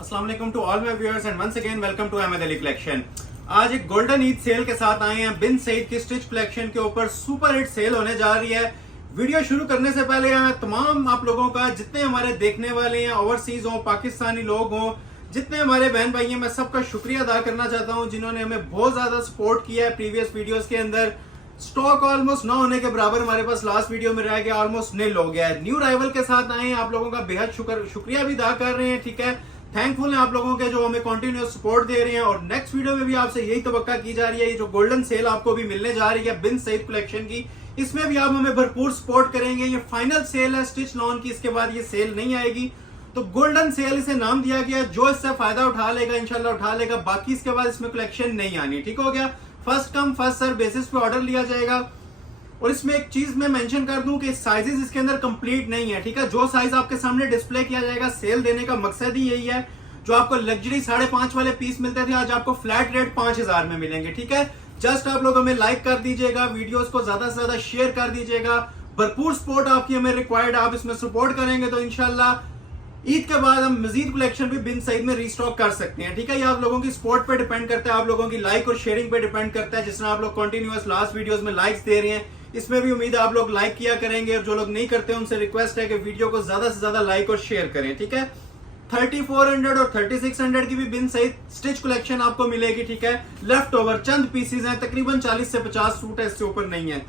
अस्सलाम वालेकुम to all my viewers and once again welcome to Ahmad Ali collection. आज एक गोल्डन ईद सेल के साथ आए हैं। बिन सईद की स्टिच कलेक्शन के ऊपर सुपर हिट सेल होने जा रही है। वीडियो शुरू करने से पहले मैं तमाम आप लोगों का, जितने हमारे देखने वाले हैं, ओवरसीज हो, पाकिस्तानी लोग हों, जितने हमारे बहन भाई हैं, मैं सबका शुक्रिया अदा करना चाहता हूं जिन्होंने हमें बहुत ज्यादा सपोर्ट किया है। प्रीवियस वीडियोस के अंदर स्टॉक ऑलमोस्ट न होने के बराबर हमारे पास लास्ट वीडियो में रह गया, ऑलमोस्ट निल हो गया है। न्यू राइवल के साथ आए हैं, आप लोगों का बेहद शुक्रिया भी अदा कर रहे हैं। ठीक है, थैंकफुल है आप लोगों के जो हमें कंटिन्यूअस सपोर्ट दे रहे हैं। और नेक्स्ट वीडियो में भी आपसे यही तवक्का की जा रही है, ये जो गोल्डन सेल आपको भी मिलने जा रही है बिन सईद कलेक्शन की, इसमें भी आप हमें भरपूर सपोर्ट करेंगे। ये फाइनल सेल है स्टिच लॉन की, इसके बाद ये सेल नहीं आएगी। तो गोल्डन सेल इसे नाम दिया गया, जो इससे फायदा उठा लेगा इंशाल्लाह उठा लेगा, बाकी इसके बाद इसमें कलेक्शन नहीं आनी। ठीक हो गया, first come first serve basis पे ऑर्डर लिया जाएगा। और इसमें एक चीज मैं मेंशन कर दूं कि साइजेस इसके अंदर कंप्लीट नहीं है। ठीक है, जो साइज आपके सामने डिस्प्ले किया जाएगा, सेल देने का मकसद ही यही है। जो आपको लग्जरी 5.5 वाले पीस मिलते थे, आज आपको फ्लैट रेट 5000 में मिलेंगे। ठीक है, जस्ट आप लोग हमें लाइक कर दीजिएगा, वीडियोस को ज्यादा से ज्यादा शेयर कर दीजिएगा। भरपूर सपोर्ट आपकी हमें रिक्वायर्ड है। आप इसमें सपोर्ट करेंगे तो इंशाल्लाह ईद के बाद हम मजीद कलेक्शन भी बिन सईद में रीस्टॉक कर सकते हैं। ठीक है, ये आप लोगों की सपोर्ट पे डिपेंड करता है, आप लोगों की लाइक और शेयरिंग पे डिपेंड करता है। जिस तरह आप लोग कंटिन्यूअस लास्ट वीडियोस में लाइक्स दे रहे हैं, इसमें भी उम्मीद है आप लोग लाइक किया करेंगे। और जो लोग नहीं करते उनसे रिक्वेस्ट है कि वीडियो को ज्यादा से ज्यादा लाइक और शेयर करें। ठीक है, 3400 और 3600 की भी बिन सईद स्टिच कलेक्शन आपको मिलेगी। ठीक है, लेफ्ट ओवर चंद पीसेज हैं, तकरीबन 40 से 50 सूट है, इससे ऊपर नहीं है।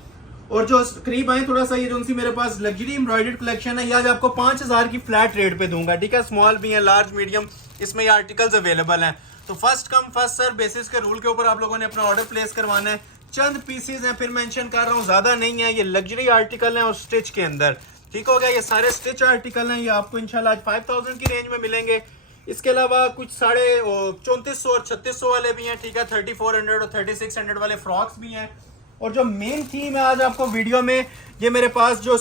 और जो करीब आए थोड़ा सा, ये जो सी मेरे पास लग्जरी एम्ब्रॉयडर्ड कलेक्शन है, ये आज आपको 5000 की फ्लैट रेट पे दूंगा। ठीक है, स्मॉल भी है, लार्ज मीडियम, इसमें ये आर्टिकल्स अवेलेबल हैं। तो first come first serve basis के रूल के ऊपर आप लोगों ने अपना ऑर्डर प्लेस करवाना है। चंद पीसेज हैं, फिर मेंशन कर रहा हूँ, ज्यादा नहीं है। ये लग्जरी आर्टिकल है और स्टिच के अंदर। ठीक हो गया, ये सारे स्टिच आर्टिकल हैं, ये आपको इंशाल्लाह आज 5000 की रेंज में मिलेंगे। इसके अलावा कुछ 3400 और 3600 वाले भी हैं। ठीक है, 3400 और 3600 वाले फ्रॉक्स भी हैं। और जो मेन थीम है आज आपको वीडियो में, ये मेरे पास जो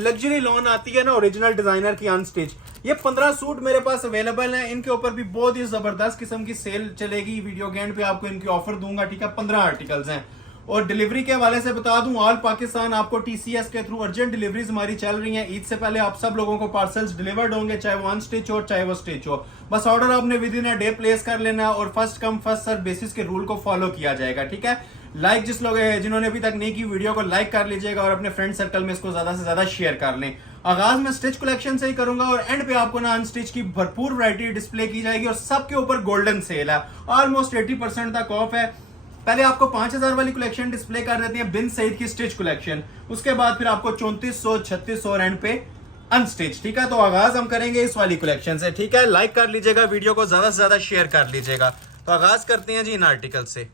लग्जरी लॉन आती है ना ओरिजिनल डिजाइनर की अनस्टिच, ये 15 सूट मेरे पास अवेलेबल हैं। इनके ऊपर भी बहुत ही जबरदस्त किस्म की सेल चलेगी। वीडियो के एंड पे आपको इनकी ऑफर दूंगा। ठीक है, 15 आर्टिकल्स हैं। और डिलीवरी के हवाले से बता दूं, ऑल पाकिस्तान आपको टीसीएस के थ्रू अर्जेंट डिलीवरीज हमारी चल रही हैं। ईद से पहले आप सब लोगों को पार्सल्स डिलीवर्ड होंगे, चाहे वो अनस्टिच हो चाहे वो स्टिच हो। बस ऑर्डर आपने within a day place कर लेना और first come first serve basis के रूल को फॉलो किया जाएगा। ठीक है, लाइक जिन्होंने अभी तक नहीं की, वीडियो को लाइक कर लीजिएगा और अपने फ्रेंड सर्कल में इसको ज्यादा से ज्यादा शेयर कर लें। आगाज में स्टिच कलेक्शन से ही करूंगा और एंड पे आपको ना अनस्टिच की भरपूर वैरायटी डिस्प्ले की जाएगी। और सबके ऊपर गोल्डन सेल है, ऑलमोस्ट 80% तक ऑफ है। पहले आपको 5000 वाली कलेक्शन डिस्प्ले कर देती है बिन सईद की स्टिच कलेक्शन, उसके बाद फिर आपको 3400 3600 और एंड पे अनस्टिच। ठीक है, तो आगाज हम करेंगे इस वाली कलेक्शन से। ठीक है, लाइक कर लीजिएगा, वीडियो को ज्यादा से ज्यादा शेयर कर लीजिएगा। तो आगाज करते हैं जी इन आर्टिकल से।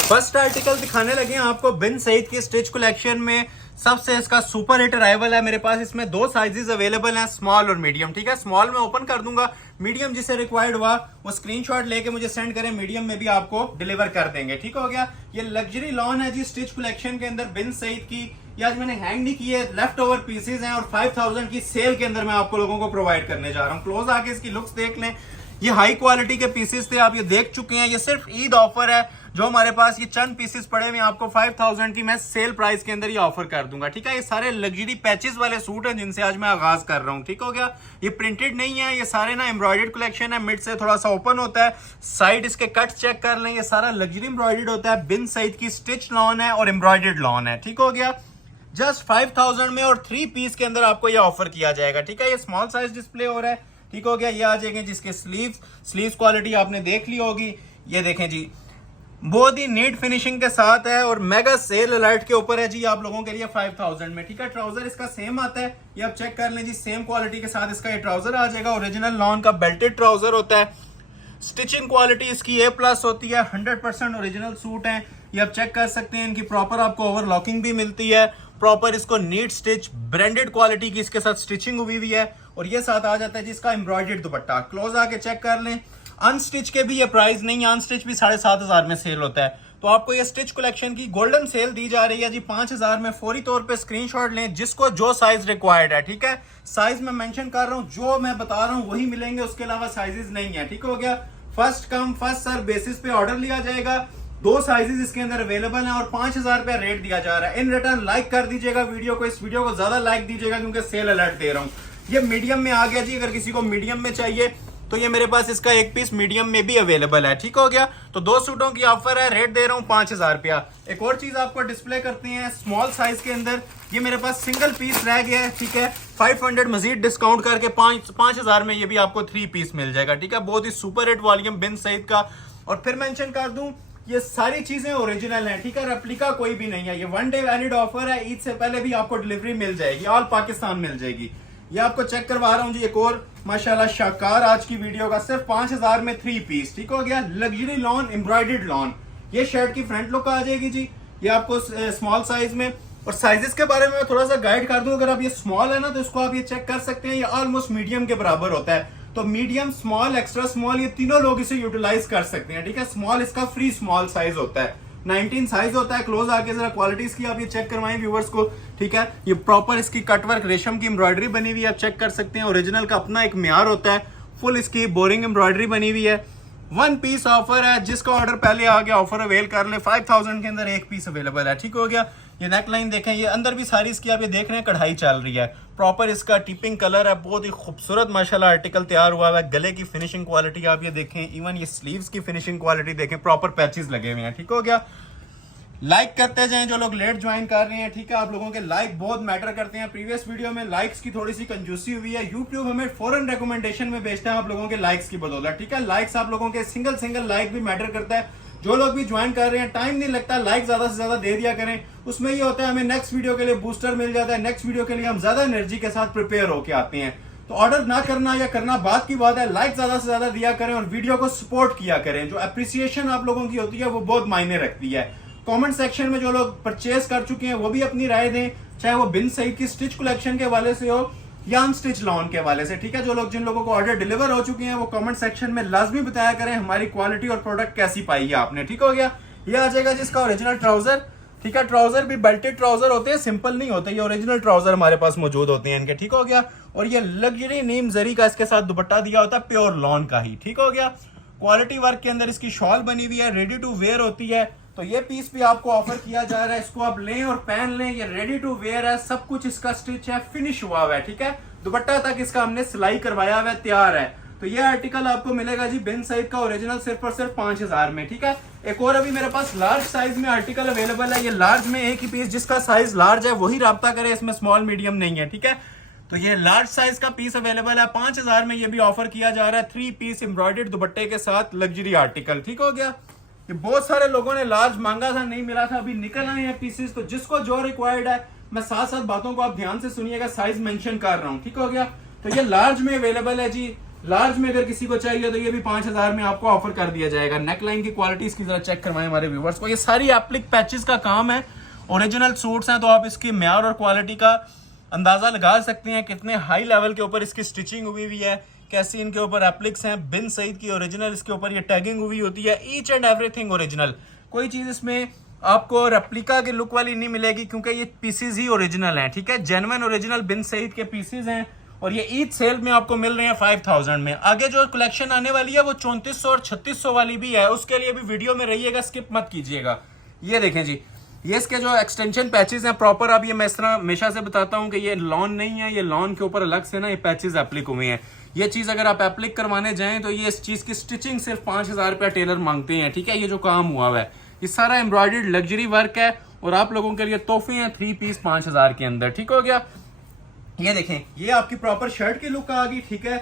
फर्स्ट आर्टिकल दिखाने लगे हैं आपको बिन सईद की स्टिच कलेक्शन में। सबसे इसका सुपर हिट अराइवल है मेरे पास। इसमें 2 साइजेस अवेलेबल हैं, स्मॉल और मीडियम। ठीक है, स्मॉल में ओपन कर दूंगा, मीडियम जिसे रिक्वायर्ड हुआ वो स्क्रीनशॉट लेके मुझे सेंड करें, मीडियम में भी आपको डिलीवर कर देंगे। ठीक हो गया, ये लग्जरी लॉन है जी स्टिच कलेक्शन के अंदर बिन सईद की। ये आज मैंने हैंग नहीं की है, लेफ्ट ओवर पीसेज हैं और 5000 की सेल के अंदर मैं आपको लोगों को प्रोवाइड करने जा रहा हूँ। क्लोज आके इसकी लुक्स देख लें। ये हाई क्वालिटी के पीसेस थे, आप ये देख चुके हैं। ये सिर्फ ईद ऑफर है, जो हमारे पास ये चंद पीसेस पड़े हुए, आपको 5000 की मैं सेल प्राइस के अंदर ये ऑफर कर दूंगा। ठीक है, ये सारे लग्जरी पैचेस वाले सूट हैं जिनसे आज मैं आगाज कर रहा हूँ। ठीक हो गया, ये प्रिंटेड नहीं है, ये सारे ना एम्ब्रॉयडर्ड कलेक्शन है। मिड से थोड़ा सा ओपन होता है, साइड इसके कट चेक कर लें, ये सारा लग्जरी एम्ब्रॉयडर्ड होता है। बिन सईद की स्टिच लॉन है और एम्ब्रॉयडर्ड लॉन है। ठीक हो गया, जस्ट 5000 में और 3 पीस के अंदर आपको ये ऑफर किया जाएगा। ठीक है, ये स्मॉल साइज डिस्प्ले हो रहा है। ठीक हो गया, ये आ जाएंगे जिसके स्लीव्स क्वालिटी आपने देख ली होगी। ये देखें जी, बहुत ही नीट फिनिशिंग के साथ है और मेगा सेल अलर्ट के ऊपर है जी आप लोगों के लिए 5000 में। ठीक है, ट्राउजर इसका सेम आता है, ये आप चेक कर लें जी, सेम क्वालिटी के साथ इसका ये ट्राउजर आ जाएगा। ओरिजिनल लॉन का बेल्टेड ट्राउजर होता है। स्टिचिंग क्वालिटी इसकी A+ होती है, 100% ओरिजिनल सूट है। ये आप चेक कर सकते हैं, इनकी प्रॉपर आपको ओवरलॉकिंग भी मिलती है, प्रॉपर इसको नीट स्टिच ब्रांडेड क्वालिटी की इसके साथ स्टिचिंग हुई हुई है। और ये साथ आ जाता है जिसका एम्ब्रॉयडर्ड दुपट्टा। क्लोज आके चेक कर लें। अनस्टिच के भी ये प्राइस नहीं है, अनस्टिच भी 7500 में सेल होता है। तो आपको ये स्टिच कलेक्शन की गोल्डन सेल दी जा रही है जी 5000 में। फौरी तौर पे स्क्रीनशॉट लें, जिसको जो साइज रिक्वायर्ड है। ठीक है, साइज मैं मेंशन कर रहा हूं, जो मैं बता रहा हूं वही मिलेंगे, उसके अलावा साइजेस नहीं है। ठीक हो गया, first come first serve basis पे ऑर्डर लिया जाएगा। 2 साइजेस इसके अंदर अवेलेबल हैं और 5000 रुपया रेट दिया जा रहा है। इन रिटर्न लाइक कर दीजिएगा वीडियो को, इस वीडियो को ज्यादा लाइक दीजिएगा क्योंकि सेल अलर्ट दे रहा हूं। ये मीडियम में आ गया जी, अगर किसी को मीडियम में चाहिए तो ये मेरे पास इसका एक पीस मीडियम में भी अवेलेबल है। ठीक हो गया, तो 2 सूटों की ऑफर है, रेट दे रहा हूँ 5000 रुपया। एक और चीज आपको डिस्प्ले करते हैं स्मॉल साइज के अंदर, ये मेरे पास सिंगल पीस रह गया है। ठीक है, 500 मजीद डिस्काउंट करके 5000 में ये भी आपको 3 पीस मिल जाएगा। ठीक है, बहुत ही सुपर हिट वॉल्यूम बिन सईद का। और फिर मेंशन कर दूं, ये सारी चीजें ओरिजिनल हैं। ठीक है, रेप्लिका कोई भी नहीं है। ये 1 डे वैलिड ऑफर है, ईद से पहले भी आपको डिलीवरी मिल जाएगी, ऑल पाकिस्तान मिल जाएगी। ये आपको चेक करवा रहा हूँ जी, एक और माशाल्लाह शाकार आज की वीडियो का, सिर्फ 5000 में 3 पीस। ठीक हो गया, लग्जरी लॉन, एम्ब्रॉयडर्ड लॉन। ये शर्ट की फ्रंट लुक आ जाएगी जी, ये आपको स्मॉल साइज में। और साइजेस के बारे में मैं थोड़ा सा गाइड कर दूं, अगर आप ये स्मॉल है ना तो इसको आप ये चेक कर सकते हैं, ये ऑलमोस्ट मीडियम के बराबर होता है। तो मीडियम, स्मॉल, एक्स्ट्रा स्मॉल, ये तीनों लोग इसे यूटिलाइज कर सकते हैं। ठीक है, स्मॉल इसका फ्री स्मॉल साइज होता है, 19 साइज होता है। क्लोज आके जरा क्वालिटीज की आप ये चेक करवाएं व्यूवर्स को। ठीक है, ये प्रॉपर इसकी कटवर्क रेशम की एम्ब्रॉयडरी बनी हुई है, आप चेक कर सकते हैं। ओरिजिनल का अपना एक म्यार होता है, फुल इसकी बोरिंग एम्ब्रॉयडरी बनी हुई है। 1 पीस ऑफर है, जिसका ऑर्डर पहले आ गया ऑफर अवेल कर ले। 5000 के अंदर 1 पीस अवेलेबल है। ठीक हो गया, ये नेक लाइन देखें, ये अंदर भी सारी इसकी आप ये देख रहे हैं कढ़ाई चल रही है, प्रॉपर इसका टिपिंग कलर है, बहुत ही खूबसूरत माशाल्लाह आर्टिकल तैयार हुआ है। गले की फिनिशिंग क्वालिटी आप ये देखें, इवन ये स्लीव्स की फिनिशिंग क्वालिटी देखें, प्रॉपर पैचेस लगे हुए हैं। ठीक हो गया, लाइक करते जाएं जो लोग लेट ज्वाइन कर रहे हैं। ठीक है, आप लोगों के लाइक बहुत मैटर करते हैं। प्रीवियस वीडियो में लाइक्स की थोड़ी सी कंजूसी हुई है, यूट्यूब हमें फॉरन रिकमेंडेशन में भेजता है आप लोगों के लाइक्स की बदौलत। ठीक है, लाइक्स आप लोगों के सिंगल लाइक भी मैटर करता है। जो लोग भी ज्वाइन कर रहे हैं, टाइम नहीं लगता, लाइक ज्यादा से ज्यादा दे दिया करें, उसमें ये होता है हमें नेक्स्ट वीडियो के लिए बूस्टर मिल जाता है, नेक्स्ट वीडियो के लिए हम ज्यादा एनर्जी के साथ प्रिपेयर होके आते हैं। तो ऑर्डर ना करना या करना बात की बात है, लाइक ज्यादा से ज्यादा दिया करें और वीडियो को सपोर्ट किया करें। जो अप्रिसिएशन आप लोगों की होती है वो बहुत मायने रखती है। कमेंट सेक्शन में जो लोग परचेज कर चुके हैं वो भी अपनी राय दें, चाहे वो बिन सईद की स्टिच कलेक्शन के हवाले से हो या अनस्टिच लॉन के हवाले से। ठीक है, जिन लोगों को ऑर्डर डिलीवर हो चुके हैं वो कमेंट सेक्शन में लाजमी बताया करें हमारी क्वालिटी और प्रोडक्ट कैसी पाई है आपने। ठीक हो गया, ये आ जाएगा जिसका ओरिजिनल ट्राउजर। ठीक है, ट्राउजर भी बेल्टेड ट्राउजर होते हैं, सिंपल नहीं होते, ये ओरिजिनल ट्राउजर हमारे पास मौजूद होते हैं इनके। ठीक हो गया, और ये लग्जरी नीम जरी का इसके साथ दुपट्टा दिया होता है, प्योर लॉन का ही। ठीक हो गया, क्वालिटी वर्क के अंदर इसकी शॉल बनी हुई है, रेडी टू वेयर होती है। तो ये पीस भी आपको ऑफर किया जा रहा है, इसको आप लें और पहन लें, ये रेडी टू वेयर है, सब कुछ इसका स्टिच है, फिनिश हुआ हुआ है। ठीक है, दुपट्टा तक इसका हमने सिलाई करवाया हुआ है, तैयार है। तो ये आर्टिकल आपको मिलेगा जी बिन सईद का ओरिजिनल सिर्फ और सिर्फ 5000 में। ठीक है, एक और अभी मेरे पास लार्ज साइज में आर्टिकल अवेलेबल है, ये लार्ज में एक ही पीस, जिसका साइज लार्ज है वही राब्ता करे, इसमें स्मॉल मीडियम नहीं है। ठीक है, तो ये लार्ज साइज का पीस अवेलेबल है, 5000 में ये भी ऑफर किया जा रहा है, 3 पीस एम्ब्रॉयडर्ड दुपट्टे के साथ लग्जरी आर्टिकल। ठीक हो गया, ये बहुत सारे लोगों ने लार्ज मांगा था, नहीं मिला था, अभी निकल आए हैं पीसेस। तो जिसको जो रिक्वायर्ड है, मैं साथ साथ बातों को आप ध्यान से सुनिएगा, साइज मेंशन कर रहा हूं। ठीक हो गया, तो ये लार्ज में अवेलेबल है जी, लार्ज में अगर किसी को चाहिए तो ये भी 5000 में आपको ऑफर कर दिया जाएगा। नेकलाइन की क्वालिटी इसकी जरा चेक करवाएं हमारे व्यूवर्स को, ये सारी एप्लिक पैचेस का काम है, ओरिजिनल सूट्स हैं, तो आप इसकी म्यार और क्वालिटी का अंदाजा लगा सकते हैं कितने हाई लेवल के ऊपर इसकी स्टिचिंग हुई हुई है, कैसी इनके ऊपर एप्लिक्स हैं, बिन सईद की ओरिजिनल इसके ऊपर ये टैगिंग हुई होती है, ईच एंड एवरीथिंग ओरिजिनल। कोई चीज इसमें आपको रेप्लिका की लुक वाली नहीं मिलेगी, क्योंकि ये पीसेस ही ओरिजिनल हैं। ठीक है, जेन्युइन ओरिजिनल बिन सईद के पीसेस हैं, और ये ईद सेल में आपको मिल रहे हैं 5000 में। आगे जो कलेक्शन आने वाली है वो 3400 और 3600 वाली भी है, उसके लिए भी वीडियो में रहिएगा, स्किप मत कीजिएगा। ये देखें जी, ये इसके जो एक्सटेंशन पैचेस हैं प्रॉपर, अब ये मैं इस तरह हमेशा से बताता हूं कि ये लॉन नहीं है, ये लॉन के ऊपर अलग से ना ये पैचेस एप्लिक हुए हैं। ये चीज अगर आप एप्लिक करवाने जाएं तो ये इस चीज की स्टिचिंग सिर्फ 5000 रुपया टेलर मांगते हैं। ठीक है, ये जो काम हुआ है ये सारा एम्ब्रॉयडर्ड लग्जरी वर्क है, और आप लोगों के लिए तोहफे हैं 3 पीस 5000 के अंदर। ठीक हो गया, ये देखें, ये आपकी प्रॉपर शर्ट की लुक आ गई। ठीक है,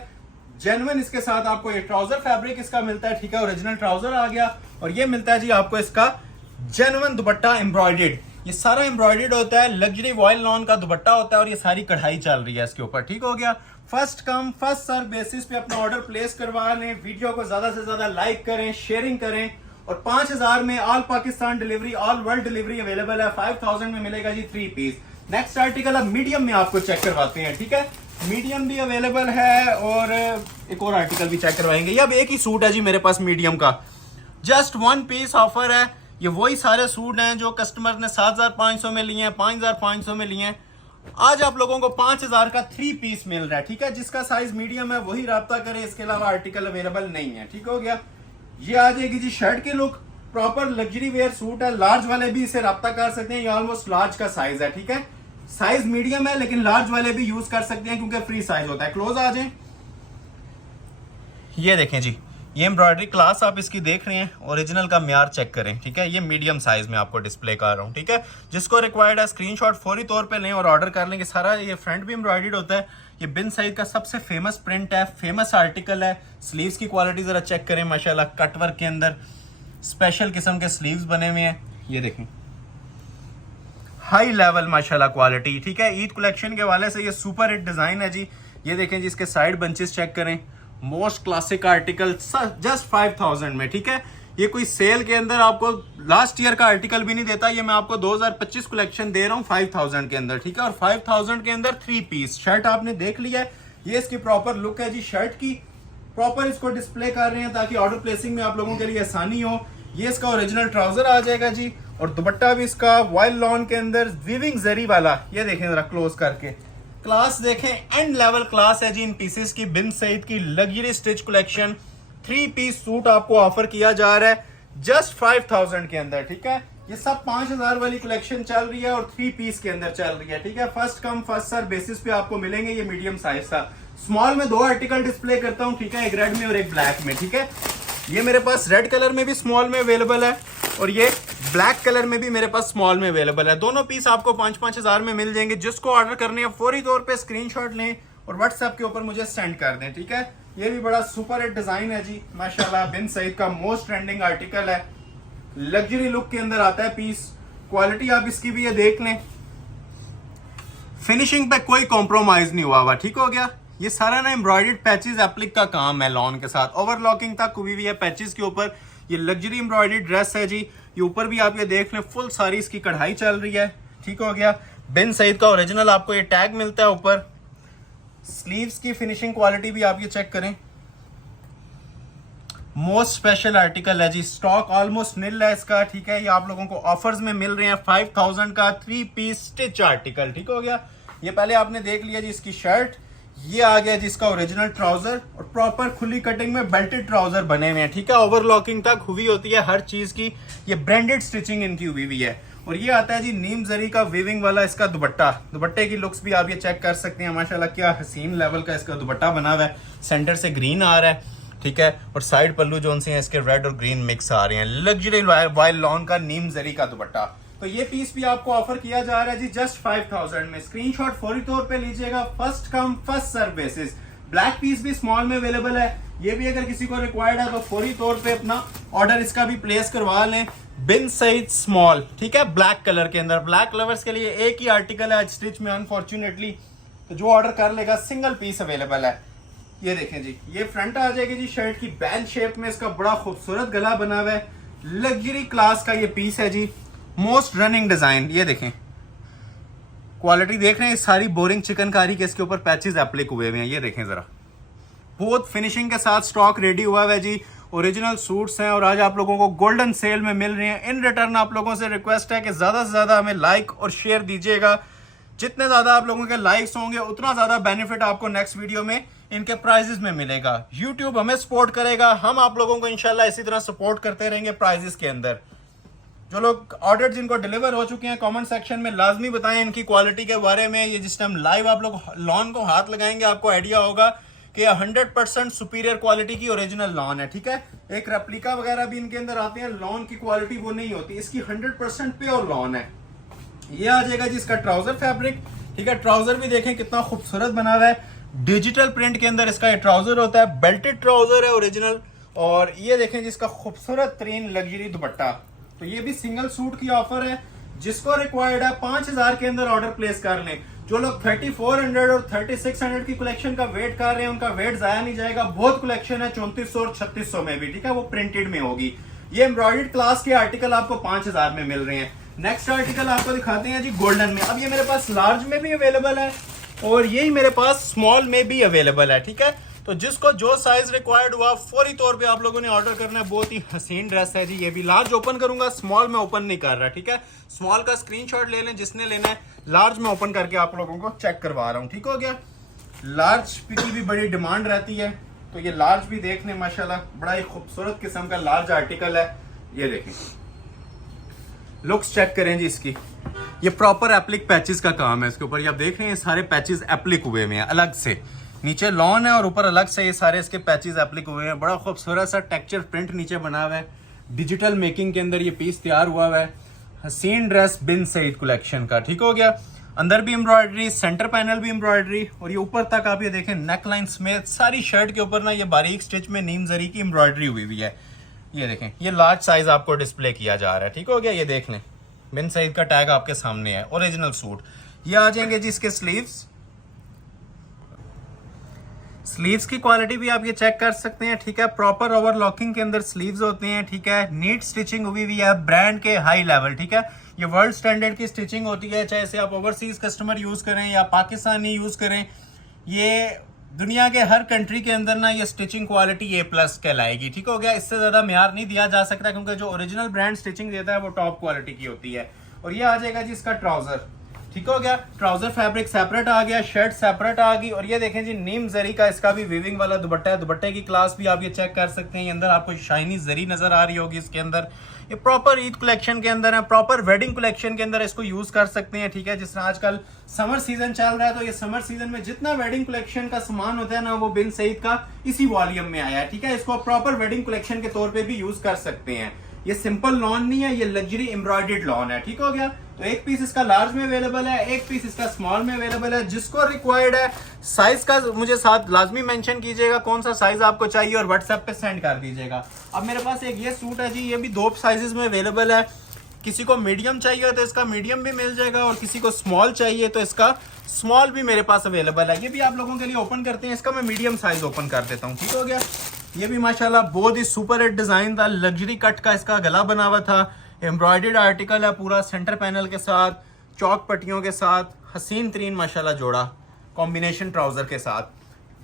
जेन्युइन इसके साथ आपको ये ट्राउजर फैब्रिक इसका मिलता है। ठीक है, ओरिजिनल ट्राउजर आ गया, और ये मिलता है जी आपको इसका जेन्युइन दुपट्टा एम्ब्रॉयडर्ड, ये सारा एम्ब्रॉयडर्ड होता है, लग्जरी वॉयल लॉन का दुपट्टा होता है, और ये सारी कढ़ाई चल रही है इसके ऊपर। ठीक हो गया, first come first serve basis पे अपना ऑर्डर प्लेस करवा लें, वीडियो को ज्यादा से ज्यादा लाइक करें, शेयरिंग करें, और 5000 में all Pakistan delivery, all world delivery available है। 5000 में मिलेगा जी 3 पीस। नेक्स्ट आर्टिकल अब मीडियम में आपको चेक करवाते हैं। ठीक है, मीडियम भी अवेलेबल है, और एक और आर्टिकल भी चेक करवाएंगे। ये अब एक ही सूट है जी मेरे पास मीडियम का, जस्ट 1 पीस ऑफर है। ये वही सारे सूट हैं जो कस्टमर ने 7500 में लिए हैं, 5500 में लिए हैं, आज आप लोगों को 5000 का 3 पीस मिल रहा है। ठीक है, जिसका साइज मीडियम है वही राब्ता करें, इसके अलावा आर्टिकल अवेलेबल नहीं है। ठीक हो गया, ये आ जाएगी जी शर्ट की look, proper luxury wear suit है, लार्ज वाले भी इसे राब्ता कर सकते हैं, ये ऑलमोस्ट लार्ज का साइज है। ठीक है, साइज मीडियम है लेकिन लार्ज वाले भी यूज कर सकते हैं क्योंकि फ्री साइज होता है। क्लोज आ जाए, ये देखें जी, ये एम्ब्रॉयडरी क्लास आप इसकी देख रहे हैं, ओरिजिनल का म्यार चेक करें, ठीक है। ये मीडियम साइज में आपको डिस्प्ले कर रहा हूँ, ठीक है। जिसको रिक्वायर्ड है स्क्रीनशॉट फौरी तौर पे लें और ऑर्डर कर लेंगे। सारा ये फ्रंट भी एम्ब्रॉयडर्ड होता है। ये बिन सईद का सबसे फेमस प्रिंट है, फेमस आर्टिकल है। स्लीव्स की क्वालिटी जरा चेक करें, माशाल्लाह कटवर्क के अंदर स्पेशल किस्म के स्लीव्स बने हुए हैं। ये देखें, हाई लेवल माशाल्लाह क्वालिटी, ठीक है। ईद कलेक्शन के हवाले से ये सुपर हिट डिजाइन है जी। ये देखें जी, इसके साइड बंचेस चेक करें, मोस्ट क्लासिक आर्टिकल जस्ट 5000 में, ठीक है। ये कोई सेल के अंदर आपको लास्ट ईयर का आर्टिकल भी नहीं देता, ये मैं आपको 2025 कलेक्शन दे रहा हूँ 5000 के अंदर, ठीक है। और 5000 के अंदर 3 पीस शर्ट आपने देख लिया है। ये इसकी प्रॉपर लुक है जी शर्ट की। प्रॉपर इसको डिस्प्ले कर रहे हैं ताकि ऑर्डर प्लेसिंग में आप लोगों के लिए आसानी हो। ये इसका ओरिजिनल ट्राउजर आ जाएगा जी, और दुपट्टा भी इसका वाइल्ड लॉन के अंदर वीविंग जरी वाला। ये देखें जरा क्लोज करके, क्लास देखें, एंड लेवल क्लास है जी इन पीसेस की। बिन सईद की luxury stitch collection 3 piece suit आपको ऑफर किया जा रहा है जस्ट 5000 के अंदर, ठीक है। ये सब 5000 वाली कलेक्शन चल रही है और 3 पीस के अंदर चल रही है, ठीक है। First come first serve basis पे आपको मिलेंगे। ये मीडियम साइज था। स्मॉल में 2 आर्टिकल डिस्प्ले करता हूँ, ठीक है, एक रेड में और एक ब्लैक में, ठीक है। ये मेरे पास रेड कलर में भी स्मॉल में अवेलेबल है और ये ब्लैक कलर में भी मेरे पास स्मॉल में अवेलेबल है। दोनों पीस आपको 5-5 हजार में मिल जाएंगे। जिसको ऑर्डर करने हैं फौरी तौर पे स्क्रीनशॉट लें और व्हाट्सएप के ऊपर मुझे सेंड कर दें, ठीक है। ये भी बड़ा सुपर हिट डिजाइन है जी, माशाल्लाह बिन सईद का मोस्ट ट्रेंडिंग आर्टिकल है। लग्जरी लुक के अंदर आता है पीस। क्वालिटी आप इसकी भी ये देख लें, फिनिशिंग पे कोई कॉम्प्रोमाइज नहीं हुआ हुआ, ठीक हो गया। ये सारा ना एम्ब्रॉयडर्ड पैचेस एप्लिक का काम है लॉन के साथ, ओवरलॉकिंग तक हुई हुई है पैचेस के ऊपर। ये लग्जरी एम्ब्रॉयडर्ड ड्रेस है जी। ये ऊपर भी आप ये देख लें, फुल सारी इसकी कढ़ाई चल रही है, ठीक हो गया। बिन सईद का ओरिजिनल आपको ये टैग मिलता है ऊपर। स्लीव्स की फिनिशिंग क्वालिटी भी आप ये चेक करें, मोस्ट स्पेशल आर्टिकल है जी। स्टॉक ऑलमोस्ट निल है इसका, ठीक है। ये आप लोगों को ऑफर्स में मिल रहे हैं 5000 का 3 पीस स्टिच आर्टिकल, ठीक हो गया। ये पहले आपने देख लिया जी इसकी शर्ट। ये आ गया जिसका ओरिजिनल ट्राउजर और प्रॉपर खुली कटिंग में बेल्टेड ट्राउजर बने हुए हैं, ठीक है। ओवरलॉकिंग तक हुई होती है हर चीज की। ये ब्रांडेड स्टिचिंग इनकी हुई हुई है। और ये आता है जी नीम जरी का वीविंग वाला इसका दुपट्टा। दुपट्टे की लुक्स भी आप ये चेक कर सकते हैं, माशाल्लाह क्या हसीन लेवल का इसका दुपट्टा बना हुआ है। सेंटर से ग्रीन आ रहा है, ठीक है। और साइड पल्लू जो से हैं इसके रेड और ग्रीन मिक्स आ रहे हैं। लग्जरी वाइल्ड लॉन का नीम जरी का दुपट्टा। तो ये पीस भी आपको ऑफर किया जा रहा है जी जस्ट 5000 में। स्क्रीनशॉट फौरी तौर पे लीजिएगा, first come first serve basis. Black piece भी स्मॉल में अवेलेबल है। ये भी अगर किसी को रिक्वायर्ड है तो फौरी तौर पे अपना ऑर्डर इसका भी प्लेस करवा लें। बिन सईद स्मॉल, ठीक है, ब्लैक कलर के अंदर। ब्लैक लवर्स के लिए एक ही आर्टिकल है आज स्टिच में अनफॉर्चुनेटली, तो जो ऑर्डर कर लेगा सिंगल पीस अवेलेबल है। ये देखें जी, ये फ्रंट आ जाएगी जी शर्ट की बैन शेप में। इसका बड़ा खूबसूरत गला बना हुआ है। लग्जरी क्लास का ये पीस है जी, मोस्ट रनिंग डिजाइन। ये देखें, क्वालिटी देख रहे हैं, सारी बोरिंग चिकनकारी के इसके ऊपर पैचेस एप्लिक हुए हुए हैं। ये देखें जरा, बहुत फिनिशिंग के साथ स्टॉक रेडी हुआ है जी। ओरिजिनल सूट्स हैं और आज आप लोगों को गोल्डन सेल में मिल रहे हैं। इन रिटर्न आप लोगों से रिक्वेस्ट है कि ज्यादा से ज्यादा हमें लाइक और शेयर दीजिएगा। जितने ज्यादा आप लोगों के लाइक्स होंगे उतना ज्यादा बेनिफिट आपको नेक्स्ट वीडियो में इनके प्राइजेस में मिलेगा। यूट्यूब हमें सपोर्ट करेगा, हम आप लोगों को इंशाल्लाह इसी तरह सपोर्ट करते रहेंगे प्राइजेस के अंदर। जो लोग ऑर्डर जिनको डिलीवर हो चुके हैं कमेंट सेक्शन में लाजमी बताएं इनकी क्वालिटी के बारे में। ये जिस टाइम लाइव आप लोग लॉन को हाथ लगाएंगे आपको आइडिया होगा कि 100% सुपीरियर क्वालिटी की ओरिजिनल लॉन है, ठीक है। एक रेप्लिका वगैरह भी इनके अंदर आते हैं, लॉन की क्वालिटी वो नहीं होती, इसकी 100% प्योर लॉन है। ये आ जाएगा जी इसका ट्राउजर फैब्रिक, ठीक है। ट्राउजर भी देखें कितना खूबसूरत बना हुआ है। डिजिटल प्रिंट के अंदर इसका ये ट्राउजर होता है, बेल्टेड ट्राउजर है ओरिजिनल। और ये देखें जिसका खूबसूरत तरीन लग्जरी दुपट्टा। तो ये भी सिंगल सूट की ऑफर है। जिसको रिक्वायर्ड है 5000 के अंदर ऑर्डर प्लेस कर लें। जो लोग 3400 और 3600 की कलेक्शन का वेट कर रहे हैं उनका वेट जाया नहीं जाएगा। बहुत कलेक्शन है 3400 और 3600 में भी, ठीक है, वो प्रिंटेड में होगी। ये एम्ब्रॉयडर्ड क्लास के आर्टिकल आपको 5000 में मिल रहे हैं। नेक्स्ट आर्टिकल आपको दिखाते हैं जी गोल्डन में। अब ये मेरे पास लार्ज में भी अवेलेबल है और यही मेरे पास स्मॉल में भी अवेलेबल है, ठीक है। तो जिसको जो साइज रिक्वायर्ड हुआ फौरी तौर पे आप लोगों ने ऑर्डर करना है। बहुत ही हसीन ड्रेस है जी। ये भी लार्ज ओपन करूंगा, स्मॉल में ओपन नहीं कर रहा, ठीक है। स्मॉल का स्क्रीनशॉट ले लें जिसने लेना है। लार्ज में ओपन करके आप लोगों को चेक करवा रहा हूँ, ठीक हो गया। लार्ज की भी बड़ी डिमांड रहती है, तो ये लार्ज भी देख लें, माशाल्लाह बड़ा ही खूबसूरत किस्म का लार्ज आर्टिकल है। ये देखें, लुक्स चेक करें जी इसकी। ये प्रॉपर एप्लिक पैचेस का काम है इसके ऊपर। ये आप देख रहे हैं सारे पैचेस एप्लिक हुए हुए हैं अलग से। नीचे लॉन है और ऊपर अलग से ये सारे इसके पैचेस एप्लिक हुए हैं। बड़ा खूबसूरत सा टेक्सचर प्रिंट नीचे बना हुआ है। डिजिटल मेकिंग के अंदर ये पीस तैयार हुआ है हसीन ड्रेस बिन सईद कलेक्शन का। ठीक हो गया, अंदर भी एम्ब्रॉयडरी, सेंटर पैनल भी एम्ब्रॉयडरी, और ये ऊपर तक आप ये देखें नेक लाइन समेत सारी शर्ट के ऊपर ना ये बारीक स्टिच में नीम जरी की एम्ब्रॉयडरी हुई हुई है। ये देखें, ये लार्ज साइज आपको डिस्प्ले किया जा रहा है। ठीक हो गया, ये देख लें, बिन सईद का टैग आपके सामने है, ओरिजिनल सूट। ये आ जाएंगे जी इसके स्लीव्स की क्वालिटी भी आप ये चेक कर सकते हैं। ठीक है, प्रॉपर ओवरलॉकिंग के अंदर स्लीव्स होते हैं। ठीक है, नीट स्टिचिंग हुई हुई है ब्रांड के हाई लेवल। ठीक है, ये वर्ल्ड स्टैंडर्ड की स्टिचिंग होती है, चाहे इसे आप ओवरसीज कस्टमर यूज करें या पाकिस्तानी यूज करें। ये दुनिया के हर कंट्री के अंदर ना ये स्टिचिंग क्वालिटी A+ कहलाएगी। ठीक हो गया, इससे ज्यादा म्यार नहीं दिया जा सकता, क्योंकि जो ओरिजिनल ब्रांड स्टिचिंग देता है वो टॉप क्वालिटी की होती है। और ये आ जाएगा जी इसका ट्राउजर। ठीक हो गया, ट्राउजर फैब्रिक सेपरेट आ गया, शर्ट सेपरेट आ गई। और ये देखें जी नीम जरी का इसका भी वीविंग वाला दुपट्टा है। दुपट्टे की क्लास भी आप ये चेक कर सकते हैं। ये अंदर आपको शाइनी जरी नजर आ रही होगी इसके अंदर। ये प्रॉपर ईद कलेक्शन के अंदर है, प्रॉपर वेडिंग कलेक्शन के अंदर इसको यूज कर सकते हैं। ठीक है, जिस तरह आजकल समर सीजन चल रहा है, तो ये समर सीजन में जितना वेडिंग कलेक्शन का सामान होता है ना, वो बिन सईद का इसी वॉल्यूम में आया है। ठीक है, इसको प्रॉपर वेडिंग कलेक्शन के तौर पे भी यूज कर सकते हैं। ये सिंपल लॉन नहीं है, ये लग्जरी एम्ब्रॉयडर्ड लॉन है। ठीक हो गया, तो एक पीस इसका लार्ज में अवेलेबल है, एक पीस इसका स्मॉल में अवेलेबल है। जिसको रिक्वायर्ड है साइज का मुझे साथ लाजमी मेंशन कीजिएगा कौन सा साइज आपको चाहिए, और व्हाट्सएप पे सेंड कर दीजिएगा। अब मेरे पास एक ये सूट है जी, ये भी 2 साइजेस में अवेलेबल है। किसी को मीडियम चाहिए तो इसका मीडियम भी मिल जाएगा, और किसी को स्मॉल चाहिए तो इसका स्मॉल भी मेरे पास अवेलेबल है। ये भी आप लोगों के लिए ओपन करते हैं, इसका मैं मीडियम साइज ओपन कर देता हूँ। ठीक हो गया, ये भी माशाल्लाह बहुत ही सुपर हिट डिजाइन था, लग्जरी कट का इसका गला बना हुआ था, एम्ब्रॉयडर्ड आर्टिकल है पूरा, सेंटर पैनल के साथ, चौक पट्टियों के साथ, हसीन तरीन माशाल्लाह जोड़ा कॉम्बिनेशन ट्राउजर के साथ।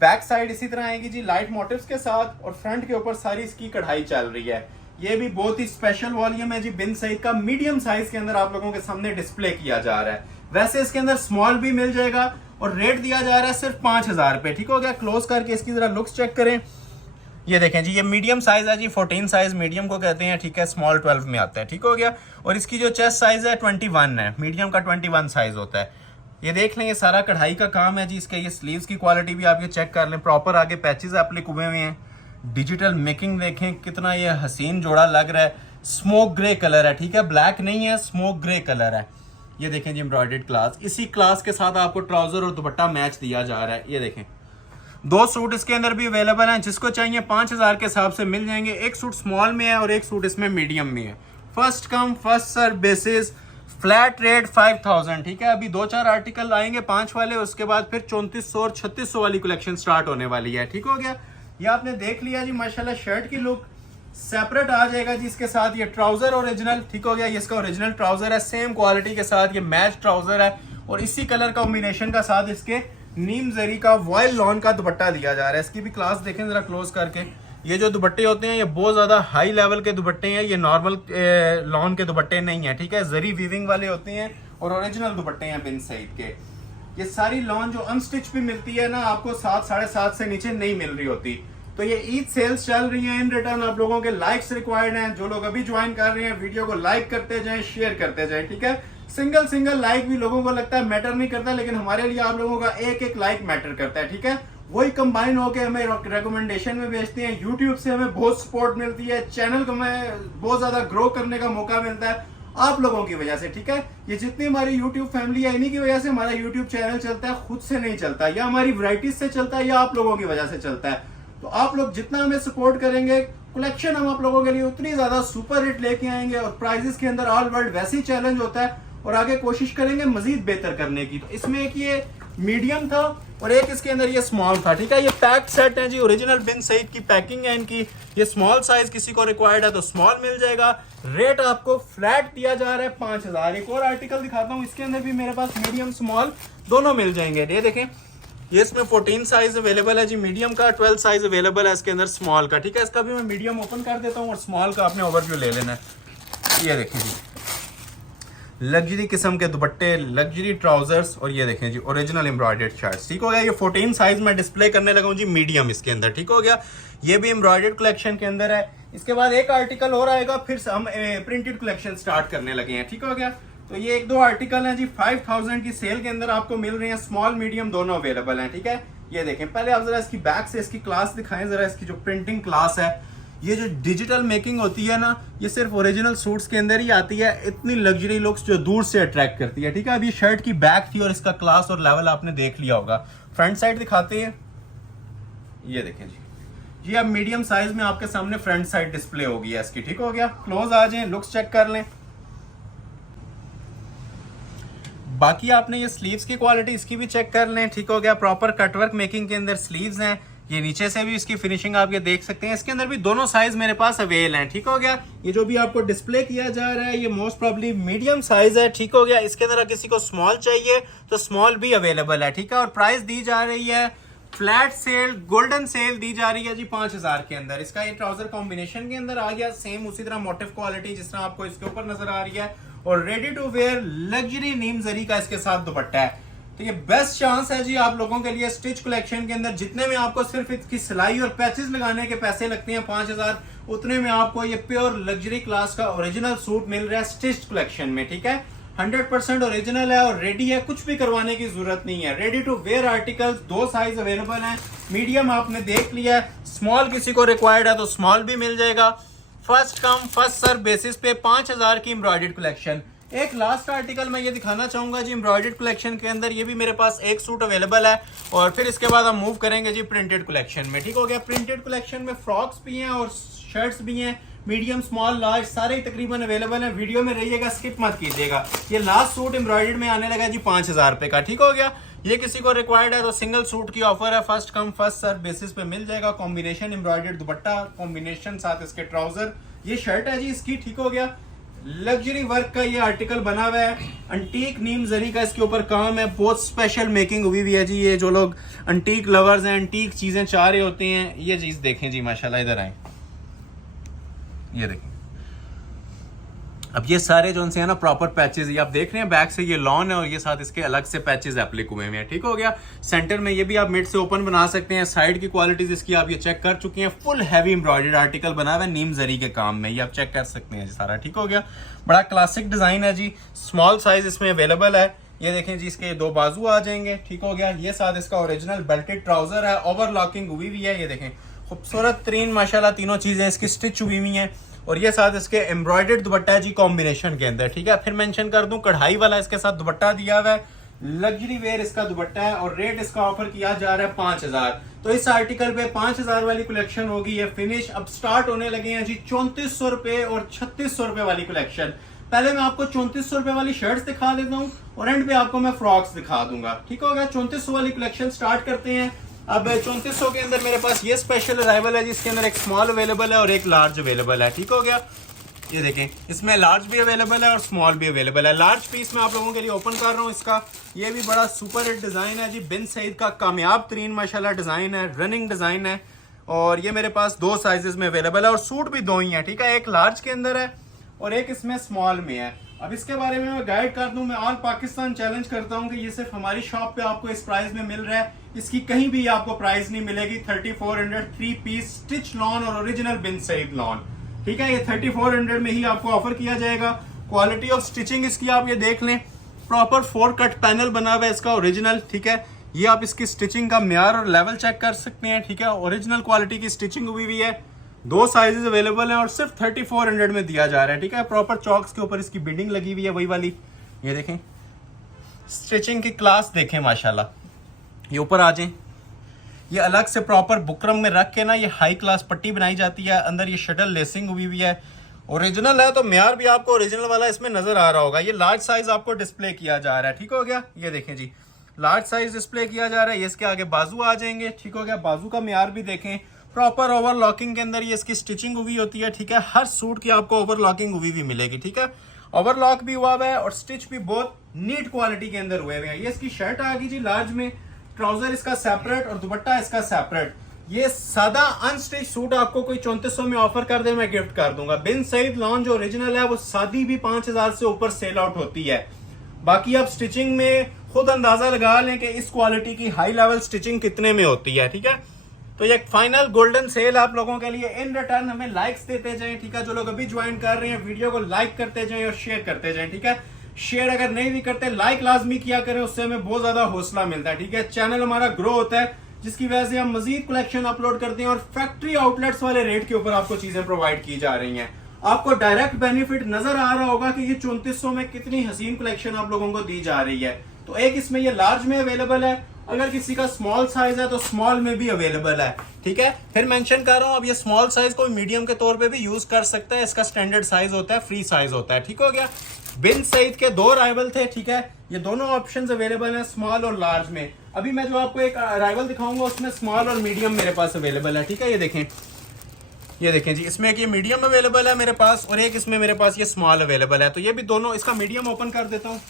बैक साइड इसी तरह आएगी जी लाइट मोटिव्स के साथ, और फ्रंट के ऊपर सारी इसकी कढ़ाई चल रही है। ये भी बहुत ही स्पेशल वॉल्यूम है जी, बिन सईद का मीडियम साइज के अंदर आप लोगों के सामने डिस्प्ले किया जा रहा है। वैसे इसके अंदर स्मॉल भी मिल जाएगा, और रेट दिया जा रहा है सिर्फ 5000 रुपए। ठीक हो गया, क्लोज करके इसकी जरा लुक्स चेक करें। ये देखें जी, ये मीडियम साइज है जी, 14 साइज मीडियम को कहते हैं। ठीक है, स्मॉल 12 में आता है। ठीक हो गया, और इसकी जो चेस्ट साइज है 21 है, मीडियम का 21 साइज होता है। ये देख लें, ये सारा कढ़ाई का काम है जी इसके। ये स्लीव्स की क्वालिटी भी आप ये चेक कर लें, प्रॉपर आगे पैचेस एप्लिक हुए हुए हैं। डिजिटल मेकिंग देखें कितना ये हसीन जोड़ा लग रहा है। स्मोक ग्रे कलर है, ठीक है, ब्लैक नहीं है, स्मोक ग्रे कलर है। ये देखें जी एम्ब्रॉयडर्ड क्लास, इसी क्लास के साथ आपको ट्राउजर और दुपट्टा मैच दिया जा रहा है। ये देखें, 2 सूट इसके अंदर भी अवेलेबल हैं, जिसको चाहिए 5000 के हिसाब से मिल जाएंगे। एक सूट स्मॉल में है और एक सूट इसमें मीडियम में है। First come first serve basis, flat rate 5000। ठीक है, अभी 2-4 आर्टिकल आएंगे 5 वाले, उसके बाद फिर 3400 और 3600 वाली कलेक्शन स्टार्ट होने वाली है। ठीक हो गया, ये आपने देख लिया जी माशाल्लाह। शर्ट की लुक सेपरेट आ जाएगा जी इसके साथ। ये ट्राउजर ओरिजिनल, ठीक हो गया, ये इसका ओरिजिनल ट्राउजर है, सेम क्वालिटी के साथ ये मैच ट्राउजर है, और इसी कलर कॉम्बिनेशन का साथ इसके नीम जरी का वॉयल लॉन का दुपट्टा दिया जा रहा है। इसकी भी क्लास देखें जरा क्लोज करके। ये जो दुपट्टे होते हैं ये बहुत ज्यादा हाई लेवल के दुपट्टे हैं, ये नॉर्मल लॉन के दुपट्टे नहीं है। ठीक है, जरी वीविंग वाले होते हैं और ओरिजिनल दुपट्टे हैं बिन सईद के। ये सारी लॉन जो अनस्टिच भी मिलती है ना, आपको 7, 7.5 से नीचे नहीं मिल रही होती। तो ये ईद सेल्स चल रही है। इन रिटर्न आप लोगों के लाइक्स रिक्वायर्ड हैं। जो लोग अभी ज्वाइन कर रहे हैं, वीडियो को लाइक करते जाएं, शेयर करते जाएं। ठीक है, सिंगल लाइक भी लोगों को लगता है मैटर नहीं करता, लेकिन हमारे लिए आप लोगों का एक लाइक मैटर करता है। ठीक है, वही कंबाइन होकर हमें रिकमेंडेशन में भेजते हैं। यूट्यूब से हमें बहुत सपोर्ट मिलती है, चैनल को हमें बहुत ज्यादा ग्रो करने का मौका मिलता है आप लोगों की वजह से। ठीक है, ये जितनी हमारी यूट्यूब फैमिली है, इन्हीं की वजह से हमारा यूट्यूब चैनल चलता है, खुद से नहीं चलता, या हमारी वैरायटीज से चलता है, या आप लोगों की वजह से चलता है। तो आप लोग जितना हमें सपोर्ट करेंगे, कलेक्शन हम आप लोगों के लिए उतनी ज्यादा सुपर हिट लेके आएंगे, और प्राइजेस के अंदर ऑल वर्ल्ड वैसे ही चैलेंज होता है, और आगे कोशिश करेंगे मजीद बेहतर करने की। तो इसमें एक ये मीडियम था और एक इसके अंदर ये स्मॉल था। ठीक है, ये पैक्ड सेट है जी, ओरिजिनल बिन सईद की पैकिंग है इनकी। ये स्मॉल साइज किसी को रिक्वायर्ड है तो स्मॉल मिल जाएगा। रेट आपको फ्लैट दिया जा रहा है 5000। एक और आर्टिकल दिखाता हूँ, इसके अंदर भी मेरे पास मीडियम स्मॉल दोनों मिल जाएंगे। ये देखें, ये इसमें 14 साइज अवेलेबल है जी मीडियम का, 12 साइज अवेलेबल है इसके अंदर स्मॉल का। ठीक है, इसका भी मैं मीडियम ओपन कर देता हूँ और स्मॉल का आपने ओवरव्यू ले लेना है। ये देखें जी, लग्जरी किस्म के दुपट्टे, लग्जरी ट्राउजर्स, और ये देखें जी ओरिजिनल एम्ब्रॉयडर्ड शर्ट्स। ठीक हो गया, ये 14 साइज में डिस्प्ले करने लगा हूँ जी मीडियम इसके अंदर। ठीक हो गया, ये भी एम्ब्रॉयडर्ड कलेक्शन के अंदर है। इसके बाद एक आर्टिकल और आएगा, फिर हम प्रिंटेड कलेक्शन स्टार्ट करने लगे हैं। ठीक हो गया, तो ये 1-2 आर्टिकल हैं जी 5000 की सेल के अंदर आपको मिल रहे हैं, स्मॉल मीडियम दोनों अवेलेबल हैं। ठीक है, ये देखें, पहले आप जरा इसकी बैक से इसकी क्लास दिखाएं, जरा इसकी जो प्रिंटिंग क्लास है। ये जो डिजिटल मेकिंग होती है ना, ये सिर्फ ओरिजिनल सूट्स के अंदर ही आती है। इतनी लग्जरी लुक्स जो दूर से अट्रैक्ट करती है, ठीक है। अब ये शर्ट की बैक थी और इसका क्लास और लेवल आपने देख लिया होगा। फ्रंट साइड दिखाते हैं, ये देखें जी अब मीडियम साइज में आपके सामने फ्रंट साइड डिस्प्ले होगी है इसकी, ठीक हो गया। क्लोज आ जाएं, लुक्स चेक कर लें। बाकी आपने ये स्लीव्स की क्वालिटी इसकी भी चेक कर लें, ठीक हो गया। प्रॉपर कटवर्क मेकिंग के अंदर स्लीव्स हैं। ये नीचे से भी इसकी फिनिशिंग आप ये देख सकते हैं। इसके अंदर भी दोनों साइज मेरे पास अवेल हैं, ठीक हो गया। ये जो भी आपको डिस्प्ले किया जा रहा है ये मोस्ट प्रॉब्ली मीडियम साइज है, ठीक हो गया। इसके अंदर किसी को स्मॉल चाहिए तो स्मॉल भी अवेलेबल है, ठीक है। और प्राइस दी जा रही है फ्लैट सेल, गोल्डन सेल दी जा रही है जी 5000 के अंदर। इसका ये ट्राउजर कॉम्बिनेशन के अंदर आ गया, सेम उसी तरह मोटिव क्वालिटी जिस तरह आपको इसके ऊपर नजर आ रही है। और रेडी टू वेयर लग्जरी नीम जरी का इसके साथ दुपट्टा है। तो ये बेस्ट चांस है जी आप लोगों के लिए स्टिच कलेक्शन के अंदर। जितने में आपको सिर्फ इसकी सिलाई और पैचेस लगाने के पैसे लगते हैं 5000, उतने में आपको ये प्योर लग्जरी क्लास का ओरिजिनल सूट मिल रहा है स्टिच कलेक्शन में, ठीक है। 100% ओरिजिनल है और रेडी है, कुछ भी करवाने की जरूरत नहीं है। Ready to wear articles, 2 size available हैं। मीडियम आपने देख लिया है, स्मॉल किसी को रिक्वायर्ड है तो स्मॉल भी मिल जाएगा। First come first serve basis पे 5000 की एम्ब्रॉयडर्ड कलेक्शन। एक लास्ट आर्टिकल मैं ये दिखाना चाहूंगा जी एम्ब्रॉयडर्ड कलेक्शन के अंदर। ये भी मेरे पास एक सूट अवेलेबल है और फिर इसके बाद हम मूव करेंगे जी प्रिंटेड कलेक्शन में, ठीक हो गया। प्रिंटेड कलेक्शन में फ्रॉक्स भी हैं और शर्ट्स भी हैं, मीडियम स्मॉल लार्ज सारे ही तकरीबन अवेलेबल है। वीडियो में रहिएगा, स्किप मत कीजिएगा। ये लास्ट सूट एम्ब्रॉयडर्ड में आने लगा जी 5000 रुपए का, ठीक हो गया। ये किसी को रिक्वायर्ड है तो सिंगल सूट की ऑफर है, first come first serve basis पे मिल जाएगा। कॉम्बिनेशन एम्ब्रॉयडर्ड दुपट्टा, कॉम्बिनेशन साथ इसके ट्राउजर। ये शर्ट है जी इसकी, ठीक हो गया। लग्जरी वर्क का ये आर्टिकल बना हुआ है, अंटीक नीम जरी का इसके ऊपर काम है, बहुत स्पेशल मेकिंग हुई हुई है जी। ये जो लोग अंटीक लवर्स हैं, अंटीक चीजें चाह रहे होते हैं, ये चीज देखें जी माशाल्लाह। इधर आए, ये देखें। अब ये सारे जो है ना प्रॉपर पैचेस, ये आप देख रहे हैं बैक से ये लॉन है और ये साथ इसके अलग से पैचेस एप्लिक हुए हैं, ठीक हो गया। सेंटर में ये भी आप मिड से ओपन बना सकते हैं। साइड की क्वालिटीज इसकी आप ये चेक कर चुके हैं। फुल हैवी एम्ब्रॉयडर्ड आर्टिकल बना हुआ है नीम जरी के काम में, ये आप चेक कर सकते हैं जी सारा, ठीक हो गया। बड़ा क्लासिक डिजाइन है जी, स्मॉल साइज इसमें अवेलेबल है। ये देखें जी इसके 2 बाजू आ जाएंगे, ठीक हो गया। ये साथ इसका ओरिजिनल बेल्टेड ट्राउजर है, ओवरलॉकिंग हुई हुई है। ये देखें खूबसूरत तरीन माशाल्लाह तीनों चीजें इसकी स्टिच हुई हुई हैं। और ये साथ इसके एम्ब्रॉयडर्ड दुपट्टा है जी कॉम्बिनेशन के अंदर, ठीक है। फिर मेंशन कर दूं कढ़ाई वाला इसके साथ दुपट्टा दिया हुआ है, लग्जरी वेयर इसका दुपट्टा है। और रेट इसका ऑफर किया जा रहा है 5000। तो इस आर्टिकल पे 5000 वाली कलेक्शन होगी ये फिनिश। अब स्टार्ट होने लगे हैं जी 3400 रुपए और 3600 रुपए वाली कलेक्शन। पहले मैं आपको 3400 रुपए वाली शर्ट्स दिखा देता हूँ और एंड पे आपको मैं फ्रॉक्स दिखा दूंगा, ठीक होगा। 3400 वाली कलेक्शन स्टार्ट करते हैं। अब 3400 के अंदर मेरे पास ये स्पेशल अराइवल है जिसके अंदर एक स्मॉल अवेलेबल है और एक लार्ज अवेलेबल है, ठीक हो गया। ये देखें इसमें लार्ज भी अवेलेबल है और स्मॉल भी अवेलेबल है। लार्ज पीस मैं आप लोगों के लिए ओपन कर रहा हूँ इसका। ये भी बड़ा सुपर हिट डिजाइन है जी, बिन सईद का कामयाब तरीन माशाल्लाह डिजाइन है, रनिंग डिजाइन है। और ये मेरे पास 2 साइजेस में अवेलेबल है और सूट भी 2 ही है, ठीक है। एक लार्ज के अंदर है और एक इसमें स्मॉल में है। अब इसके बारे में मैं गाइड कर दूं, मैं ऑल पाकिस्तान चैलेंज करता हूं कि ये सिर्फ हमारी शॉप पे आपको इस प्राइस में मिल रहा है, इसकी कहीं भी आपको प्राइस नहीं मिलेगी। 3400 3 पीस स्टिच लॉन और ओरिजिनल बिन सईद लॉन, ठीक है। ये 3400 में ही आपको ऑफर किया जाएगा। क्वालिटी ऑफ स्टिचिंग इसकी आप ये देख लें, प्रॉपर 4 कट पैनल बना हुआ है इसका ओरिजिनल, ठीक है। ये आप इसकी स्टिचिंग का म्यार और लेवल चेक कर सकते हैं, ठीक है। ओरिजिनल क्वालिटी की स्टिचिंग हुई हुई है। 2 साइजेस अवेलेबल हैं और सिर्फ 3400 में दिया जा रहा है, ठीक है। प्रॉपर चॉक्स के ऊपर इसकी बिल्डिंग लगी हुई है वही वाली। ये देखें स्टिचिंग की क्लास देखें माशाल्लाह। ये ऊपर आ जाएं, ये अलग से प्रॉपर बुकरम में रख के ना ये हाई क्लास पट्टी बनाई जाती है। अंदर ये शटल लेसिंग हुई हुई है, ओरिजिनल है तो म्यार भी आपको ओरिजिनल वाला इसमें नजर आ रहा होगा। ये लार्ज साइज आपको डिस्प्ले किया जा रहा है, ठीक हो गया। ये देखें जी लार्ज साइज डिस्प्ले किया जा रहा है। ये इसके आगे बाजू आ जाएंगे, ठीक हो गया। बाजू का म्यार भी देखें, प्रॉपर ओवरलॉकिंग के अंदर ये इसकी स्टिचिंग हुई होती है, ठीक है। हर सूट की आपको ओवरलॉकिंग हुई भी मिलेगी, ठीक है। ओवरलॉक भी हुआ है और स्टिच भी बहुत नीट क्वालिटी के अंदर हुए हैं। ये इसकी शर्ट आ गई जी लार्ज में, ट्राउजर इसका सेपरेट और दुपट्टा इसका सेपरेट। ये सादा अनस्टिच सूट आपको कोई 3400 में ऑफर कर दे मैं गिफ्ट कर दूंगा। बिन सईद लॉन जो ओरिजिनल है वो सादी भी 5000 से ऊपर सेल आउट होती है। बाकी आप स्टिचिंग में खुद अंदाजा लगा लें कि इस क्वालिटी की हाई लेवल स्टिचिंग कितने में होती है, ठीक है। तो ये फाइनल गोल्डन सेल आप लोगों के लिए। इन रिटर्न हमें लाइक्स देते जाएं, ठीक है। जो लोग अभी ज्वाइन कर रहे हैं वीडियो को लाइक करते जाएं और शेयर करते जाएं, ठीक है। शेयर अगर नहीं भी करते लाइक लाजमी किया करें, उससे हमें बहुत ज्यादा हौसला मिलता है, ठीक है। चैनल हमारा ग्रो होता है, जिसकी वजह से हम मजीद कलेक्शन अपलोड करते हैं और फैक्ट्री आउटलेट्स वाले रेट के ऊपर आपको चीजें प्रोवाइड की जा रही हैं। आपको डायरेक्ट बेनिफिट नजर आ रहा होगा कि ये 3400 में कितनी हसीन कलेक्शन आप लोगों को दी जा रही है। तो एक इसमें ये लार्ज में अवेलेबल है, अगर किसी का स्मॉल साइज है तो स्मॉल में भी अवेलेबल है, ठीक है। फिर मेंशन कर रहा हूं, अब ये स्मॉल साइज कोई मीडियम के तौर पे भी यूज कर सकता है, इसका स्टैंडर्ड साइज होता है, फ्री साइज होता है, ठीक हो गया। बिन सईद के 2 राइवल थे, ठीक है, ये दोनों ऑप्शंस अवेलेबल हैं स्मॉल और लार्ज में। अभी मैं जो आपको एक राइवल दिखाऊंगा उसमें स्मॉल और मीडियम मेरे पास अवेलेबल है, ठीक है। ये देखें जी, इसमें एक ये मीडियम अवेलेबल है मेरे पास और एक इसमें मेरे पास ये स्मॉल अवेलेबल है। तो ये भी दोनों, इसका मीडियम ओपन कर देता हूँ।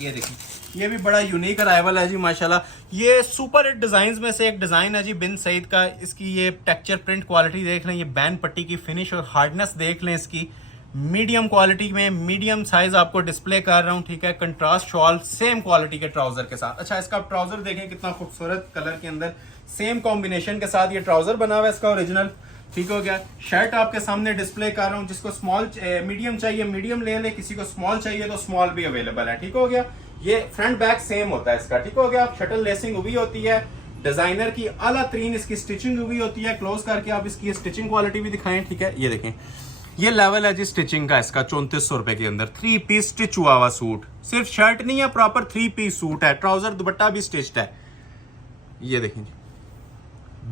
ये देखिए, ये भी बड़ा यूनिक अराइवल है जी माशाल्लाह। ये सुपर हिट डिजाइन में से एक डिजाइन है जी बिन सईद का। इसकी ये टेक्सचर प्रिंट क्वालिटी देख लें, ये बैन पट्टी की फिनिश और हार्डनेस देख लें इसकी। मीडियम क्वालिटी में मीडियम साइज आपको डिस्प्ले कर रहा हूँ, ठीक है। कंट्रास्ट शॉल सेम क्वालिटी के ट्राउजर के साथ। अच्छा, इसका ट्राउजर देखें कितना खूबसूरत कलर के अंदर सेम कॉम्बिनेशन के साथ ये ट्राउजर बना हुआ है इसका ओरिजिनल, ठीक हो गया। शर्ट आपके सामने डिस्प्ले कर रहा हूँ, जिसको स्मॉल मीडियम चाहिए मीडियम ले ले, किसी को स्मॉल चाहिए तो स्मॉल भी अवेलेबल है, ठीक हो गया। ये फ्रंट बैक सेम होता है इसका, ठीक हो गया। शटल लेसिंग हुई होती है, डिजाइनर की आला तरीन इसकी स्टिचिंग हुई होती है। क्लोज करके आप इसकी स्टिचिंग क्वालिटी भी दिखाएं, ठीक है। ये देखें, ये लेवल है जी स्टिचिंग का इसका 3400 रुपए के अंदर। 3 पीस स्टिच हुआ हुआ सूट, सिर्फ शर्ट नहीं है, प्रॉपर 3 पीस सूट है, ट्राउजर दुपट्टा भी स्टिच्ड है। ये देखें जी,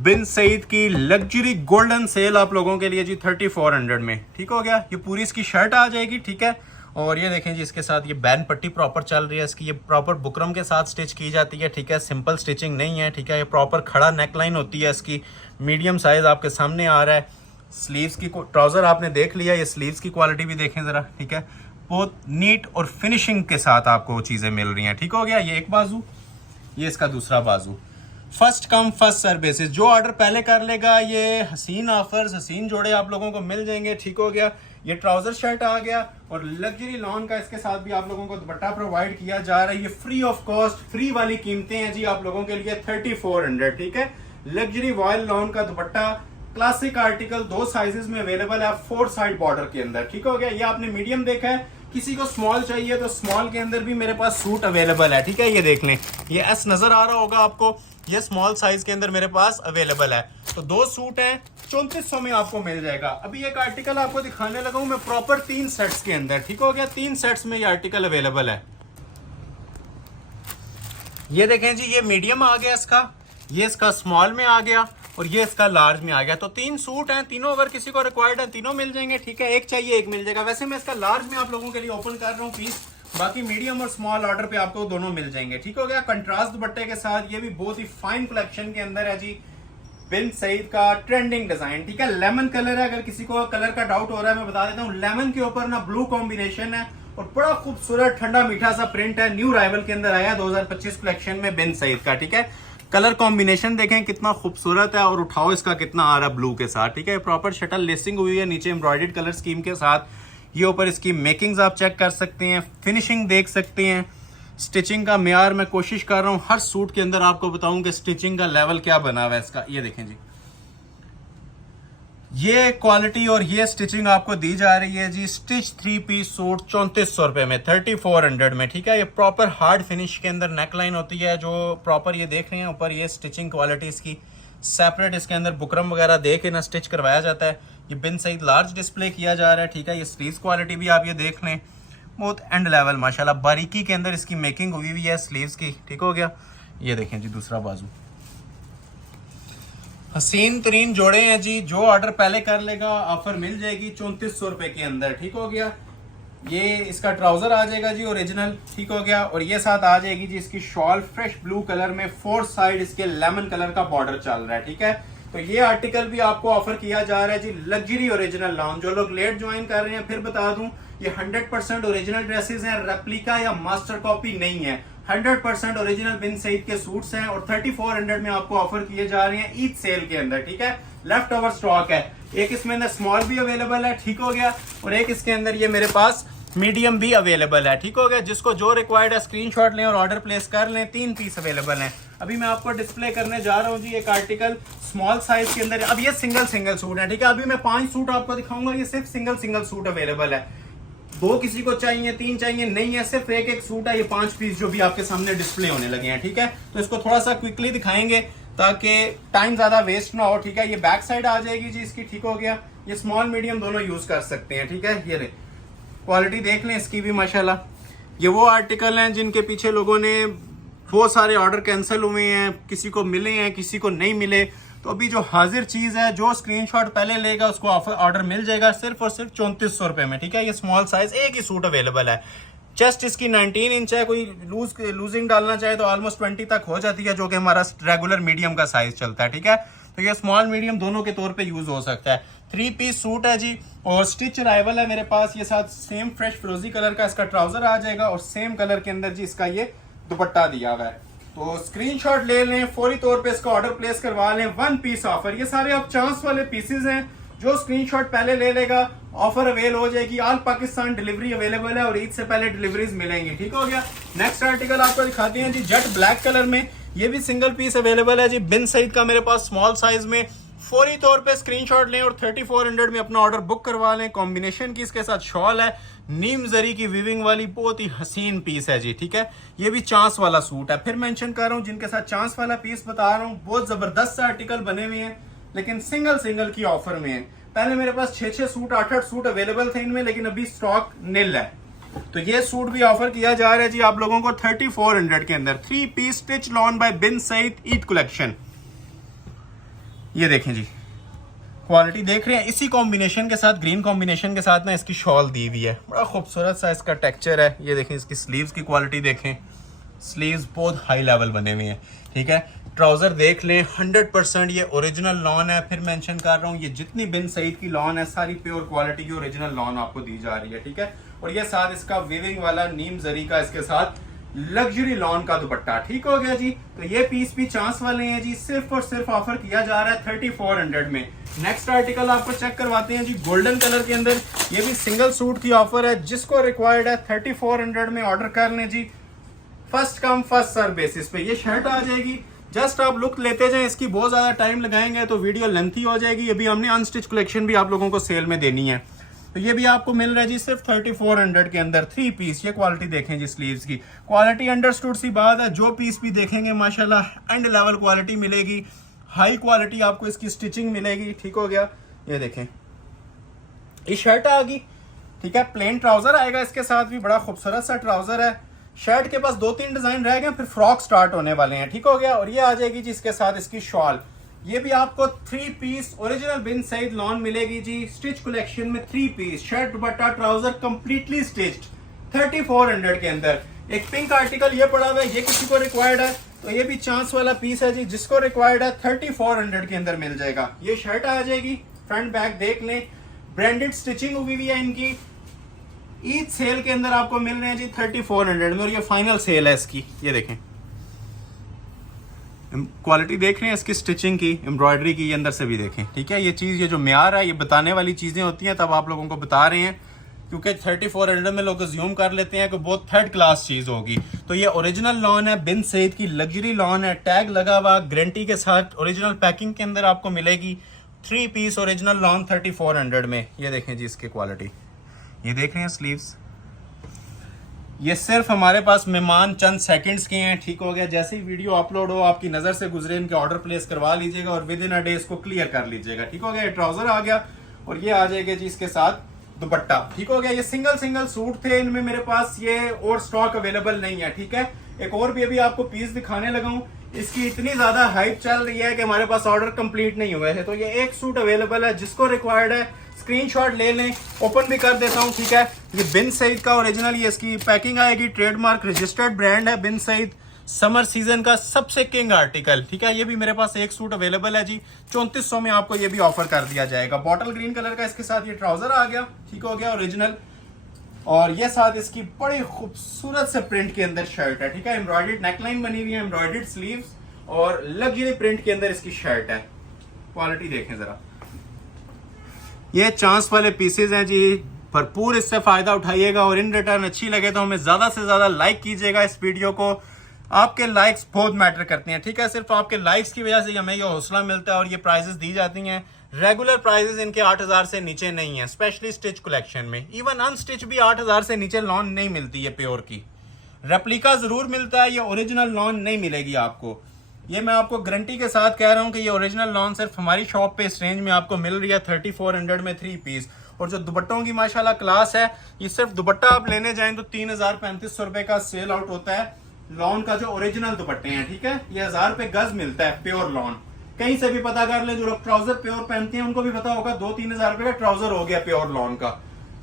बिन सईद की लग्जरी गोल्डन सेल आप लोगों के लिए जी 3400 में, ठीक हो गया। ये पूरी इसकी शर्ट आ जाएगी, ठीक है। और ये देखें जी, इसके साथ ये बैन पट्टी प्रॉपर चल रही है इसकी, ये प्रॉपर बुकरम के साथ स्टिच की जाती है, ठीक है। सिंपल स्टिचिंग नहीं है, ठीक है। ये प्रॉपर खड़ा नेकलाइन होती है इसकी। मीडियम साइज आपके सामने आ रहा है। स्लीव्स की ट्राउजर आपने देख लिया, ये स्लीव्स की क्वालिटी भी देखें जरा, ठीक है। बहुत नीट और फिनिशिंग के साथ आपको चीजें मिल रही हैं, ठीक हो गया। ये एक बाजू, ये इसका दूसरा बाजू। First come first serve basis, जो ऑर्डर पहले कर लेगा ये हसीन ऑफर्स, हसीन जोड़े आप लोगों को मिल जाएंगे, ठीक हो गया। ये ट्राउजर शर्ट आ गया और लग्जरी लॉन का इसके साथ भी आप लोगों को दुपट्टा प्रोवाइड किया जा रहा है। ये फ्री ऑफ कॉस्ट, फ्री वाली कीमतें हैं जी आप लोगों के लिए 3400, ठीक है। लग्जरी वॉयल लॉन का दुपट्टा, क्लासिक आर्टिकल, 2 साइजेस में अवेलेबल है, 4 साइड बॉर्डर के अंदर, ठीक हो गया। ये आपने मीडियम देखा है, किसी को स्मॉल चाहिए तो स्मॉल के अंदर भी मेरे पास सूट अवेलेबल है, ठीक है। ये देख लें, ये एस नजर आ रहा होगा आपको, ये स्मॉल साइज के अंदर मेरे पास अवेलेबल है। तो 2 सूट हैं, 3400 में आपको मिल जाएगा। अभी एक आर्टिकल आपको दिखाने लगा हूं मैं प्रॉपर 3 सेट्स के अंदर, ठीक हो गया। 3 सेट्स में ये आर्टिकल अवेलेबल है। ये देखें जी, ये मीडियम आ गया इसका, ये इसका स्मॉल में आ गया और ये इसका लार्ज में आ गया। तो 3 सूट हैं, तीनों अगर किसी को रिक्वायर्ड है तीनों मिल जाएंगे, ठीक है। एक चाहिए एक मिल जाएगा। वैसे मैं इसका लार्ज में आप लोगों के लिए ओपन कर रहा हूँ पीस, बाकी मीडियम और स्मॉल ऑर्डर पे आपको दोनों मिल जाएंगे, ठीक हो गया। कंट्रास्ट दुपट्टे के साथ ये भी बहुत ही फाइन कलेक्शन के अंदर है जी बिन सईद का ट्रेंडिंग डिजाइन, ठीक है। लेमन कलर है, अगर किसी को कलर का डाउट हो रहा है मैं बता देता हूँ। लेमन के ऊपर ना ब्लू कॉम्बिनेशन है और बड़ा खूबसूरत ठंडा मीठा सा प्रिंट है। न्यू राइवल के अंदर आया 2025 कलेक्शन में बिन सईद का, ठीक है। कलर कॉम्बिनेशन देखें कितना खूबसूरत है और उठाओ इसका कितना आ रहा है ब्लू के साथ, ठीक है। प्रॉपर शटल लेसिंग हुई है नीचे एम्ब्रॉयडर्ड कलर स्कीम के साथ। ये ऊपर इसकी मेकिंग्स आप चेक कर सकते हैं, फिनिशिंग देख सकते हैं। स्टिचिंग का मेयार मैं कोशिश कर रहा हूं हर सूट के अंदर आपको बताऊं कि स्टिचिंग का लेवल क्या बना हुआ है इसका। ये देखें जी, ये क्वालिटी और ये स्टिचिंग आपको दी जा रही है जी। स्टिच 3 पीस सूट 3400 रुपए में, 3400 में, ठीक है। ये प्रॉपर हार्ड फिनिश के अंदर नेकलाइन होती है, जो प्रॉपर ये देख रहे हैं ऊपर, ये स्टिचिंग क्वालिटी इसकी सेपरेट इसके अंदर बुकरम वगैरह दे के ना स्टिच करवाया जाता है। ये बिन सईद लार्ज डिस्प्ले किया जा रहा है, ठीक है। ये स्लीव्स क्वालिटी भी आप ये देख लें, बहुत एंड लेवल माशाल्लाह बारीकी के अंदर इसकी मेकिंग हुई हुई है स्लीव्स की, ठीक हो गया। ये देखें जी दूसरा बाजू, हसीन तरीन जोड़े हैं जी। जो ऑर्डर पहले कर लेगा ऑफर मिल जाएगी 3400 रुपए के अंदर, ठीक हो गया। ये इसका ट्राउजर आ जाएगा जी ओरिजिनल, ठीक हो गया। और ये साथ आ जाएगी जी इसकी शॉल फ्रेश ब्लू कलर में, 4 साइड इसके लेमन कलर का बॉर्डर चल रहा है, ठीक है। तो ये आर्टिकल भी आपको ऑफर किया जा रहा है जी, लग्जरी ओरिजिनल लॉन्च। जो लोग लेट ज्वाइन कर रहे हैं फिर बता दूं, ये 100% ओरिजिनल ड्रेसेस हैं, रेप्लिका या मास्टर कॉपी नहीं है। 100% ओरिजिनल बिन सईद के सूट्स हैं और 3400 में आपको ऑफर किए जा रहे हैं ईद सेल के अंदर, ठीक है। लेफ्ट ओवर स्टॉक है। एक इसमें अंदर स्मॉल भी अवेलेबल है, ठीक हो गया। और एक इसके अंदर ये मेरे पास मीडियम भी अवेलेबल है, ठीक हो गया। जिसको जो रिक्वायर्ड है स्क्रीनशॉट लें और ऑर्डर प्लेस कर लें। 3 पीस अवेलेबल हैं। अभी मैं आपको डिस्प्ले करने जा रहा हूँ जी एक आर्टिकल स्मॉल साइज के अंदर। अब ये सिंगल सूट है, ठीक है। अभी मैं 5 सूट आपको दिखाऊंगा, ये सिर्फ सिंगल सूट अवेलेबल है। 2 किसी को चाहिए, 3 चाहिए, नहीं है, सिर्फ एक सूट है। ये 5 पीस जो भी आपके सामने डिस्प्ले होने लगे हैं, ठीक है। तो इसको थोड़ा सा क्विकली दिखाएंगे ताकि टाइम ज़्यादा वेस्ट ना हो, ठीक है। ये बैक साइड आ जाएगी जी इसकी, ठीक हो गया। ये स्मॉल मीडियम दोनों यूज़ कर सकते हैं, ठीक है। ये ले क्वालिटी देख लें इसकी भी माशाल्लाह। ये वो आर्टिकल हैं जिनके पीछे लोगों ने बहुत सारे ऑर्डर कैंसिल हुए हैं, किसी को मिले हैं, किसी को नहीं मिले। तो अभी जो हाजिर चीज़ है, जो स्क्रीनशॉट पहले लेगा उसको ऑर्डर मिल जाएगा सिर्फ और सिर्फ 3400 रुपये में, ठीक है। ये स्मॉल साइज एक ही सूट अवेलेबल है। चेस्ट इसकी 19 इंच है, कोई लूजिंग डालना चाहे तो ऑलमोस्ट 20 तक हो जाती है, जो कि हमारा रेगुलर मीडियम का साइज चलता है, ठीक है। तो ये स्मॉल मीडियम दोनों के तौर पे यूज हो सकता है। 3 पीस सूट है जी, और स्टिच अराइवल है मेरे पास। ये साथ सेम फ्रेश फिरोजी कलर का इसका ट्राउजर आ जाएगा, और सेम कलर के अंदर जी इसका ये दुपट्टा दिया हुआ है। तो स्क्रीनशॉट ले लें, फौरी तौर पे इसका ऑर्डर प्लेस करवा लें। 1 पीस ऑफर, ये सारे अब चांस वाले पीसेज हैं। जो स्क्रीनशॉट पहले ले लेगा ऑफर अवेल हो जाएगी। ऑल पाकिस्तान डिलीवरी अवेलेबल है, और ईद से पहले डिलीवरीज मिलेंगी, ठीक हो गया। नेक्स्ट आर्टिकल आपको दिखाते हैं जी, जेट ब्लैक कलर में। ये भी सिंगल पीस अवेलेबल है जी, बिन सईद का मेरे पास स्मॉल साइज में। फौरी तौर पे स्क्रीनशॉट लें और 3400 में अपना ऑर्डर बुक करवा लें। कॉम्बिनेशन की इसके साथ शॉल है, नीम जरी की वीविंग वाली, बहुत ही हसीन पीस है जी, ठीक है। ये भी चांस वाला सूट है, फिर मेंशन कर रहा हूँ जिनके साथ चांस वाला पीस बता रहा हूँ। बहुत जबरदस्त आर्टिकल बने हुए हैं, लेकिन सिंगल सिंगल की ऑफर में है। पहले मेरे पास 6-6 सूट 8-8 सूट अवेलेबल थे इनमें, लेकिन अभी स्टॉक निल है। तो ये सूट भी ऑफर किया जा रहा है जी आप लोगों को 3400 के अंदर। 3 पीस स्टिच लॉन बाय बिन सईद ईद कलेक्शन। ये देखें जी, क्वालिटी देख रहे हैं। इसी कॉम्बिनेशन के साथ, ग्रीन कॉम्बिनेशन के साथ ना इसकी शॉल दी हुई है। बड़ा खूबसूरत सा इसका टेक्सचर है। ये देखें, इसकी स्लीव्स की क्वालिटी देखें, स्लीव्स बहुत हाई लेवल बने हुए हैं, ठीक है। ट्राउजर देख लें, 100% ये ओरिजिनल लॉन है। फिर मेंशन कर रहा हूँ, ये जितनी बिन सईद की लॉन है सारी प्योर क्वालिटी की ओरिजिनल लॉन आपको दी जा रही है, ठीक है। और ये साथ इसका वीविंग वाला नीम जरी का इसके साथ लग्जरी लॉन का दुपट्टा, ठीक हो गया जी। तो ये पीस भी चांस वाले हैं जी, सिर्फ और सिर्फ ऑफर किया जा रहा है 3400 में। नेक्स्ट आर्टिकल आपको चेक करवाते हैं जी, गोल्डन कलर के अंदर। ये भी सिंगल सूट की ऑफर है, जिसको रिक्वायर्ड है 3400 में ऑर्डर कर लें जी, first come first serve basis पे। ये शर्ट आ जाएगी, जस्ट आप लुक लेते जाएं। इसकी बहुत ज्यादा टाइम लगाएंगे तो वीडियो लेंथी हो जाएगी। अभी हमने अनस्टिच कलेक्शन भी आप लोगों को सेल में देनी है, तो ये भी आपको मिल रहा है जी सिर्फ 3400 के अंदर। 3 पीस, ये क्वालिटी देखें जी, स्लीव्स की क्वालिटी अंडरस्टूड सी बात है। जो पीस भी देखेंगे माशाल्लाह एंड लेवल क्वालिटी मिलेगी, हाई क्वालिटी आपको इसकी स्टिचिंग मिलेगी, ठीक हो गया। ये देखें, ये शर्ट आ गई, ठीक है। प्लेन ट्राउजर आएगा इसके साथ भी, बड़ा खूबसूरत सा ट्राउजर है। शर्ट के पास 2-3 डिजाइन रह गए, फिर फ्रॉक स्टार्ट होने वाले हैं, ठीक हो गया। और ये आ जाएगी जी इसके साथ इसकी शॉल। ये भी आपको 3 piece original Bin Saeed lawn मिलेगी जी, स्टिच कलेक्शन में। 3 piece shirt, dupatta, trouser completely stitched 3400 के अंदर। एक पिंक आर्टिकल ये पड़ा हुआ है, ये किसी को रिक्वायर्ड है तो ये भी चांस वाला पीस है जी, जिसको रिक्वायर्ड है 3400 के अंदर मिल जाएगा। ये शर्ट आ जाएगी, फ्रंट बैक देख लें, ब्रांडेड स्टिचिंग हुई है इनकी। ईद सेल के अंदर आपको मिल रहे हैं जी 3400 में, और ये फाइनल सेल है इसकी। ये देखें, क्वालिटी देख रहे हैं इसकी, स्टिचिंग की, एम्ब्रॉयडरी की, ये अंदर से भी देखें, ठीक है। ये चीज़, ये जो म्यार है, ये बताने वाली चीज़ें होती हैं, तब आप लोगों को बता रहे हैं, क्योंकि 3400 में लोग अज्यूम कर लेते हैं कि बहुत थर्ड क्लास चीज़ होगी। तो ये ओरिजिनल लॉन है, बिन सईद की लग्जरी लॉन है, टैग लगा हुआ, गारंटी के साथ, ओरिजिनल पैकिंग के अंदर आपको मिलेगी। 3 पीस ओरिजिनल लॉन 3400 में। ये देखें जी इसकी क्वालिटी, ये देख रहे हैं स्लीव्स। ये सिर्फ हमारे पास मेहमान चंद सेकंड्स के हैं, ठीक हो गया। जैसे ही वीडियो अपलोड हो, आपकी नज़र से गुजरे, इनके ऑर्डर प्लेस करवा लीजिएगा और विद इन अ डे इसको क्लियर कर लीजिएगा, ठीक हो गया। ये ट्राउजर आ गया, और ये आ जाएगा जी इसके साथ दुपट्टा, ठीक हो गया। ये सिंगल सूट थे इनमें मेरे पास, ये और स्टॉक अवेलेबल नहीं है, ठीक है। एक और भी अभी आपको पीस दिखाने लगा हूँ, इसकी इतनी ज्यादा हाइप चल रही है कि हमारे पास ऑर्डर कंप्लीट नहीं हुए थे। तो ये एक सूट अवेलेबल है, जिसको रिक्वायर्ड है स्क्रीनशॉट ले लें। ओपन भी कर देता हूँ, ठीक है। ये बिन सईद का ओरिजिनल, ये इसकी पैकिंग आएगी, ट्रेडमार्क रजिस्टर्ड ब्रांड है बिन सईद। समर सीजन का सबसे किंग आर्टिकल, ठीक है। ये भी मेरे पास एक सूट अवेलेबल है जी, 3400 में आपको ये भी ऑफर कर दिया जाएगा। बॉटल ग्रीन कलर का इसके साथ ये ट्राउजर आ गया, ठीक हो गया, ओरिजिनल। और ये साथ इसकी बड़ी खूबसूरत से प्रिंट के अंदर शर्ट है, ठीक है। एम्ब्रॉयडर्ड नेकलाइन बनी हुई है, एम्ब्रॉयडर्ड स्लीव्स, और लग्जरी प्रिंट के अंदर इसकी शर्ट है। क्वालिटी देखें जरा, ये चांस वाले पीसेज हैं जी, भरपूर इससे फायदा उठाइएगा। और इन रिटर्न अच्छी लगे तो हमें ज्यादा से ज्यादा लाइक कीजिएगा इस वीडियो को। आपके लाइक्स बहुत मैटर करते हैं, ठीक है। सिर्फ आपके लाइक्स की वजह से हमें ये हौसला मिलता है और ये प्राइजेस दी जाती हैं। रेगुलर प्राइजेस इनके 8000 से नीचे नहीं है, स्पेशली स्टिच कलेक्शन में। इवन अनस्टिच भी 8000 से नीचे लॉन नहीं मिलती है प्योर की। रेप्लिका जरूर मिलता है, ये ओरिजिनल लॉन नहीं मिलेगी आपको। ये मैं आपको गारंटी के साथ कह रहा हूँ कि ये ओरिजिनल लॉन सिर्फ हमारी शॉप पे इस रेंज में आपको मिल रही है 3400 में 3 पीस। और जो दुपट्टों की माशाल्लाह क्लास है, ये सिर्फ दुपट्टा आप लेने जाएं तो 3035 रुपए का सेल आउट होता है लॉन का जो ओरिजिनल दुपट्टे हैं, ठीक है। ये 1000 रुपए गज मिलता है प्योर लॉन। कहीं से भी पता कर ले, जो लोग ट्राउजर प्योर पहनते हैं उनको भी पता होगा 2-3 हजार रुपए का ट्राउजर हो गया प्योर लॉन का।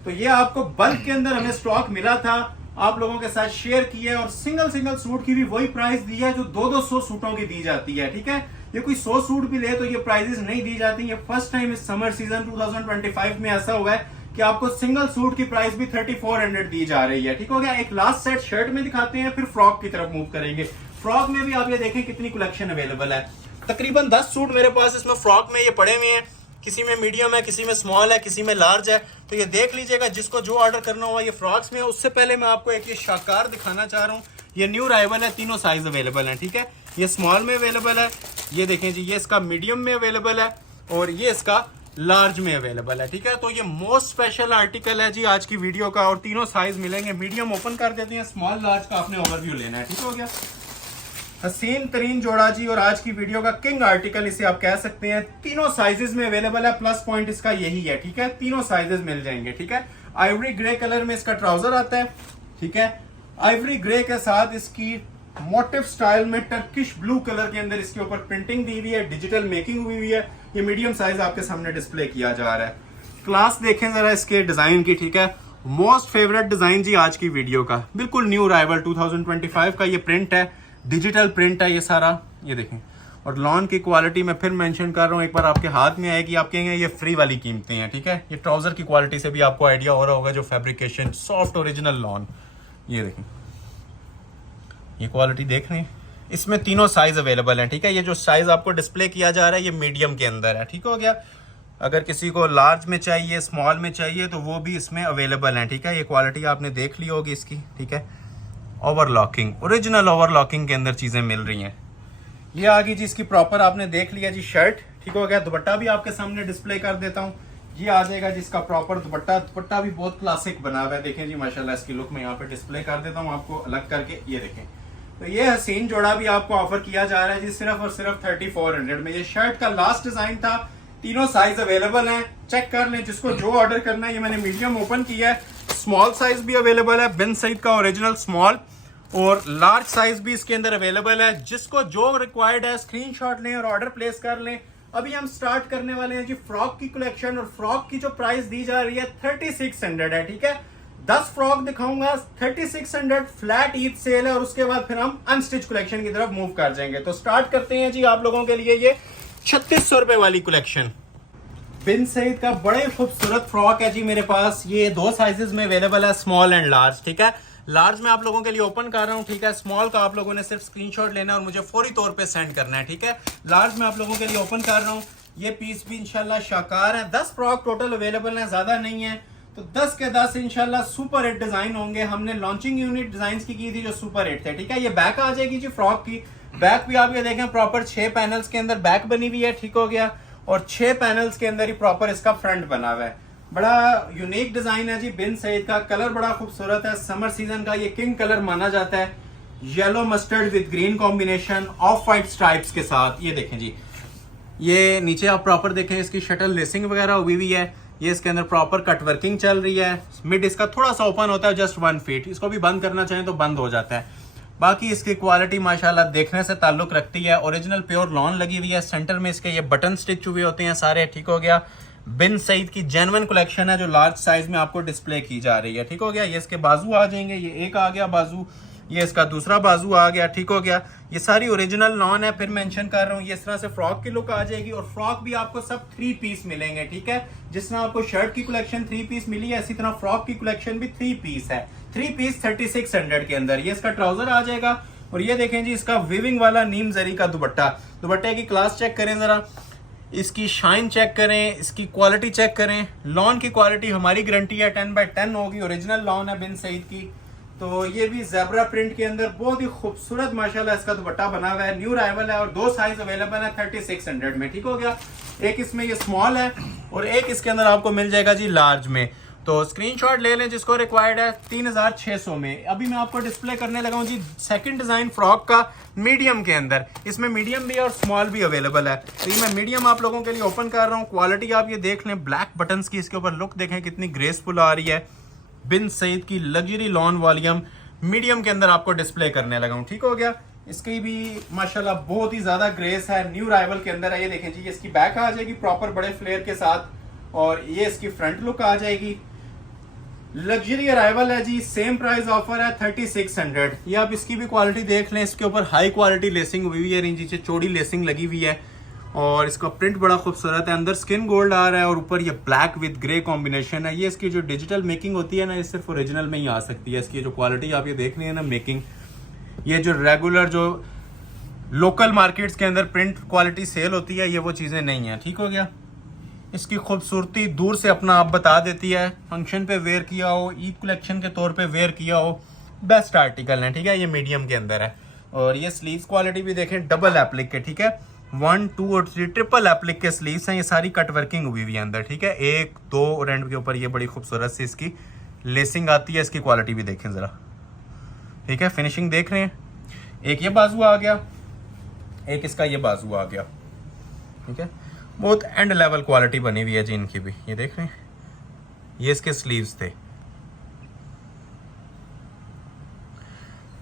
तो ये आपको बल्क के अंदर हमें स्टॉक मिला था, आप लोगों के साथ शेयर किया है, और सिंगल सिंगल सूट की भी वही प्राइस दी है जो 200 सूटों की दी जाती है, ठीक है। ये कोई 100 सूट भी ले तो ये प्राइसेस नहीं दी जाती। ये फर्स्ट टाइम इस समर सीजन 2025 में ऐसा हुआ है कि आपको सिंगल सूट की प्राइस भी 3400 दी जा रही है, ठीक हो गया। एक लास्ट सेट शर्ट में दिखाते हैं, फिर फ्रॉक की तरफ मूव करेंगे। फ्रॉक में भी आप ये देखें कितनी कलेक्शन अवेलेबल है। तकरीबन 10 सूट मेरे पास इसमें फ्रॉक में ये पड़े हुए हैं, किसी में मीडियम है, किसी में स्मॉल है, किसी में लार्ज है। तो ये देख लीजिएगा जिसको जो ऑर्डर करना हुआ। ये फ्रॉक्स में है। उससे पहले मैं आपको एक ये शाकार दिखाना चाह रहा हूँ। ये न्यू अराइवल है, तीनों साइज अवेलेबल है, ठीक है। ये स्मॉल में अवेलेबल है, ये देखें जी, ये इसका मीडियम में अवेलेबल है, और ये इसका लार्ज में अवेलेबल है, ठीक है। तो ये मोस्ट स्पेशल आर्टिकल है जी आज की वीडियो का, और तीनों साइज मिलेंगे। मीडियम ओपन कर देते हैं, स्मॉल लार्ज का आपने ओवरव्यू लेना है, ठीक हो गया। हसीन तरीन जोड़ा जी, और आज की वीडियो का किंग आर्टिकल इसे आप कह सकते हैं। तीनों साइजेस में अवेलेबल है, प्लस पॉइंट इसका यही है, ठीक है। तीनों साइजेस मिल जाएंगे, ठीक है। आइवरी ग्रे कलर में इसका ट्राउजर आता है, ठीक है। आइवरी ग्रे के साथ इसकी मोटिव स्टाइल में टर्किश ब्लू कलर के अंदर इसके ऊपर प्रिंटिंग दी हुई है, डिजिटल मेकिंग हुई हुई है। ये मीडियम साइज आपके सामने डिस्प्ले किया जा रहा है। क्लास देखें जरा इसके डिजाइन की, ठीक है। मोस्ट फेवरेट डिजाइन जी आज की वीडियो का, बिल्कुल न्यू अराइवल 2025 का ये प्रिंट है, डिजिटल प्रिंट है ये सारा, ये देखें। और लॉन की क्वालिटी मैं फिर मेंशन कर रहा हूँ, एक बार आपके हाथ में आएगी आप कहेंगे ये फ्री वाली कीमतें हैं, ठीक है। ये ट्राउजर की क्वालिटी से भी आपको आइडिया हो रहा होगा, जो फैब्रिकेशन सॉफ्ट ओरिजिनल लॉन, ये देखें, ये क्वालिटी देख रहे हैं। इसमें तीनों साइज अवेलेबल है, ठीक है। ये जो साइज आपको डिस्प्ले किया जा रहा है ये मीडियम के अंदर है, ठीक हो गया। अगर किसी को लार्ज में चाहिए, स्मॉल में चाहिए, तो वो भी इसमें अवेलेबल है, ठीक है। ये क्वालिटी आपने देख ली होगी इसकी, ठीक है। ओवरलॉकिंग, ओरिजिनल ओवरलॉकिंग के अंदर चीजें मिल रही हैं। ये आ गई जी इसकी प्रॉपर, आपने देख लिया जी शर्ट, ठीक हो गया। दुपट्टा भी आपके सामने डिस्प्ले कर देता हूँ। ये आ जाएगा जिसका प्रॉपर दुपट्टा। दुपट्टा भी बहुत क्लासिक बना हुआ है, देखें जी माशाल्लाह। इसकी लुक में यहाँ पे डिस्प्ले कर देता हूँ आपको अलग करके, ये देखें। तो ये हसीन जोड़ा भी आपको ऑफर किया जा रहा है जी सिर्फ और सिर्फ 3400 में। ये शर्ट का लास्ट डिजाइन था, तीनों साइज अवेलेबल हैं, चेक कर लें जिसको जो ऑर्डर करना है। ये मैंने मीडियम ओपन किया है, स्मॉल साइज भी अवेलेबल है, बिन सईद का ओरिजिनल स्मॉल, और लार्ज साइज भी इसके अंदर अवेलेबल है। जिसको जो रिक्वायर्ड है स्क्रीनशॉट लें और ऑर्डर प्लेस कर लें। अभी हम स्टार्ट करने वाले हैं जी फ्रॉक की कलेक्शन, और फ्रॉक की जो प्राइस दी जा रही है 3600 है, ठीक है। 10 फ्रॉक दिखाऊंगा, 3600 फ्लैट ईद सेल है, और उसके बाद फिर हम अनस्टिच कलेक्शन की तरफ मूव कर जाएंगे। तो स्टार्ट करते हैं जी आप लोगों के लिए ये 3600 रुपए वाली कलेक्शन। बिन सईद का बड़े खूबसूरत फ्रॉक है जी मेरे पास। ये 2 साइजेस में अवेलेबल है, स्मॉल एंड लार्ज, ठीक है। लार्ज में आप लोगों के लिए ओपन कर रहा हूँ, ठीक है। स्मॉल का आप लोगों ने सिर्फ स्क्रीनशॉट लेना है और मुझे फौरी तौर पे सेंड करना है, ठीक है। लार्ज में आप लोगों के लिए ओपन कर रहा हूँ। ये पीस भी इंशाल्लाह शाकार है। 10 फ्रॉक टोटल अवेलेबल है, ज्यादा नहीं है। तो 10 के 10 इंशाल्लाह सुपर हिट डिजाइन होंगे। हमने लॉन्चिंग यूनिट डिजाइन की थी जो सुपर हिट थे, ठीक है। ये बैक आ जाएगी जी फ्रॉक की। बैक भी आप ये देखें प्रॉपर 6 पैनल्स के अंदर बैक बनी हुई है, ठीक हो गया। और 6 पैनल्स के अंदर ही प्रॉपर इसका फ्रंट बना हुआ है। बड़ा यूनिक डिजाइन है जी बिन सईद का। कलर बड़ा खूबसूरत है, समर सीजन का ये किंग कलर माना जाता है। Yellow mustard with green combination, of white stripes के साथ। ये देखें जी, ये नीचे आप प्रॉपर देखें, इसकी शटल लेसिंग वगैरह हुई हुई है। ये इसके अंदर प्रॉपर कट वर्किंग चल रही है। मिड इसका थोड़ा सा ओपन होता है, जस्ट 1 फीट। इसको भी बंद करना चाहें तो बंद हो जाता है। बाकी इसकी क्वालिटी माशाल्लाह देखने से ताल्लुक रखती है। ओरिजिनल प्योर लॉन लगी हुई है। सेंटर में इसके ये बटन स्टिच हुए होते हैं सारे, ठीक हो गया। बिन सईद की जेन्युइन कलेक्शन है जो लार्ज साइज में आपको डिस्प्ले की जा रही है, ठीक हो गया। ये इसके बाजू आ जाएंगे, ये एक आ गया बाजू, ये इसका दूसरा बाजू आ गया, ठीक हो गया। ये सारी ओरिजिनल लॉन है, फिर मेंशन कर रहा हूँ। ये इस तरह से फ्रॉक की लुक आ जाएगी, और फ्रॉक भी आपको सब 3 पीस मिलेंगे, ठीक है। जिस तरह आपको शर्ट की कलेक्शन 3 पीस मिली है, इसी तरह फ्रॉक की कलेक्शन भी 3 पीस है। 3 पीस 3600 के अंदर। ये इसका ट्राउजर आ जाएगा, और ये देखें जी इसका वीविंग वाला नीम जरी का दुपट्टा। दुपट्टे की क्लास चेक करें जरा, इसकी शाइन चेक करें, इसकी क्वालिटी चेक करें। लॉन की क्वालिटी हमारी गारंटी है 10x10 होगी, ओरिजिनल लॉन है बिन सईद की। तो ये भी ज़ेब्रा प्रिंट के अंदर बहुत ही खूबसूरत माशाल्लाह इसका दुपट्टा बना हुआ है। न्यू अराइवल है, और 2 साइज अवेलेबल है 3600 में, ठीक हो गया। एक इसमें ये स्मॉल है, और एक इसके अंदर आपको मिल जाएगा जी लार्ज में। तो स्क्रीनशॉट ले लें जिसको रिक्वायर्ड है 3600 में। अभी मैं आपको डिस्प्ले करने लगा हूँ जी सेकंड डिजाइन फ्रॉक का मीडियम के अंदर। इसमें मीडियम भी और स्मॉल भी अवेलेबल है। तो ये मैं मीडियम आप लोगों के लिए ओपन कर रहा हूँ। क्वालिटी आप ये देख लें, ब्लैक बटन्स की इसके ऊपर लुक देखें कितनी ग्रेसफुल आ रही है। बिन सईद की लग्जरी लॉन वॉल्यूम मीडियम के अंदर आपको डिस्प्ले करने लगा हूँ। ठीक हो गया। इसकी भी माशाल्लाह बहुत ही ज्यादा ग्रेस है, न्यू राइवल के अंदर है। ये देखें जी, इसकी बैक आ जाएगी प्रॉपर बड़े फ्लेयर के साथ और ये इसकी फ्रंट लुक आ जाएगी। लग्जरी अराइवल है जी, सेम प्राइस ऑफर है 3600। ये आप इसकी भी क्वालिटी देख लें, इसके ऊपर हाई क्वालिटी लेसिंग हुई हुई है, नीचे चौड़ी लेसिंग लगी हुई है और इसका प्रिंट बड़ा खूबसूरत है। अंदर स्किन गोल्ड आ रहा है और ऊपर ये ब्लैक विद ग्रे कॉम्बिनेशन है। ये इसकी जो डिजिटल मेकिंग होती है ना, ये सिर्फ ओरिजिनल में ही आ सकती है। इसकी जो क्वालिटी आप ये देख रहे हैं ना मेकिंग, ये जो रेगुलर जो लोकल मार्केट्स के अंदर प्रिंट क्वालिटी सेल होती है, ये वो चीज़ें नहीं है। ठीक हो गया। इसकी खूबसूरती दूर से अपना आप बता देती है। फंक्शन पे वेयर किया हो, ईद कलेक्शन के तौर पे वेयर किया हो, बेस्ट आर्टिकल है। ठीक है, ये मीडियम के अंदर है और ये स्लीव्स क्वालिटी भी देखें, डबल एप्लिक के। ठीक है, 1, 2 और 3 ट्रिपल एप्लिक के स्लीव्स हैं। ये सारी कट वर्किंग हुई हुई है अंदर। ठीक है, 1, 2 और एंड के ऊपर ये बड़ी खूबसूरत सी इसकी लेसिंग आती है। इसकी क्वालिटी भी देखें ज़रा। ठीक है, फिनिशिंग देख रहे हैं। एक ये बाजू आ गया, एक इसका ये बाजू आ गया। ठीक है, बहुत एंड लेवल क्वालिटी बनी हुई है जी इनकी भी। ये देख रहे हैं, ये इसके स्लीव्स थे।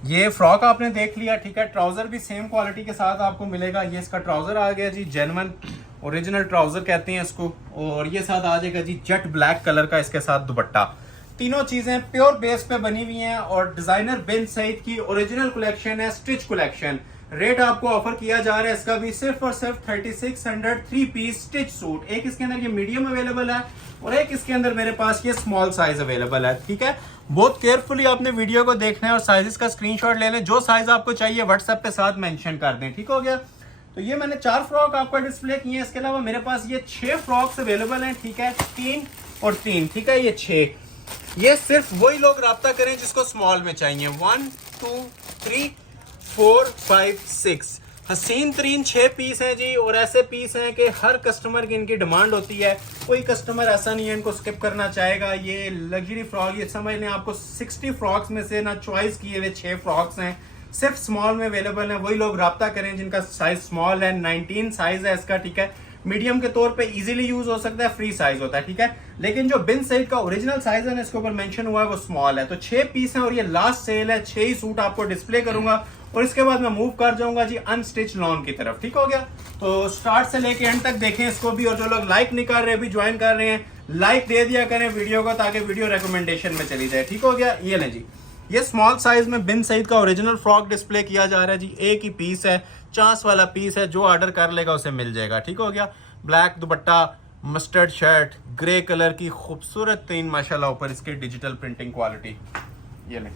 ये फ्रॉक आपने देख लिया। ठीक है, ट्राउजर भी सेम क्वालिटी के साथ आपको मिलेगा। ये इसका ट्राउजर आ गया जी, जेन्युइन ओरिजिनल ट्राउजर कहते हैं इसको। और ये साथ आ जाएगा जी जेट ब्लैक कलर का इसके साथ दुपट्टा। तीनों चीजें प्योर बेस पे बनी हुई हैं और डिजाइनर बिन सईद की ओरिजिनल कलेक्शन है, स्टिच कलेक्शन। रेट आपको ऑफर किया जा रहा है इसका भी सिर्फ और सिर्फ 3600 3 पीस स्टिच सूट। एक इसके अंदर ये मीडियम अवेलेबल है और एक इसके अंदर मेरे पास ये स्मॉल साइज अवेलेबल है। ठीक है, बहुत केयरफुली आपने वीडियो को देखना है और साइजेस का स्क्रीनशॉट ले लें। जो साइज आपको चाहिए व्हाट्सएप पे साथ मेंशन कर दें। ठीक हो गया। तो ये मैंने 4 फ्रॉक आपको डिस्प्ले किए हैं। इसके अलावा मेरे पास ये 6 फ्रॉक्स अवेलेबल हैं। ठीक है, 3 और 3। ठीक है, ये 6। ये सिर्फ वही लोग राब्ता करें जिसको स्मॉल में चाहिए। 1, 2, 3, 4, 5, 6 हसीन तरीन 6 पीस हैं जी। और ऐसे पीस हैं कि हर कस्टमर की इनकी डिमांड होती है। कोई कस्टमर ऐसा नहीं है इनको स्किप करना चाहेगा। ये लग्जरी फ्रॉक, ये समझ लें आपको 60 फ्रॉक्स में से ना चॉइस किए हुए 6 फ्रॉक्स हैं, सिर्फ स्मॉल में अवेलेबल है। वही लोग राब्ता करें जिनका साइज स्मॉल है। 19 साइज है इसका। ठीक है, मीडियम के तौर पे इजीली यूज हो सकता है, फ्री साइज होता है। ठीक है, लेकिन जो बिन सईद का ओरिजिनल साइज है ना, इसके ऊपर मेंशन हुआ है, वो स्मॉल है। तो 6 पीस हैं और ये लास्ट सेल है। 6 ही सूट आपको डिस्प्ले करूंगा और इसके बाद मैं मूव कर जाऊंगा जी अनस्टिच लॉन की तरफ। ठीक हो गया। तो स्टार्ट से लेके एंड तक देखें इसको भी। और जो लोग लाइक नहीं कर रहे, अभी ज्वाइन कर रहे हैं, लाइक दे दिया करें वीडियो को ताकि वीडियो रिकमेंडेशन में चली जाए। ठीक हो गया। ये लें जी, ये स्मॉल साइज में बिन सईद का ओरिजिनल फ्रॉक डिस्प्ले किया जा रहा है जी। एक ही पीस है, चांस वाला पीस है। जो ऑर्डर कर लेगा उसे मिल जाएगा। ठीक हो गया। ब्लैक दुपट्टा, मस्टर्ड शर्ट, ग्रे कलर की खूबसूरत तीन माशाल्लाह ऊपर इसके डिजिटल प्रिंटिंग क्वालिटी। ये लें,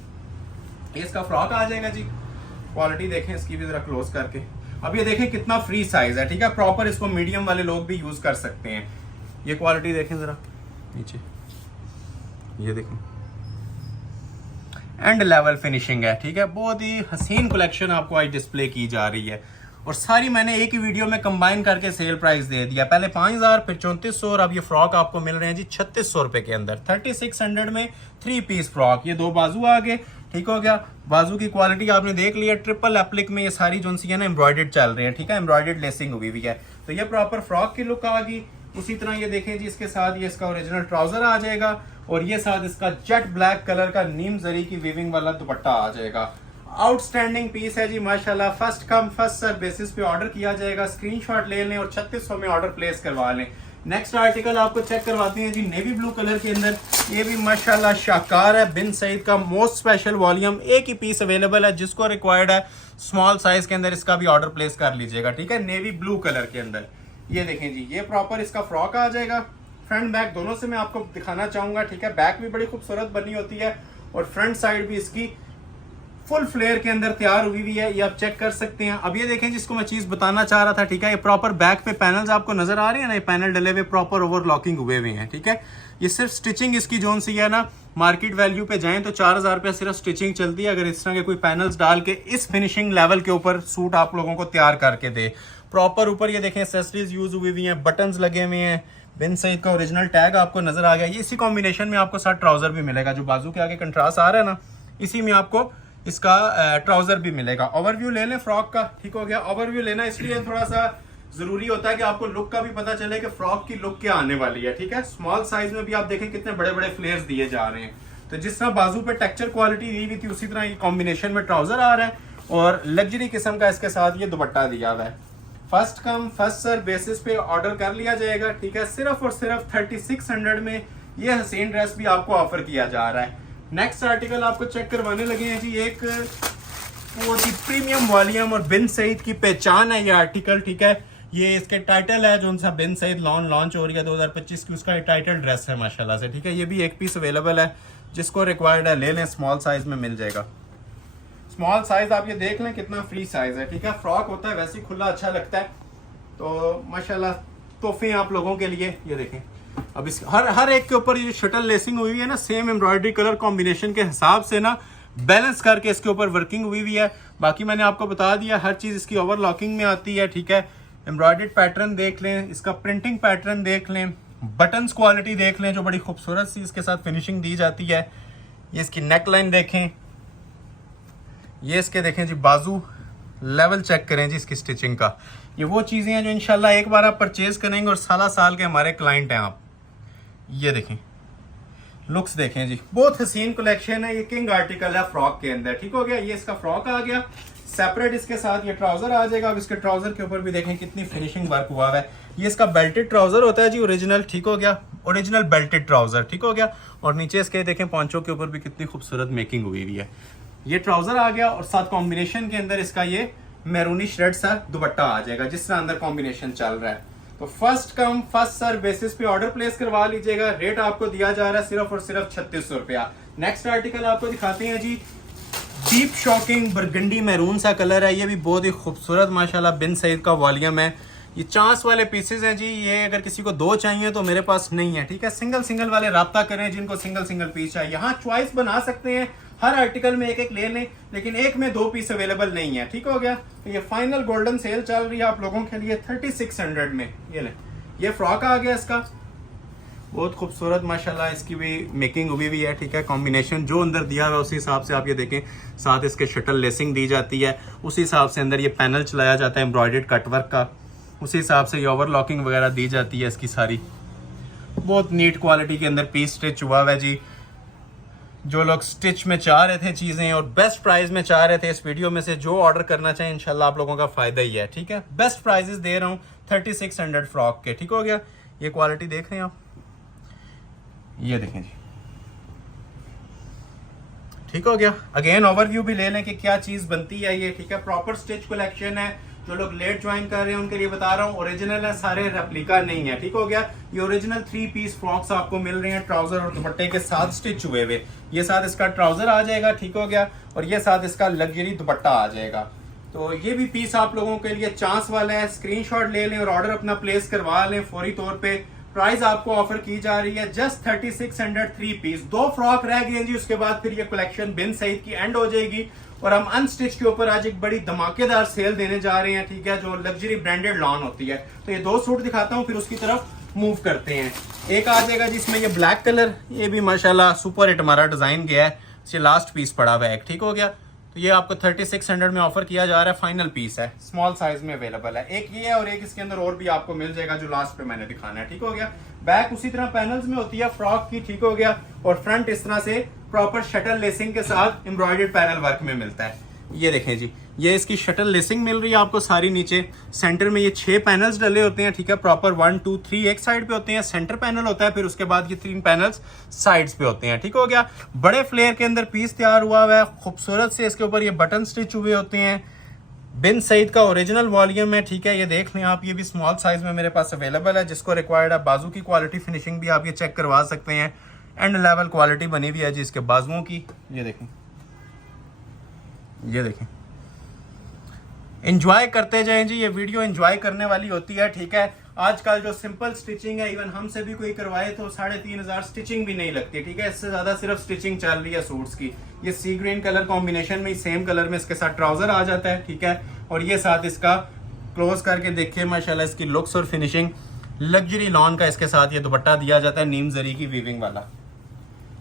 ये इसका फ्रॉक आ जाएगा जी। क्वालिटी देखें इसकी भी जरा क्लोज करके। अब ये देखें कितना फ्री साइज है। ठीक है, प्रॉपर इसको मीडियम वाले लोग भी यूज कर सकते हैं। ये क्वालिटी देखें जरा नीचे, ये देखें एंड लेवल फिनिशिंग है। ठीक है, बहुत ही हसीन कलेक्शन आपको आज डिस्प्ले की जा रही है और सारी मैंने एक ही वीडियो में कंबाइन करके सेल प्राइस दे दिया। पहले 5000, फिर 3400 और अब ये फ्रॉक आपको मिल रहे हैं जी 3600 रुपए के अंदर। 3600 में 3 पीस फ्रॉक। ये 2 बाजू आ गए। ठीक हो गया। बाजू की क्वालिटी आपने देख लिया। ट्रिपल एप्लिक में ये सारी जो सी है ना एम्ब्रॉयडर्ड चल रही है। ठीक है, एम्ब्रॉयडर्ड लेसिंग हुई हुई है। तो ये प्रॉपर फ्रॉक की लुक आ गई। उसी तरह ये देखें जी, इसके साथ ये इसका ओरिजिनल ट्राउजर आ जाएगा और ये साथ इसका जेट ब्लैक कलर का नीम जरी की वीविंग वाला दुपट्टा आ जाएगा। आउटस्टैंडिंग पीस है जी माशाल्लाह। First come first serve basis पे ऑर्डर किया जाएगा। स्क्रीनशॉट ले लें और 3600 में ऑर्डर प्लेस करवा लें। नेक्स्ट आर्टिकल आपको चेक करवाते हैं जी नेवी ब्लू कलर के अंदर। ये भी माशाल्लाह शाकार है। बिन सईद का मोस्ट स्पेशल वॉल्यूम, एक ही पीस अवेलेबल है। जिसको रिक्वायर्ड है स्मॉल साइज के अंदर इसका भी ऑर्डर प्लेस कर लीजिएगा। ठीक है, नेवी ब्लू कलर के अंदर। ये देखें जी, ये प्रॉपर इसका फ्रॉक आ जाएगा। फ्रंट बैक दोनों से मैं आपको दिखाना चाहूंगा। ठीक है, बैक भी बड़ी खूबसूरत बनी होती है और फ्रंट साइड भी इसकी फुल फ्लेयर के अंदर तैयार हुई हुई है। ये आप चेक कर सकते हैं। अब ये देखें जिसको मैं चीज बताना चाह रहा था। ठीक है, ये प्रॉपर बैक पे पैनल्स आपको नजर आ रहे हैं ना, ये पैनल डले हुए प्रॉपर ओवरलॉकिंग हुए हुए हैं। ठीक है, ये सिर्फ स्टिचिंग इसकी जोन सी है ना, मार्केट वैल्यू पे जाएं तो 4000 रुपया सिर्फ स्टिचिंग चलती है। अगर इस तरह के कोई पैनल्स डाल के इस फिनिशिंग लेवल के ऊपर सूट आप लोगों को तैयार करके दे। प्रॉपर ऊपर ये देखें एक्सेसरीज यूज हुई हुई हैं, बटन्स लगे हुए हैं, बिन सईद का ओरिजिनल टैग आपको नजर आ गया। ये इसी कॉम्बिनेशन में आपको साथ ट्राउजर भी मिलेगा, जो बाजू के आगे कंट्रास्ट आ रहा है ना, इसी में आपको इसका ट्राउजर भी मिलेगा। ओवरव्यू ले लें फ्रॉक का, ठीक हो गया। ओवरव्यू लेना इसलिए थोड़ा सा जरूरी होता है कि आपको लुक का भी पता चले कि फ्रॉक की लुक क्या आने वाली है, ठीक है। स्मॉल साइज में भी आप देखें कितने बड़े बड़े फ्लेयर्स दिए जा रहे हैं। तो जिस तरह बाजू पे टेक्सचर क्वालिटी दी हुई थी, उसी तरह ये कॉम्बिनेशन में ट्राउजर आ रहा है और लग्जरी किस्म का इसके साथ ये दुपट्टा दिया हुआ है। First come first serve basis पे ऑर्डर कर लिया जाएगा, ठीक है। सिर्फ और सिर्फ 3600 में ये हसीन ड्रेस भी आपको ऑफर किया जा रहा है। नेक्स्ट आर्टिकल आपको चेक करवाने लगे हैं जी, एक बहुत ही प्रीमियम वॉल्यूम और बिन सईद की पहचान है ये आर्टिकल, ठीक है। ये इसके टाइटल है जो उनसा बिन सईद लॉन्च हो रही है 2025 की, उसका टाइटल ड्रेस है माशाल्लाह से, ठीक है। ये भी एक पीस अवेलेबल है, जिसको रिक्वायर्ड है ले लें, स्मॉल साइज में मिल जाएगा। स्मॉल साइज आप ये देख लें कितना फ्री साइज है, ठीक है। फ्रॉक होता है वैसे ही खुला अच्छा लगता है, तो माशाल्लाह तोहफे आप लोगों के लिए। ये देखें अब इस हर एक के ऊपर ये शटल लेसिंग हुई है ना, सेम एम्ब्रॉयडरी कलर कॉम्बिनेशन के हिसाब से ना बैलेंस करके इसके ऊपर वर्किंग हुई है। बाकी मैंने आपको बता दिया हर चीज इसकी ओवरलॉकिंग में आती है, ठीक है। एम्ब्रॉयडर्ड पैटर्न देख लें, इसका प्रिंटिंग पैटर्न देख लें, बटन्स क्वालिटी देख लें जो बड़ी खूबसूरत सी इसके साथ फिनिशिंग दी जाती है। ये इसकी नेक लाइन देखें, ये इसके देखें जी बाजू लेवल चेक करें जी इसकी स्टिचिंग का। ये वो चीज़ें हैं जो इंशाल्लाह एक बार आप परचेज करेंगे और साल के हमारे क्लाइंट हैं आप। ये देखें लुक्स देखें जी, बहुत हसीन कलेक्शन है। ये किंग आर्टिकल है फ्रॉक के अंदर, ठीक हो गया। ये इसका फ्रॉक आ गया सेपरेट, इसके साथ ये ट्राउजर आ जाएगा। अब इसके ट्राउजर के ऊपर भी देखें कितनी फिनिशिंग वर्क हुआ है। ये इसका बेल्टेड ट्राउजर होता है जी ओरिजिनल, ठीक हो गया। ओरिजिनल बेल्टेड ट्राउजर, ठीक हो गया। और नीचे इसके देखें पॉन्चो के ऊपर भी कितनी खूबसूरत मेकिंग हुई हुई है। ये ट्राउजर आ गया और साथ कॉम्बिनेशन के अंदर इसका ये मैरूनी श्रेड सा दुपट्टा आ जाएगा, जिस तरह अंदर कॉम्बिनेशन चल रहा है। तो first come first serve basis पे ऑर्डर प्लेस करवा लीजिएगा। रेट आपको दिया जा रहा है सिर्फ और सिर्फ 3600 रुपया। नेक्स्ट आर्टिकल आपको दिखाते हैं जी, डीप शॉकिंग बरगंडी मैरून सा कलर है। ये भी बहुत ही खूबसूरत माशाल्लाह बिन सईद का वॉल्यूम है। ये चांस वाले पीसेज हैं जी, ये अगर किसी को दो चाहिए तो मेरे पास नहीं है, ठीक है। सिंगल वाले राब्ता करें जिनको सिंगल पीस चाहिए। यहाँ चॉइस बना सकते हैं, हर आर्टिकल में एक ले लें, लेकिन एक में 2 पीस अवेलेबल नहीं है, ठीक हो गया। तो ये फाइनल गोल्डन सेल चल रही है आप लोगों के लिए 3600 में। ये लें, ये फ्रॉक आ गया इसका, बहुत खूबसूरत माशाल्लाह इसकी भी मेकिंग हुई है, ठीक है। कॉम्बिनेशन जो अंदर दिया हुआ है उसी हिसाब से आप ये देखें, साथ इसके शटल लेसिंग दी जाती है, उसी हिसाब से अंदर ये पैनल चलाया जाता है एम्ब्रॉयडर्ड कटवर्क का, उसी हिसाब से ये ओवरलॉकिंग वगैरह दी जाती है इसकी सारी। बहुत नीट क्वालिटी के अंदर पीस स्टिच हुआ है जी। जो लोग स्टिच में चाह रहे थे चीज़ें और बेस्ट प्राइस में चाह रहे थे, इस वीडियो में से जो ऑर्डर करना चाहें इंशाल्लाह आप लोगों का फायदा ही है, ठीक है। बेस्ट प्राइजेस दे रहा हूँ 3600 फ्रॉक के, ठीक हो गया। ये क्वालिटी देख रहे हैं आप, ये देखें जी, ठीक हो गया। अगेन ओवरव्यू भी ले लें कि क्या चीज़ बनती है ये, ठीक है। प्रॉपर स्टिच कलेक्शन है। जो लोग लेट ज्वाइन कर रहे हैं उनके लिए बता रहा हूँ, ओरिजिनल है, सारे रेप्लिका नहीं है, ठीक हो गया। ये ओरिजिनल 3 पीस फ्रॉक्स आपको मिल रही हैं ट्राउजर और दुपट्टे के साथ स्टिच हुए हुए। ये साथ इसका ट्राउजर आ जाएगा, ठीक हो गया, और ये साथ इसका लग्जरी दुपट्टा आ जाएगा। तो ये भी पीस आप लोगों के लिए चांस वाला है। स्क्रीनशॉट ले लें और ऑर्डर अपना प्लेस करवा लें फौरी तौर पे। प्राइस आपको ऑफर की जा रही है जस्ट 3600 3 पीस। 2 फ्रॉक रह गए जी, उसके बाद फिर ये कलेक्शन बिन सईद की एंड हो जाएगी और हम अनस्टिच के ऊपर आज एक बड़ी धमाकेदार सेल देने जा रहे हैं, ठीक है, जो लग्जरी ब्रांडेड लॉन होती है। तो ये 2 सूट दिखाता हूँ, फिर उसकी तरफ मूव करते हैं। एक आ जाएगा जिसमें ये ब्लैक कलर, ये भी माशाल्लाह सुपर हिट हमारा डिजाइन गया है। ये लास्ट पीस पड़ा हुआ है एक, ठीक हो गया। तो ये आपको 3600 में ऑफर किया जा रहा है, फाइनल पीस है, स्मॉल साइज में अवेलेबल है। एक ये है और एक इसके अंदर और भी आपको मिल जाएगा जो लास्ट पे मैंने दिखाना है, ठीक हो गया। बैक उसी तरह पैनल्स में होती है फ्रॉक की, ठीक हो गया, और फ्रंट इस तरह से प्रॉपर शटल लेसिंग के साथ एम्ब्रॉयडर्ड पैनल वर्क में मिलता है। ये देखें जी, ये इसकी शटल लेसिंग मिल रही है आपको सारी। नीचे सेंटर में ये 6 पैनल्स डले होते हैं, ठीक है, प्रॉपर 1 2 3 एक साइड पे होते हैं, सेंटर पैनल होता है, फिर उसके बाद ये 3 पैनल्स साइड्स पे होते हैं, ठीक हो गया। बड़े फ्लेयर के अंदर पीस तैयार हुआ है, खूबसूरत से इसके ऊपर ये बटन स्टिच हुए होते हैं। बिन सईद का ओरिजिनल वॉल्यूम है, ठीक है, ये देख लें आप। ये भी स्मॉल साइज में मेरे पास अवेलेबल है, जिसको रिक्वायर्ड है। बाजू की क्वालिटी फिनिशिंग भी आप ये चेक करवा सकते हैं। एंड लेवल क्वालिटी बनी हुई है जी इसके बाजुओं की। ये देखें, ये देखें, एंजॉय करते जाएं जी, ये वीडियो एंजॉय करने वाली होती है, ठीक है। आजकल जो सिंपल स्टिचिंग है, इवन हमसे भी कोई करवाए तो 3500 स्टिचिंग भी नहीं लगती, ठीक है। इससे ज्यादा सिर्फ स्टिचिंग चल रही है सूट्स की। ये सी ग्रीन कलर कॉम्बिनेशन में, सेम कलर में इसके साथ ट्राउजर आ जाता है, ठीक है। और ये साथ इसका क्लोज करके देखिए माशाल्लाह इसकी लुक्स और फिनिशिंग। लग्जरी लॉन का इसके साथ ये दुपट्टा दिया जाता है नीम जरी की वीविंग वाला।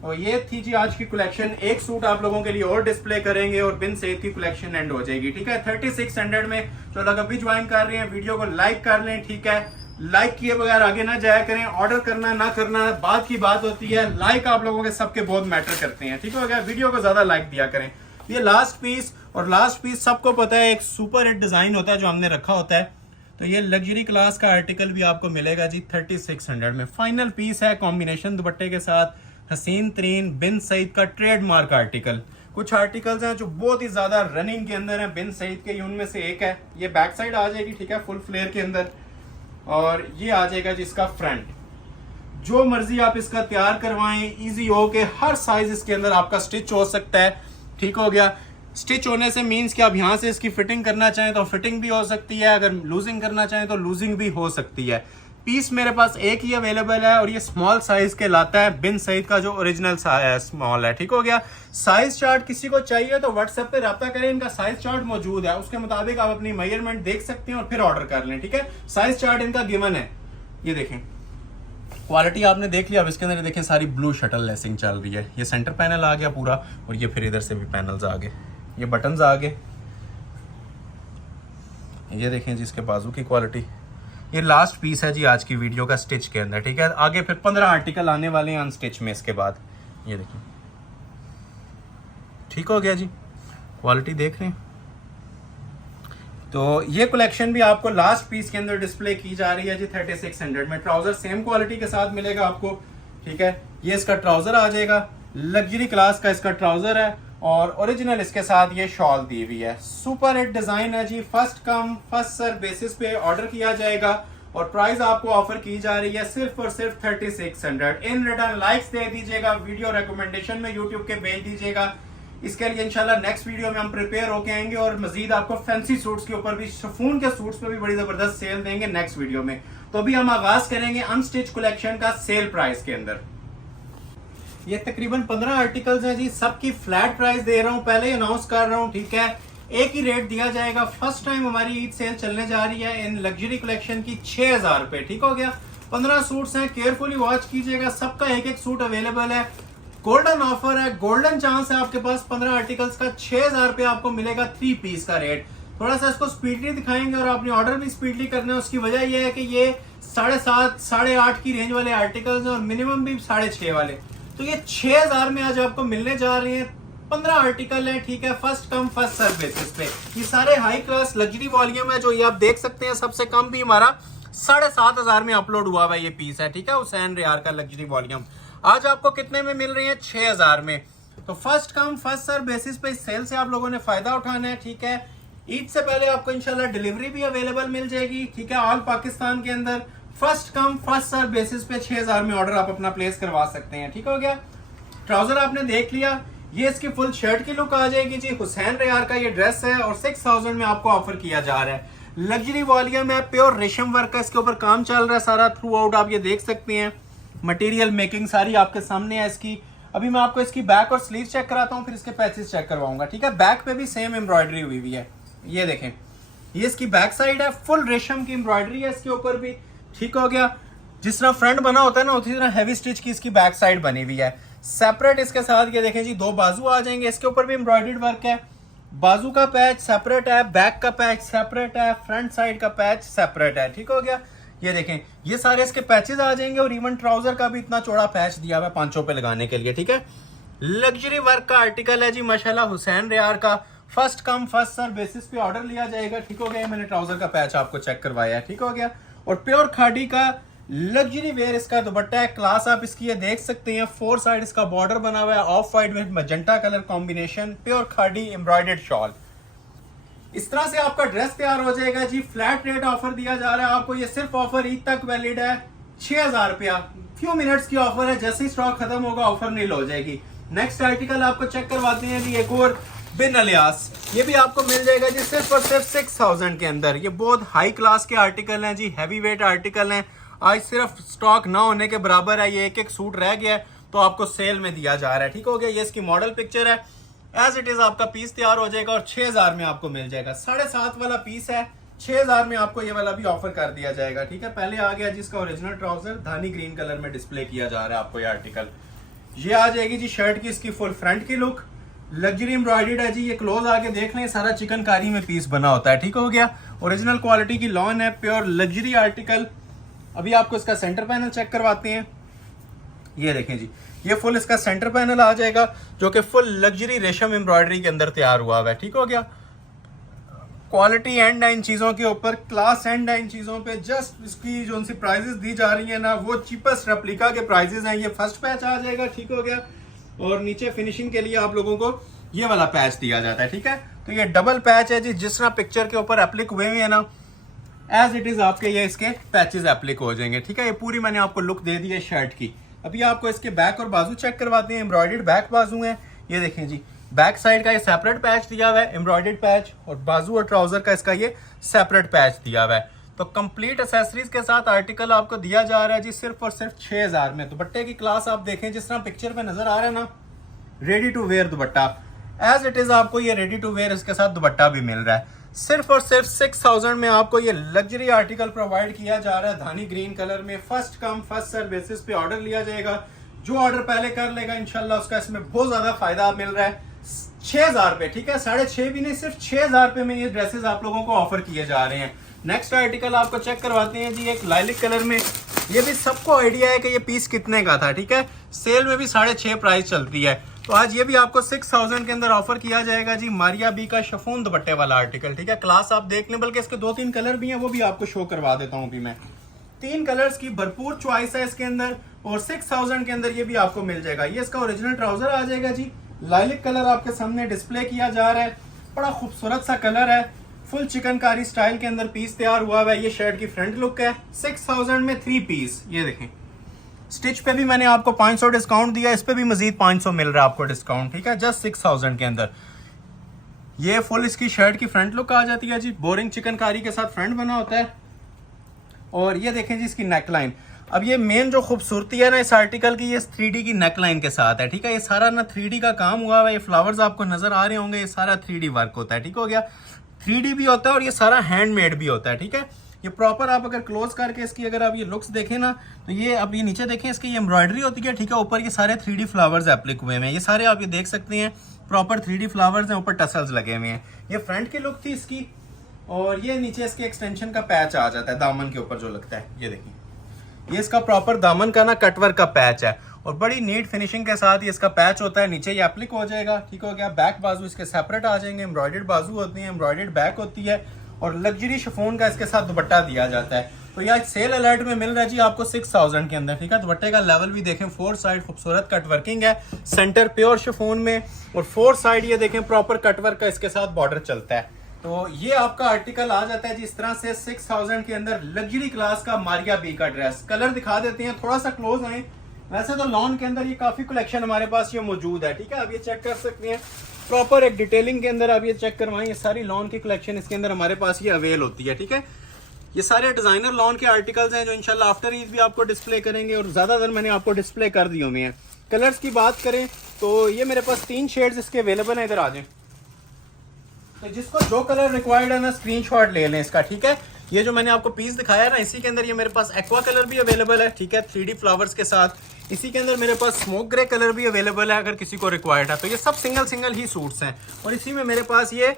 और ये थी जी आज की कलेक्शन। एक सूट आप लोगों के लिए और डिस्प्ले करेंगे और बिन सईद की कलेक्शन एंड हो जाएगी, ठीक है। 3600 में जो लोग अभी ज्वाइन कर रहे हैं वीडियो को लाइक कर लें, ठीक है। लाइक किए बगैर आगे ना जाया करें। ऑर्डर करना ना करना बात की बात होती है, लाइक आप लोगों के सबके बहुत मैटर करते हैं, ठीक हो गया। वीडियो को ज्यादा लाइक दिया करें। ये लास्ट पीस, और लास्ट पीस सबको पता है एक सुपर हिट डिजाइन होता है जो हमने रखा होता है। तो ये लग्जरी क्लास का आर्टिकल भी आपको मिलेगा जी 3600 में। फाइनल पीस है कॉम्बिनेशन दुपट्टे के साथ, हसीन तरीन बिन सईद का ट्रेडमार्क आर्टिकल। कुछ आर्टिकल्स हैं जो बहुत ही ज्यादा रनिंग के अंदर हैं बिन सईद के, उनमें से एक है। ये बैक साइड आ जाएगी, ठीक है, फुल फ्लेयर के अंदर। और ये आ जाएगा जिसका फ्रंट। जो मर्जी आप इसका तैयार करवाएं, इजी हो के हर साइज इसके अंदर आपका स्टिच हो सकता है, ठीक हो गया। स्टिच होने से मीन्स कि आप यहाँ से इसकी फिटिंग करना चाहें तो फिटिंग भी हो सकती है, अगर लूजिंग करना चाहें तो लूजिंग भी हो सकती है। पीस मेरे पास एक ही अवेलेबल है और ये स्मॉल साइज के लाता है बिन सईद का जो ओरिजिनल स्मॉल है, ठीक हो गया। साइज चार्ट किसी को चाहिए तो व्हाट्सएप पे रब्ता करें, इनका साइज चार्ट मौजूद है, उसके मुताबिक आप अपनी मेजरमेंट देख सकते हैं और फिर ऑर्डर कर लें, ठीक है। साइज चार्ट इनका गिवन है। ये देखें क्वालिटी आपने देख लिया। अब इसके अंदर देखें सारी ब्लू शटल लेसिंग चल रही है। ये सेंटर पैनल आ गया पूरा, और ये फिर इधर से भी पैनल्स आ गए, ये बटन्स आ गए। ये देखें जी इसके बाजू की क्वालिटी। ये लास्ट पीस है जी आज की वीडियो का स्टिच के अंदर, ठीक है। आगे फिर 15 आर्टिकल आने वाले हैं अनस्टिच में इसके बाद। ये देखिए ठीक हो गया जी, क्वालिटी देख रहे हैं। तो ये कलेक्शन भी आपको लास्ट पीस के अंदर डिस्प्ले की जा रही है जी 3600 में। ट्राउजर सेम क्वालिटी के साथ मिलेगा आपको, ठीक है। ये इसका ट्राउजर आ जाएगा, लग्जरी क्लास का इसका ट्राउजर है, और ओरिजिनल इसके साथ ये शॉल दी हुई है। सुपर हिट डिजाइन है जी। First come first serve basis पे ऑर्डर किया जाएगा और प्राइस आपको ऑफर की जा रही है सिर्फ और सिर्फ 3600। इन रिटर्न लाइक्स दे दीजिएगा, वीडियो रिकमेंडेशन में यूट्यूब के भेज दीजिएगा। इसके लिए इंशाल्लाह नेक्स्ट वीडियो में हम प्रिपेयर होके आएंगे और मजीद आपको फैंसी सूट्स के ऊपर भी, शिफॉन के सूट्स पे भी बड़ी जबरदस्त सेल देंगे नेक्स्ट वीडियो में। तो अभी हम आगाज करेंगे अनस्टिच कलेक्शन का सेल प्राइस के अंदर। ये तकरीबन 15 आर्टिकल्स हैं जी, सबकी फ्लैट प्राइस दे रहा हूं, पहले ही अनाउंस कर रहा हूं, ठीक है। एक ही रेट दिया जाएगा। फर्स्ट टाइम हमारी ईद सेल चलने जा रही है इन लग्जरी कलेक्शन की 6000 रुपए, ठीक हो गया। 15 सूट्स हैं, केयरफुली वॉच कीजिएगा, सबका एक एक सूट अवेलेबल है। गोल्डन ऑफर है, गोल्डन चांस है आपके पास। 15 आर्टिकल्स का 6000 रुपए आपको मिलेगा 3 पीस का रेट। थोड़ा सा इसको स्पीडली दिखाएंगे और आपने ऑर्डर भी स्पीडली करना है। उसकी वजह यह है कि ये 7.5 8.5 की रेंज वाले आर्टिकल्स हैं और मिनिमम भी 6.5 वाले। तो ये 6000 में आज आपको मिलने जा रहे हैं। 15 आर्टिकल है, ठीक है, first come first serve basis पे। ये सारे हाई क्लास लग्जरी वॉल्यूम है जो ये आप देख सकते हैं। सबसे कम भी हमारा 7500 में अपलोड हुआ हुआ ये पीस है, ठीक है, हुसैन रेयार का लग्जरी वॉल्यूम। आज आपको कितने में मिल रही है? 6000 में। तो first come first serve basis पे इस सेल से आप लोगों ने फायदा उठाना है, ठीक है। ईद से पहले आपको इंशाल्लाह डिलीवरी भी अवेलेबल मिल जाएगी, ठीक है, ऑल पाकिस्तान के अंदर। First come first serve basis पे 6000 में ऑर्डर आप अपना प्लेस करवा सकते हैं, ठीक हो गया। ट्राउजर आपने देख लिया, ये इसकी फुल शर्ट की लुक आ जाएगी जी। हुसैन रेयार का ये ड्रेस है और 6000 में आपको ऑफर किया जा रहा है। लग्जरी वॉल्यूम है, प्योर रेशम वर्क का इसके ऊपर काम चल रहा है सारा थ्रू आउट, आप ये देख सकते हैं। मटेरियल मेकिंग सारी आपके सामने है इसकी। अभी मैं आपको इसकी बैक और स्लीव चेक कराता हूँ, फिर इसके पैचेस चेक करवाऊंगा, ठीक है। बैक पे भी सेम एम्ब्रॉयडरी हुई हुई है, ये देखें, ये इसकी बैक साइड है, फुल रेशम की एम्ब्रॉयडरी है इसके ऊपर भी, ठीक हो गया। जिस तरह फ्रंट बना होता है ना, उसी तरह हैवी स्टिच की इसकी बैक साइड बनी हुई है। सेपरेट इसके साथ ये देखें जी 2 बाजू आ जाएंगे, इसके ऊपर भी एम्ब्रॉयडर्ड वर्क है। बाजू का पैच सेपरेट है, बैक का पैच सेपरेट है, फ्रंट साइड का पैच सेपरेट है, ठीक हो गया। ये देखें, ये सारे इसके पैचेस आ जाएंगे और इवन ट्राउजर का भी इतना चौड़ा पैच दिया हुआ है पांचों पे लगाने के लिए, ठीक है। लग्जरी वर्क का आर्टिकल है जी माशाल्लाह, हुसैन रेयार का। First come first serve basis पे ऑर्डर लिया जाएगा, ठीक हो गया। मैंने ट्राउजर का पैच आपको चेक करवाया है, ठीक हो गया। और प्योर खादी का लग्जरी वेयर इसका दुपट्टा है, क्लास आप इसकी ये देख सकते हैं। 4 साइड इसका बॉर्डर बना हुआ है, ऑफ वाइट में magenta colour combination, pure khadi embroidered shawl. इस तरह से आपका ड्रेस तैयार हो जाएगा जी। फ्लैट रेट ऑफर दिया जा रहा है आपको, ये सिर्फ ऑफर ईद तक वैलिड है। 6000 रुपया, फ्यू मिनट्स की ऑफर है, जैसे ही स्टॉक खत्म होगा ऑफर नील हो जाएगी। नेक्स्ट आर्टिकल आपको चेक करवाते हैं जी, एक और बिन अलियास, ये भी आपको मिल जाएगा जी सिर्फ और सिर्फ 6000 के अंदर। ये बहुत हाई क्लास के आर्टिकल हैं जी, हैवी वेट आर्टिकल हैं। आज सिर्फ स्टॉक ना होने के बराबर है, ये एक एक सूट रह गया है तो आपको सेल में दिया जा रहा है, ठीक हो गया। ये इसकी मॉडल पिक्चर है, एज इट इज आपका पीस तैयार हो जाएगा और 6000 में आपको मिल जाएगा। 7.5 वाला पीस है, 6000 में आपको ये वाला भी ऑफर कर दिया जाएगा। ठीक है, पहले आ गया जिसका ओरिजिनल ट्राउजर धानी ग्रीन कलर में डिस्प्ले किया जा रहा है आपको ये आर्टिकल। ये आ जाएगी जी शर्ट की इसकी फुल फ्रंट की लुक, लग्जरी एम्ब्रॉयडर्ड है जी। ये क्लोज आके देख लें, सारा चिकनकारी में पीस बना होता है। ठीक हो गया, ओरिजिनल क्वालिटी की लॉन है, प्योर लग्जरी आर्टिकल। अभी आपको इसका सेंटर पैनल चेक करवाते हैं। ये देखें जी, ये फुल इसका सेंटर पैनल आ जाएगा जो कि फुल लग्जरी रेशम एम्ब्रॉयडरी के अंदर तैयार हुआ हुआ है। ठीक हो गया, क्वालिटी एंड इन चीज़ों के ऊपर, क्लास एंड इन चीज़ों पे जस्ट इसकी जो उनसी प्राइजेस दी जा रही है ना, वो चीपेस्ट रेप्लिका के प्राइजेस हैं। ये फर्स्ट पैच आ जाएगा। ठीक हो गया, और नीचे फिनिशिंग के लिए आप लोगों को ये वाला पैच दिया जाता है। ठीक है, तो ये डबल पैच है जी, जिस तरह पिक्चर के ऊपर एप्लिक हुए हुए हैं ना, एज इट इज आपके ये इसके पैचेस एप्लिक हो जाएंगे। ठीक है, ये पूरी मैंने आपको लुक दे दी है शर्ट की। अभी आपको इसके बैक और बाजू चेक करवाते हैं। एम्ब्रॉयडर्ड बैक बाजू है, ये देखें जी, बैक साइड का ये सेपरेट पैच दिया हुआ है एम्ब्रॉयडर्ड पैच, और बाजू और ट्राउजर का इसका ये सेपरेट पैच दिया हुआ है। तो कंप्लीट एक्सेसरीज के साथ आर्टिकल आपको दिया जा रहा है जी सिर्फ और सिर्फ 6000 में। दुपट्टे की क्लास आप देखें जिस तरह पिक्चर पे नजर आ रहा है ना, ready to wear dupatta, as it is आपको ये रेडी टू वेयर इसके साथ दुपट्टा भी मिल रहा है। सिर्फ और सिर्फ 6000 में आपको ये लग्जरी आर्टिकल प्रोवाइड किया जा रहा है धानी ग्रीन कलर में। First come first serve basis पे ऑर्डर लिया जाएगा। जो ऑर्डर पहले कर लेगा इंशाल्लाह उसका इसमें बहुत ज्यादा फायदा मिल रहा है 6000 पे। ठीक है, 6.5 भी नहीं, सिर्फ 6000 पे में ये ड्रेसेस आप लोगों को ऑफर किए जा रहे हैं। नेक्स्ट आर्टिकल आपको चेक करवाते हैं जी, एक लाइलिक कलर में। ये भी सबको आइडिया है कि ये पीस कितने का था। ठीक है, सेल में भी 6.5 प्राइस चलती है, तो आज ये भी आपको 6000 के अंदर ऑफर किया जाएगा जी। मारिया बी का शिफॉन दुपट्टे वाला आर्टिकल। ठीक है, क्लास आप देख लें, बल्कि इसके 2-3 कलर भी हैं, वो भी आपको शो करवा देता हूं अभी मैं। 3 कलर्स की भरपूर चॉइस है इसके अंदर, और 6000 के अंदर ये भी आपको मिल जाएगा। ये इसका ओरिजिनल ट्राउजर आ जाएगा जी, लाइलिक कलर आपके सामने डिस्प्ले किया जा रहा है। बड़ा खूबसूरत सा कलर है, फुल चिकनकारी स्टाइल के अंदर पीस तैयार हुआ है। ये शर्ट की फ्रंट लुक है। 6000 में 3 पीस, ये देखें। स्टिच पे भी मैंने आपको 500 डिस्काउंट दिया, इस पे भी मजीद 500 मिल रहा है आपको डिस्काउंट। ठीक है, जस्ट 6000 के अंदर ये फुल इसकी शर्ट की फ्रंट लुक आ जाती है जी। बोरिंग चिकनकारी के साथ फ्रंट बना होता है, और ये देखें जी इसकी नेक लाइन। अब ये मेन जो खूबसूरती है ना इस आर्टिकल की, ये 3D की नेक लाइन के साथ है। ठीक है, ये सारा ना 3D का काम हुआ है। ये फ्लावर्स आपको नजर आ रहे होंगे, ये सारा 3D वर्क होता है। ठीक हो गया, 3D भी होता है और ये सारा हैंडमेड भी होता है। ठीक है, ये प्रॉपर आप अगर क्लोज करके इसकी अगर आप ये लुक्स देखें ना, तो ये अब ये नीचे देखें, इसकी ये एम्ब्रॉयडरी होती है। ठीक है, ऊपर ये सारे 3D फ्लावर्स एप्लिक हुए हैं। ये सारे आप ये देख सकते हैं, प्रॉपर 3D फ्लावर्स हैं, ऊपर टसल्स लगे हुए हैं। ये फ्रंट की लुक थी इसकी, और ये नीचे इसके एक्सटेंशन का पैच आ जाता है दामन के ऊपर जो लगता है। ये देखिए, ये इसका प्रॉपर दामन का ना कटवर्क का पैच है, और बड़ी नीट फिनिशिंग के साथ ये इसका पैच होता है। नीचे ये एप्लिक हो जाएगा। ठीक हो गया, बैक बाजू इसके सेपरेट आ जाएंगे, एम्ब्रॉयडर्ड बाजू होती है, एम्ब्रॉयडर्ड बैक होती है, और लग्जरी शिफॉन का इसके साथ दुपट्टा दिया जाता है। तो यह सेल अलर्ट में मिल रहा है जी आपको 6000 के अंदर। ठीक है, दुपट्टे का लेवल भी देखें, 4 साइड खूबसूरत कटवर्किंग है, सेंटर प्योर शिफॉन में, और 4 साइड ये देखें प्रॉपर कटवर्क का इसके साथ बॉर्डर चलता है। तो ये आपका आर्टिकल आ जाता है जी इस तरह से 6000 के अंदर लग्जरी क्लास का मारिया बी का ड्रेस। कलर दिखा देते हैं, थोड़ा सा क्लोज आए। वैसे तो लॉन के अंदर ये काफी कलेक्शन हमारे पास ये मौजूद है। ठीक है, आप ये चेक कर सकते हैं, प्रॉपर एक डिटेलिंग के अंदर आप ये चेक करवाएं। ये सारी लॉन की कलेक्शन इसके अंदर हमारे पास ये अवेल होती है। ठीक है, ये सारे डिजाइनर लॉन के आर्टिकल्स हैं जो इंशाल्लाह आफ्टर ईद भी आपको डिस्प्ले करेंगे, और ज्यादातर मैंने आपको डिस्प्ले कर दिए हुए हैं। कलर्स की बात करें तो ये मेरे पास 3 शेड्स इसके अवेलेबल है। इधर आ जाए, तो जिसको जो कलर रिक्वायर्ड है ना स्क्रीनशॉट ले लें इसका। ठीक है, ये जो मैंने आपको पीस दिखाया है ना, इसी के अंदर ये मेरे पास एक्वा कलर भी अवेलेबल है। ठीक है, 3D फ्लावर्स के साथ। इसी के अंदर मेरे पास स्मोक ग्रे कलर भी अवेलेबल है अगर किसी को रिक्वायर्ड है। तो ये सब सिंगल ही सूट्स हैं, और इसी में मेरे पास ये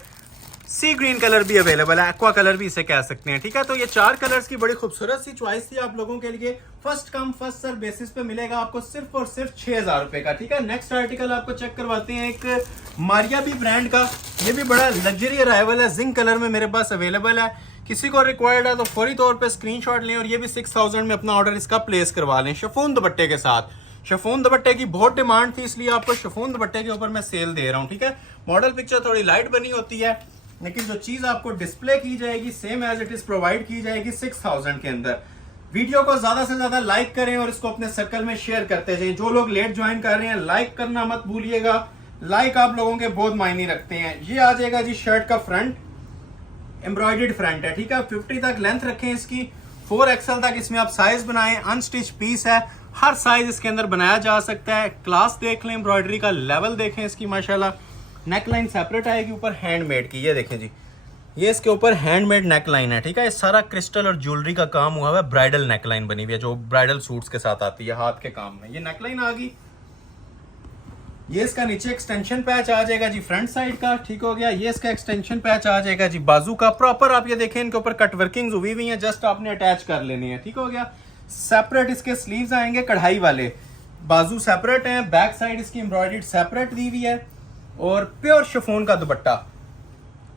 सी ग्रीन कलर भी अवेलेबल है, एक्वा कलर भी इसे कह सकते हैं। ठीक है, तो ये 4 कलर्स की बड़ी खूबसूरत सी चॉइस थी आप लोगों के लिए। First come first serve basis पे मिलेगा आपको सिर्फ और सिर्फ 6000 रुपए का। ठीक है, नेक्स्ट आर्टिकल आपको चेक करवाते हैं, एक मारिया बी ब्रांड का। ये भी बड़ा लग्जरी अराइवल है, जिंक कलर में मेरे पास अवेलेबल है। किसी को रिक्वायर्ड है तो फौरी तौर पे स्क्रीनशॉट लें, और ये भी 6000 में अपना ऑर्डर इसका प्लेस करवा लें शिफॉन दुपट्टे के साथ। शिफॉन दुपट्टे की बहुत डिमांड थी, इसलिए आपको शिफॉन दुपट्टे के ऊपर मैं सेल दे रहा हूँ। ठीक है, मॉडल पिक्चर थोड़ी लाइट बनी होती है, लेकिन जो चीज आपको डिस्प्ले की जाएगी same as it is provide की जाएगी 6000 के अंदर। वीडियो को ज्यादा से ज्यादा लाइक करें और इसको अपने सर्कल में शेयर करते जाएं। जो लोग लेट ज्वाइन कर रहे हैं लाइक करना मत भूलिएगा, लाइक आप लोगों के बहुत मायने रखते हैं। ये आ जाएगा जी शर्ट का फ्रंट, एम्ब्रॉयडर्ड फ्रंट है। ठीक है, 50 तक लेंथ रखें इसकी, 4XL तक इसमें आप साइज बनाएं। अनस्टिच पीस है, हर साइज इसके अंदर बनाया जा सकता है। क्लास देख लें, एम्ब्रॉयडरी का लेवल देखें इसकी, माशाल्लाह। नेक लाइन सेपरेट आएगी ऊपर हैंडमेड की, ये देखें जी, ये इसके ऊपर हैंडमेड नेक लाइन है, ठीक है। ये सारा क्रिस्टल और ज्वेलरी का काम हुआ है, ब्राइडल नेक लाइन बनी हुई है जो ब्राइडल सूट्स के साथ आती है हाथ के काम में। ये नेक लाइन आ गई। ये इसका नीचे एक्सटेंशन पैच आ जाएगा जी फ्रंट साइड का, ठीक हो गया। ये इसका एक्सटेंशन पैच आ जाएगा जी बाजू का प्रॉपर। आप ये देखें इनके ऊपर कट वर्किंग हुई हुई है, जस्ट आपने अटैच कर लेनी है, ठीक हो गया। सेपरेट इसके स्लीव्स आएंगे कढ़ाई वाले, बाजू सेपरेट है, बैक साइड इसकी एम्ब्रॉयडरी सेपरेट दी हुई है और प्योर शिफॉन का दुपट्टा।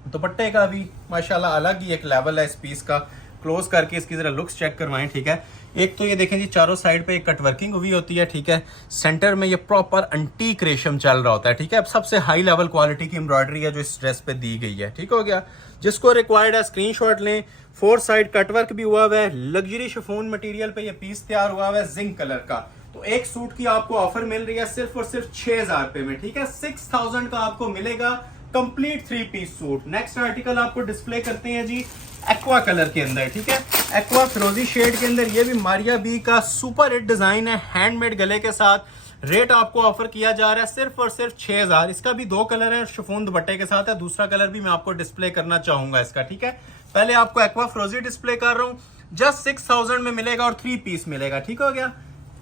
दुपट्टे का भी माशाल्लाह अलग ही एक लेवल है इस पीस का। क्लोज करके इसकी जरा लुक्स चेक करवाएं, ठीक है। एक तो ये देखें जी चारों साइड पे एक कट वर्किंग हुई होती है, ठीक है। सेंटर में ये प्रॉपर अंटीक रेशम चल रहा होता है, ठीक है। अब सबसे हाई लेवल क्वालिटी की एम्ब्रॉयडरी है जो इस ड्रेस पे दी गई है, ठीक हो गया। जिसको रिक्वायर्ड है स्क्रीनशॉट लें। 4 साइड कटवर्क भी हुआ है, लग्जरी शिफॉन मटेरियल पे ये पीस तैयार हुआ है जिंक कलर का। तो एक सूट की आपको ऑफर मिल रही है सिर्फ और सिर्फ 6000 रुपए में, ठीक है। 6000 का आपको मिलेगा complete 3 piece suit. Next article आपको डिस्प्ले करते हैं जी एक्वा कलर के अंदर, ठीक है। एक्वा फिरोजी शेड के अंदर ये भी मारिया बी का सुपर हिट डिजाइन है, हैंडमेड गले के साथ। रेट आपको ऑफर किया जा रहा है सिर्फ और सिर्फ 6000। इसका भी 2 कलर है, शिफॉन दुपट्टे के साथ है। दूसरा कलर भी मैं आपको डिस्प्ले करना चाहूंगा इसका, ठीक है। पहले आपको एक्वा फिरोजी डिस्प्ले कर रहा हूँ, जस्ट 6000 में मिलेगा और 3 पीस मिलेगा, ठीक हो गया।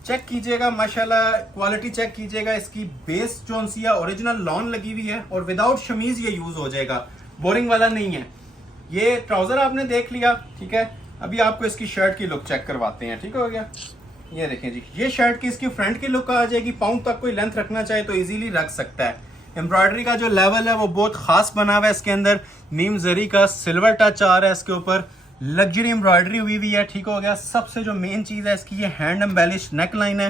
चेक कीजिएगा माशाल्लाह, क्वालिटी चेक कीजिएगा। इसकी बेस जो सी है ओरिजिनल लॉन लगी हुई है और विदाउट शमीज ये यूज हो जाएगा, बोरिंग वाला नहीं है। ये ट्राउजर आपने देख लिया, ठीक है। अभी आपको इसकी शर्ट की लुक चेक करवाते हैं, ठीक हो गया। ये देखें जी, ये शर्ट की इसकी फ्रंट की लुक आ जाएगी। पाउंड तक कोई लेंथ रखना चाहे तो इजीली रख सकता है। एम्ब्रॉयडरी का जो लेवल है वो बहुत खास बना हुआ है। इसके अंदर नीम जरी का सिल्वर टच आ रहा है, इसके ऊपर लग्जरी एम्ब्रॉयडरी हुई हुई है, ठीक हो गया। सबसे जो मेन चीज है इसकी ये हैंड एम्बेलिश नेक लाइन है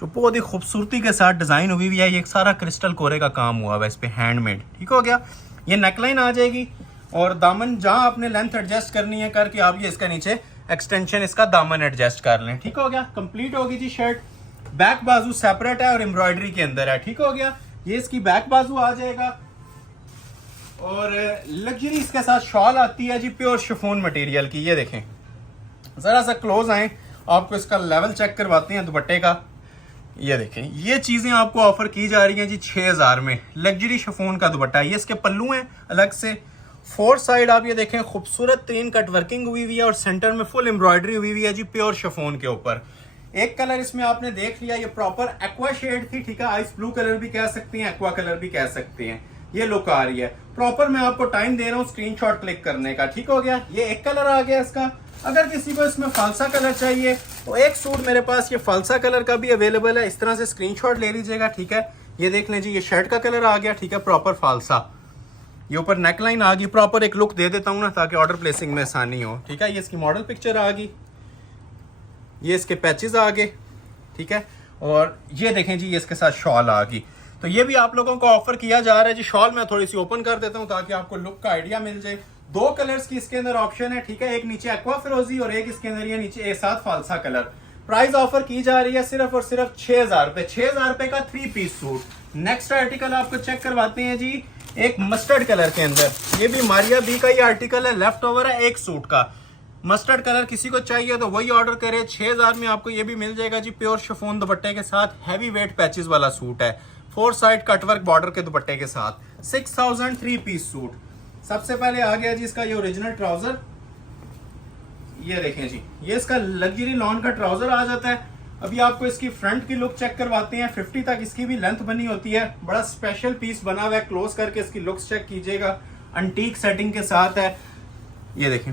जो बहुत ही खूबसूरती के साथ डिजाइन हुई हुई है। ये सारा क्रिस्टल कोरे का काम हुआ है इस पे, हैंडमेड, ठीक हो गया। ये नेक लाइन आ जाएगी और दामन जहां आपने लेंथ एडजस्ट करनी है करके आप ये इसका नीचे एक्सटेंशन इसका दामन एडजस्ट कर लें, ठीक हो गया। कंप्लीट होगी जी शर्ट। बैक बाजू सेपरेट है और एम्ब्रॉयडरी के अंदर है, ठीक हो गया। ये इसकी बैक बाजू आ जाएगा और लग्जरी इसके साथ शॉल आती है जी प्योर शिफॉन मटेरियल की। ये देखें, जरा सा क्लोज आए, आपको इसका लेवल चेक करवाते हैं दुपट्टे का। ये देखें, ये चीजें आपको ऑफर की जा रही हैं जी 6000 में। लग्जरी शिफॉन का दुपट्टा, ये इसके पल्लू हैं अलग से। 4 साइड आप ये देखें खूबसूरत 3 कट वर्किंग हुई हुई है और सेंटर में फुल एम्ब्रॉयडरी हुई हुई है जी प्योर शिफॉन के ऊपर। एक कलर इसमें आपने देख लिया, ये प्रॉपर एक्वा शेड थी, ठीक है। आइस ब्लू कलर भी कह सकते हैं, एक्वा कलर भी कह सकते हैं। ये लुक आ रही है प्रॉपर। मैं आपको टाइम दे रहा हूँ स्क्रीनशॉट क्लिक करने का, ठीक हो गया। ये एक कलर आ गया इसका। अगर किसी को इसमें फालसा कलर चाहिए तो एक सूट मेरे पास ये फालसा कलर का भी अवेलेबल है, इस तरह से स्क्रीनशॉट ले लीजिएगा, ठीक है। ये देख लें जी, ये शर्ट का कलर आ गया, ठीक है, प्रॉपर फालसा। ये ऊपर नेकलाइन आ गई, प्रॉपर एक लुक दे देता हूँ ना ताकि ऑर्डर प्लेसिंग में आसानी हो, ठीक है। ये इसकी मॉडल पिक्चर आ गई, ये इसके पैचेस आ गए, ठीक है। और ये देखें जी, ये इसके साथ शॉल आ गई। तो ये भी आप लोगों को ऑफर किया जा रहा है जी। शॉल मैं थोड़ी सी ओपन कर देता हूँ ताकि आपको लुक का आइडिया मिल जाए। 2 कलर्स की इसके अंदर ऑप्शन है, ठीक है। एक नीचे एक्वा फिरोजी और एक इसके अंदर ये नीचे एक साथ फालसा कलर। प्राइस ऑफर की जा रही है सिर्फ और सिर्फ 6000 रुपए। 6000 रुपए का 3 पीस सूट। नेक्स्ट आर्टिकल आपको चेक करवाते हैं जी, एक मस्टर्ड कलर के अंदर। ये भी मारिया बी का ही आर्टिकल है, लेफ्ट ओवर है एक सूट का। मस्टर्ड कलर किसी को चाहिए तो वही ऑर्डर करे। 6000 में आपको ये भी मिल जाएगा जी प्योर शिफॉन दुपट्टे के साथ। हैवी वेट पैचेस वाला सूट है, 4 साइड कटवर्क बॉर्डर के दुपट्टे के साथ। 6000 3 पीस सूट। सबसे पहले आ गया जी इसका ये ओरिजिनल ट्राउजर। ये देखें जी, ये इसका लग्जरी लॉन का ट्राउजर आ जाता है। अभी आपको इसकी फ्रंट की लुक चेक करवाते हैं। 50 तक इसकी भी लेंथ बनी होती है। बड़ा स्पेशल पीस बना हुआ है। क्लोज करके इसकी लुक्स चेक कीजिएगा, अंटीक सेटिंग के साथ है। ये देखें,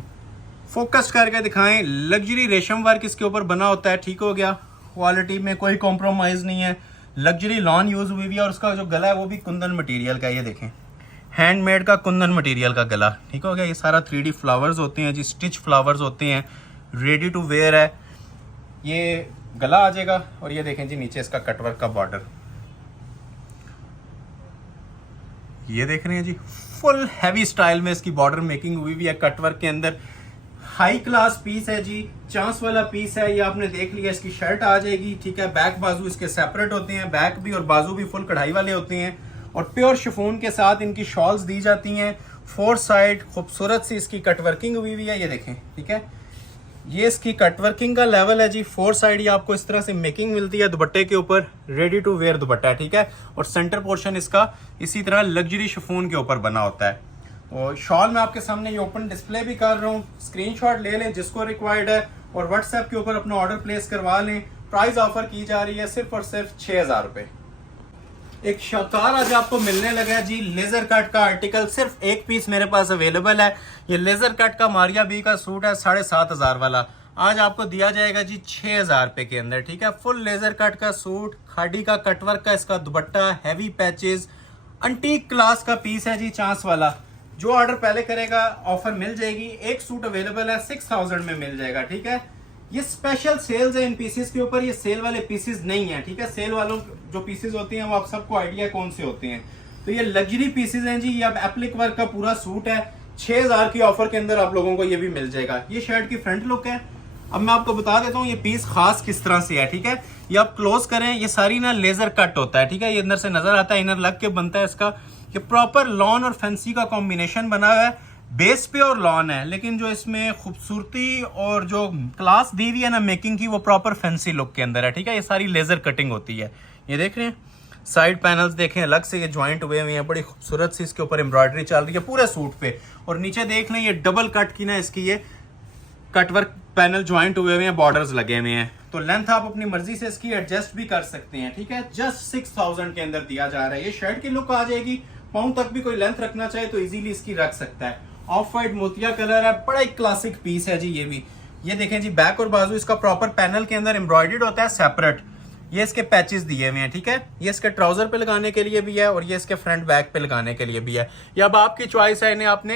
फोकस करके दिखाएं। लग्जरी रेशम वर्क इसके ऊपर बना होता है, ठीक हो गया। क्वालिटी में कोई कॉम्प्रोमाइज नहीं है। लग्जरी लॉन यूज हुई हुई है और उसका जो गला है वो भी कुंदन मटेरियल का। ये देखें, हैंडमेड का कुंदन मटेरियल का गला, ठीक हो गया। ये सारा 3D फ्लावर्स होते हैं जी, स्टिच फ्लावर्स होते हैं, रेडी टू वेयर है। ये गला आ जाएगा और ये देखें जी नीचे इसका कटवर्क का बॉर्डर। ये देख रहे हैं जी, फुल हैवी स्टाइल में इसकी बॉर्डर मेकिंग हुई हुई है कटवर्क के अंदर। हाई क्लास पीस है जी, चांस वाला पीस है। ये आपने देख लिया। इसकी शर्ट आ जाएगी, ठीक है। बैक बाजू इसके सेपरेट होते हैं, बैक भी और बाजू भी फुल कढ़ाई वाले होते हैं और प्योर शिफॉन के साथ इनकी शॉल्स दी जाती हैं। 4 साइड खूबसूरत सी इसकी कटवर्किंग हुई हुई है। ये देखें, ठीक है। ये इसकी कटवर्किंग का लेवल है जी। 4 साइड ये आपको इस तरह से मेकिंग मिलती है दुपट्टे के ऊपर। रेडी टू वेयर दुपट्टा है, ठीक है। और सेंटर पोर्शन इसका इसी तरह लग्जरी शिफॉन के ऊपर बना होता है। और शॉल मैं आपके सामने ये ओपन डिस्प्ले भी कर रहा हूँ, स्क्रीनशॉट ले लें जिसको रिक्वायर्ड है और व्हाट्सएप के ऊपर अपना ऑर्डर प्लेस करवा लें। प्राइस ऑफर की जा रही है सिर्फ और सिर्फ 6000 रुपये। एक शानदार आज आपको मिलने लगा है जी लेजर कट का आर्टिकल, सिर्फ एक पीस मेरे पास अवेलेबल है। ये लेजर कट का मारिया बी का सूट है 7500 वाला, आज आपको दिया जाएगा जी 6000 रुपये के अंदर, ठीक है। फुल लेजर कट का सूट, खाड़ी का कटवर्क का इसका दुपट्टा, हैवी पैचेस, अंटीक क्लास का पीस है जी, चांस वाला। जो ऑर्डर पहले करेगा ऑफर मिल जाएगी। एक सूट अवेलेबल है 6000 में मिल जाएगा, ठीक है। ये स्पेशल सेल्स है इन पीसेस के ऊपर, ये सेल वाले पीसेस नहीं है, ठीक है। सेल वालों जो पीसेस होते हैं वो आप सबको आइडिया कौन से होते हैं। तो ये लग्जरी पीसेस हैं जी। ये अब एप्लिक वर्क का पूरा सूट है, 6000 की ऑफर के अंदर आप लोगों को ये भी मिल जाएगा। ये शर्ट की फ्रंट लुक है। अब मैं आपको बता देता हूँ ये पीस खास किस तरह से है, ठीक है। ये आप क्लोज करें, ये सारी ना लेजर कट होता है, ठीक है। ये अंदर से नजर आता है, इनर लग के बनता है इसका। ये प्रॉपर लॉन और फैंसी का कॉम्बिनेशन बना हुआ है, बेस पे और लॉन है, लेकिन जो इसमें खूबसूरती और जो क्लास दी हुई है ना मेकिंग की, वो प्रॉपर फैंसी लुक के अंदर है, ठीक है। ये सारी लेजर कटिंग होती है। ये देख रहे हैं साइड पैनल्स देखें, अलग से ये ज्वाइंट हुए हुए हैं, बड़ी खूबसूरत सी इसके ऊपर एम्ब्रॉयडरी चल रही है पूरे सूट पे। और नीचे देख लें ये डबल कट की ना इसकी ये कटवर्क पैनल ज्वाइंट हुए हुए हैं, बॉर्डर्स लगे हुए हैं। तो लेंथ आप अपनी मर्जी से इसकी एडजस्ट भी कर सकते हैं, ठीक है। जस्ट 6000 के अंदर दिया जा रहा है। ये शर्ट की लुक आ जाएगी, पाउं तक भी कोई लेंथ रखना चाहे तो इजीली इसकी रख सकता है। ऑफ वाइट मोतिया कलर है, बड़ा एक क्लासिक पीस है जी ये भी। ये देखें जी बैक और बाजू इसका प्रॉपर पैनल के अंदर एम्ब्रॉयडर्ड होता है सेपरेट। ये इसके पैचेस दिए हुए हैं, ठीक है। ये इसके ट्राउजर पे लगाने के लिए भी है और ये इसके फ्रंट बैक पे लगाने के लिए भी है। ये अब आपकी चॉइस है, इन्हें आपने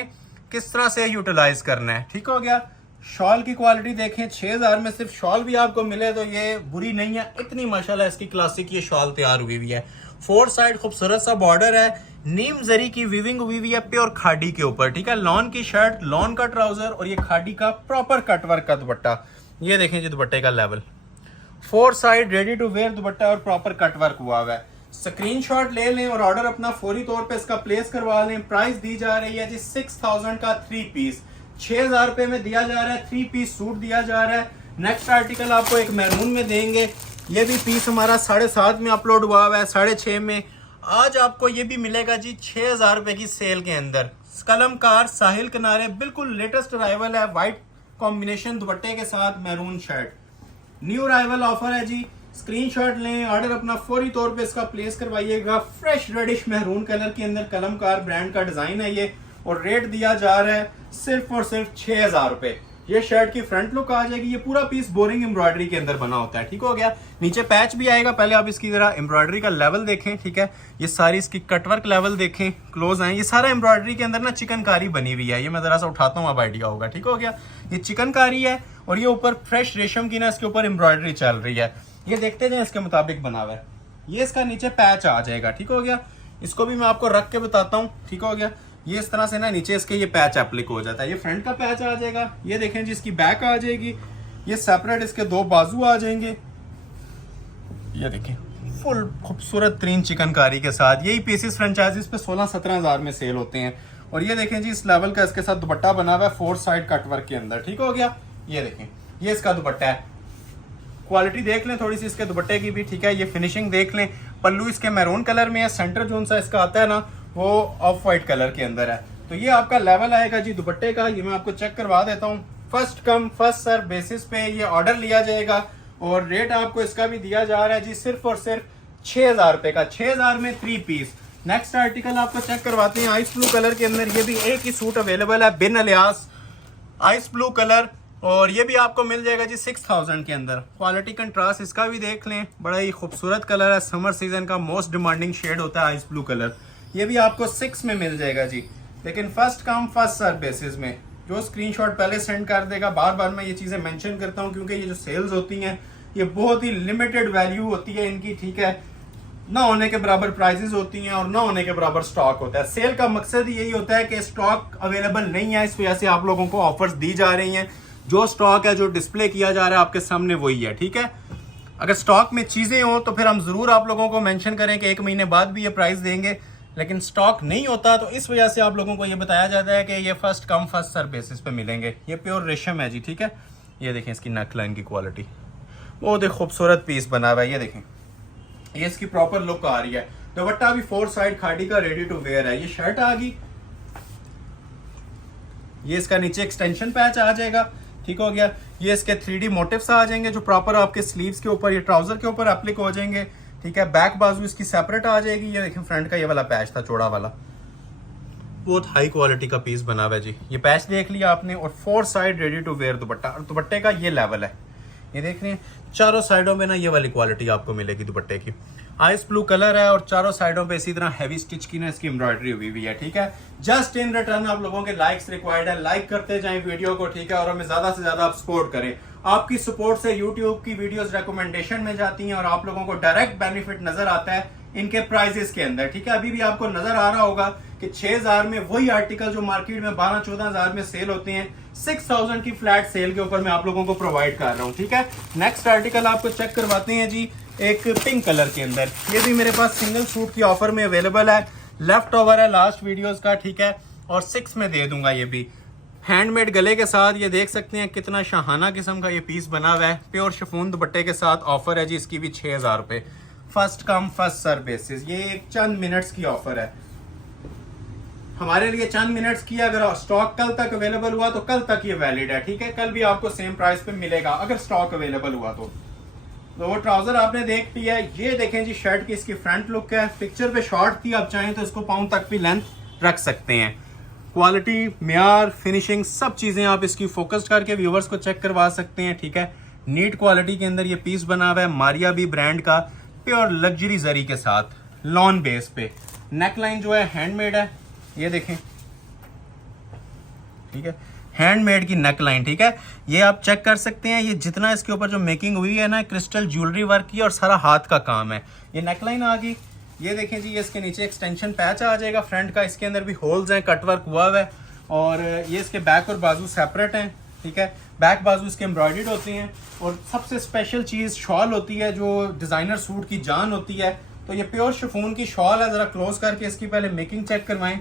किस तरह से यूटिलाइज करना है, ठीक हो गया। शॉल की क्वालिटी देखें, 6000 में सिर्फ शॉल भी आपको मिले तो ये बुरी नहीं है। इतनी माशाल्लाह इसकी क्लासिक ये शॉल तैयार हुई हुई है। 4 साइड खूबसूरत सा बॉर्डर है, नीम जरी की वीविंग हुई हुई है प्योर खाड़ी के ऊपर, ठीक है। लॉन की शर्ट, लॉन का ट्राउजर और ये खाड़ी का प्रॉपर कटवर्क का दुपट्टा। ये देखें जी दुपट्टे का level, 4 side ready to wear dupatta और प्रॉपर कटवर्क हुआ हुआ है। स्क्रीनशॉट ले लें और ऑर्डर अपना फौरी तौर पे इसका प्लेस करवा लें। प्राइस दी जा रही है जी 6000 का 3 पीस, 6000 रुपए में दिया जा रहा है। 3 पीस सूट दिया जा रहा है। नेक्स्ट आर्टिकल आपको एक मैरून में देंगे, ये भी पीस हमारा 7.5 में अपलोड हुआ हुआ है, 6.5 में। आज आपको ये भी मिलेगा जी 6000 रुपए की सेल के अंदर। कलमकार साहिल किनारे, बिल्कुल लेटेस्ट अराइवल है, व्हाइट कॉम्बिनेशन दुपट्टे के साथ maroon shirt. New arrival offer है जी। स्क्रीनशॉट लें, ऑर्डर अपना फौरी तौर पे इसका प्लेस करवाइएगा। फ्रेश रेडिश मैरून कलर के अंदर कलमकार ब्रांड का डिजाइन है ये, और रेट दिया जा रहा है सिर्फ और सिर्फ 6000 रुपए। ये शर्ट की फ्रंट लुक आ जाएगी। ये पूरा पीस बोरिंग एम्ब्रॉयडरी के अंदर बना होता है, ठीक हो गया। नीचे पैच भी आएगा, पहले आप इसकी जरा एम्ब्रॉयडरी का लेवल देखें, ठीक है। ये सारी इसकी कटवर्क लेवल देखें, क्लोज आए। ये सारा एम्ब्रॉयडरी के अंदर ना चिकनकारी बनी हुई है। ये मैं जरा सा उठाता हूँ, अब आइडिया होगा, ठीक हो गया। ये चिकनकारी है और ये ऊपर फ्रेश रेशम की ना इसके ऊपर एम्ब्रॉयडरी चल रही है। ये देखते जाए इसके मुताबिक बना हुआ है। ये इसका नीचे पैच आ जाएगा, ठीक हो गया। इसको भी मैं आपको रख के बताता हूँ, ठीक हो गया। ये इस तरह से ना नीचे इसके ये पैच एप्लिक हो जाता है। ये फ्रंट का पैच आ जाएगा। ये देखें जी इसकी बैक आ जाएगी। ये सेपरेट इसके 2 बाजू आ जाएंगे। ये देखें फुल खूबसूरत तरीन चिकनकारी के साथ। यही पीसेस फ्रेंचाइजीज पे 16-17 हजार में सेल होते हैं। और ये देखें जी इस लेवल का इसके साथ दुपट्टा बना हुआ है 4 साइड कटवर्क के अंदर, ठीक हो गया। ये देखें ये इसका दुपट्टा है। क्वालिटी देख लें थोड़ी सी इसके दुपट्टे की भी, ठीक है। ये फिनिशिंग देख लें। पल्लू इसके मैरून कलर में है, सेंटर जोन सा इसका आता है ना वो ऑफ वाइट कलर के अंदर है। तो ये आपका लेवल आएगा जी दुपट्टे का। ये मैं आपको चेक करवा देता हूँ। First come first serve basis पे ये ऑर्डर लिया जाएगा और रेट आपको इसका भी दिया जा रहा है जी सिर्फ और सिर्फ 6000 रुपए का। 6000 में 3 पीस। नेक्स्ट आर्टिकल आपको चेक करवाते हैं आइस ब्लू कलर के अंदर। ये भी एक ही सूट अवेलेबल है, बिन अलियास आइस ब्लू कलर, और ये भी आपको मिल जाएगा जी 6000 के अंदर। क्वालिटी कंट्रास्ट इसका भी देख लें, बड़ा ही खूबसूरत कलर है। समर सीजन का मोस्ट डिमांडिंग शेड होता है आइस ब्लू कलर। ये भी आपको 6 में मिल जाएगा जी, लेकिन first come first serve basis में। जो स्क्रीनशॉट पहले सेंड कर देगा, बार बार मैं ये चीजें मेंशन करता हूँ क्योंकि ये जो सेल्स होती हैं ये बहुत ही लिमिटेड वैल्यू होती है इनकी, ठीक है। ना होने के बराबर प्राइसेस होती हैं और ना होने के बराबर स्टॉक होता है। सेल का मकसद ही यही होता है कि स्टॉक अवेलेबल नहीं है, इस वजह से आप लोगों को ऑफर्स दी जा रही हैं। जो स्टॉक है, जो डिस्प्ले किया जा रहा है आपके सामने, वही है, ठीक है। अगर स्टॉक में चीजें हो तो फिर हम जरूर आप लोगों को मेंशन करें कि 1 महीने बाद भी ये प्राइस देंगे, लेकिन स्टॉक नहीं होता तो इस वजह से आप लोगों को ये बताया जाता है कि ये first come first serve basis पे मिलेंगे। ये प्योर रेशम है जी, ठीक है। ये देखें इसकी नेक लाइन की क्वालिटी, वो देख खूबसूरत पीस बना हुआ है। ये देखें ये इसकी प्रॉपर लुक आ रही है। दुपट्टा भी 4 साइड खाड़ी का रेडी टू वेयर है। ये शर्ट आ गई, ये इसका नीचे एक्सटेंशन पैच आ जाएगा, ठीक हो गया। ये इसके 3D मोटिव्स आ जाएंगे जो प्रॉपर आपके स्लीव्स के ऊपर, ये ट्राउजर के ऊपर एप्लिक हो जाएंगे, ठीक है। बैक बाजू इसकी सेपरेट आ जाएगी। ये देखें फ्रंट का ये वाला पैच था चौड़ा वाला, बहुत हाई क्वालिटी का पीस बना हुआ है जी। ये पैच देख लिया आपने, और 4 side ready to wear dupatta, और दुपट्टे का ये लेवल है, ये देख रहे हैं चारों साइडों में ना ये वाली क्वालिटी आपको मिलेगी दुपट्टे की। आइस ब्लू कलर है और चारों साइडों पे इसी तरह हैवी स्टिच की ना इसकी एम्ब्रॉयडरी हुई हुई है, ठीक है। जस्ट इन रिटर्न आप लोगों के लाइक्स रिक्वायर्ड है, लाइक करते जाएं वीडियो को, ठीक है, और हमें ज्यादा से ज्यादा आप सपोर्ट करें। आपकी सपोर्ट से यूट्यूब की वीडियोस रिकमेंडेशन में जाती हैं और आप लोगों को डायरेक्ट बेनिफिट नजर आता है इनके प्राइजेस के अंदर, ठीक है। अभी भी आपको नजर आ रहा होगा कि 6000 में वही आर्टिकल जो मार्केट में 12-14 में सेल होते हैं, 6000 की फ्लैट सेल के ऊपर मैं आप लोगों को प्रोवाइड कर रहा हूँ, ठीक है। नेक्स्ट आर्टिकल आपको चेक करवाते हैं जी, एक पिंक कलर के अंदर। ये भी मेरे पास सिंगल सूट की ऑफर में अवेलेबल है, लेफ्ट ओवर है लास्ट वीडियोस का, ठीक है, और 6 में दे दूंगा। ये भी हैंडमेड गले के साथ, ये देख सकते हैं कितना शाहाना किस्म का ये पीस बना हुआ है, प्योर शिफॉन दुपट्टे के साथ ऑफर है जी। इसकी भी 6000 रुपए, first come first serve basis. ये एक चंद मिनट्स की ऑफर है हमारे लिए, चंद मिनट्स की। अगर स्टॉक कल तक अवेलेबल हुआ तो कल तक ये वैलिड है, ठीक है। कल भी आपको सेम प्राइस पे मिलेगा अगर स्टॉक अवेलेबल हुआ तो वो ट्राउजर आपने देख लिया है। ये देखें जी शर्ट की इसकी फ्रंट लुक है, पिक्चर पे शॉर्ट थी, आप चाहें तो इसको पाउंड तक भी लेंथ रख सकते हैं। क्वालिटी, म्यार, फिनिशिंग सब चीजें आप इसकी फोकस्ड करके व्यूवर्स को चेक करवा सकते हैं, ठीक है। नीट क्वालिटी के अंदर ये पीस बना हुआ है, मारिया बी ब्रांड का, प्योर लग्जरी जरी के साथ, लॉन बेस पे। नेकलाइन जो है हैंडमेड है, ये देखें, ठीक है, हैंडमेड की नेक लाइन, ठीक है। ये आप चेक कर सकते हैं, ये जितना इसके ऊपर जो मेकिंग हुई है ना, क्रिस्टल ज्वेलरी वर्क की और सारा हाथ का काम है। ये नेक लाइन आ गई, ये देखें जी, ये इसके नीचे एक्सटेंशन पैच आ जाएगा फ्रंट का, इसके अंदर भी होल्स हैं, कट वर्क हुआ है, और ये इसके बैक और बाजू सेपरेट हैं, ठीक है। बैक बाजू इसके एम्ब्रॉयडर्ड होती हैं, और सबसे स्पेशल चीज़ शॉल होती है जो डिज़ाइनर सूट की जान होती है। तो ये प्योर शिफॉन की शॉल है, ज़रा क्लोज करके इसकी पहले मेकिंग चेक करवाएं।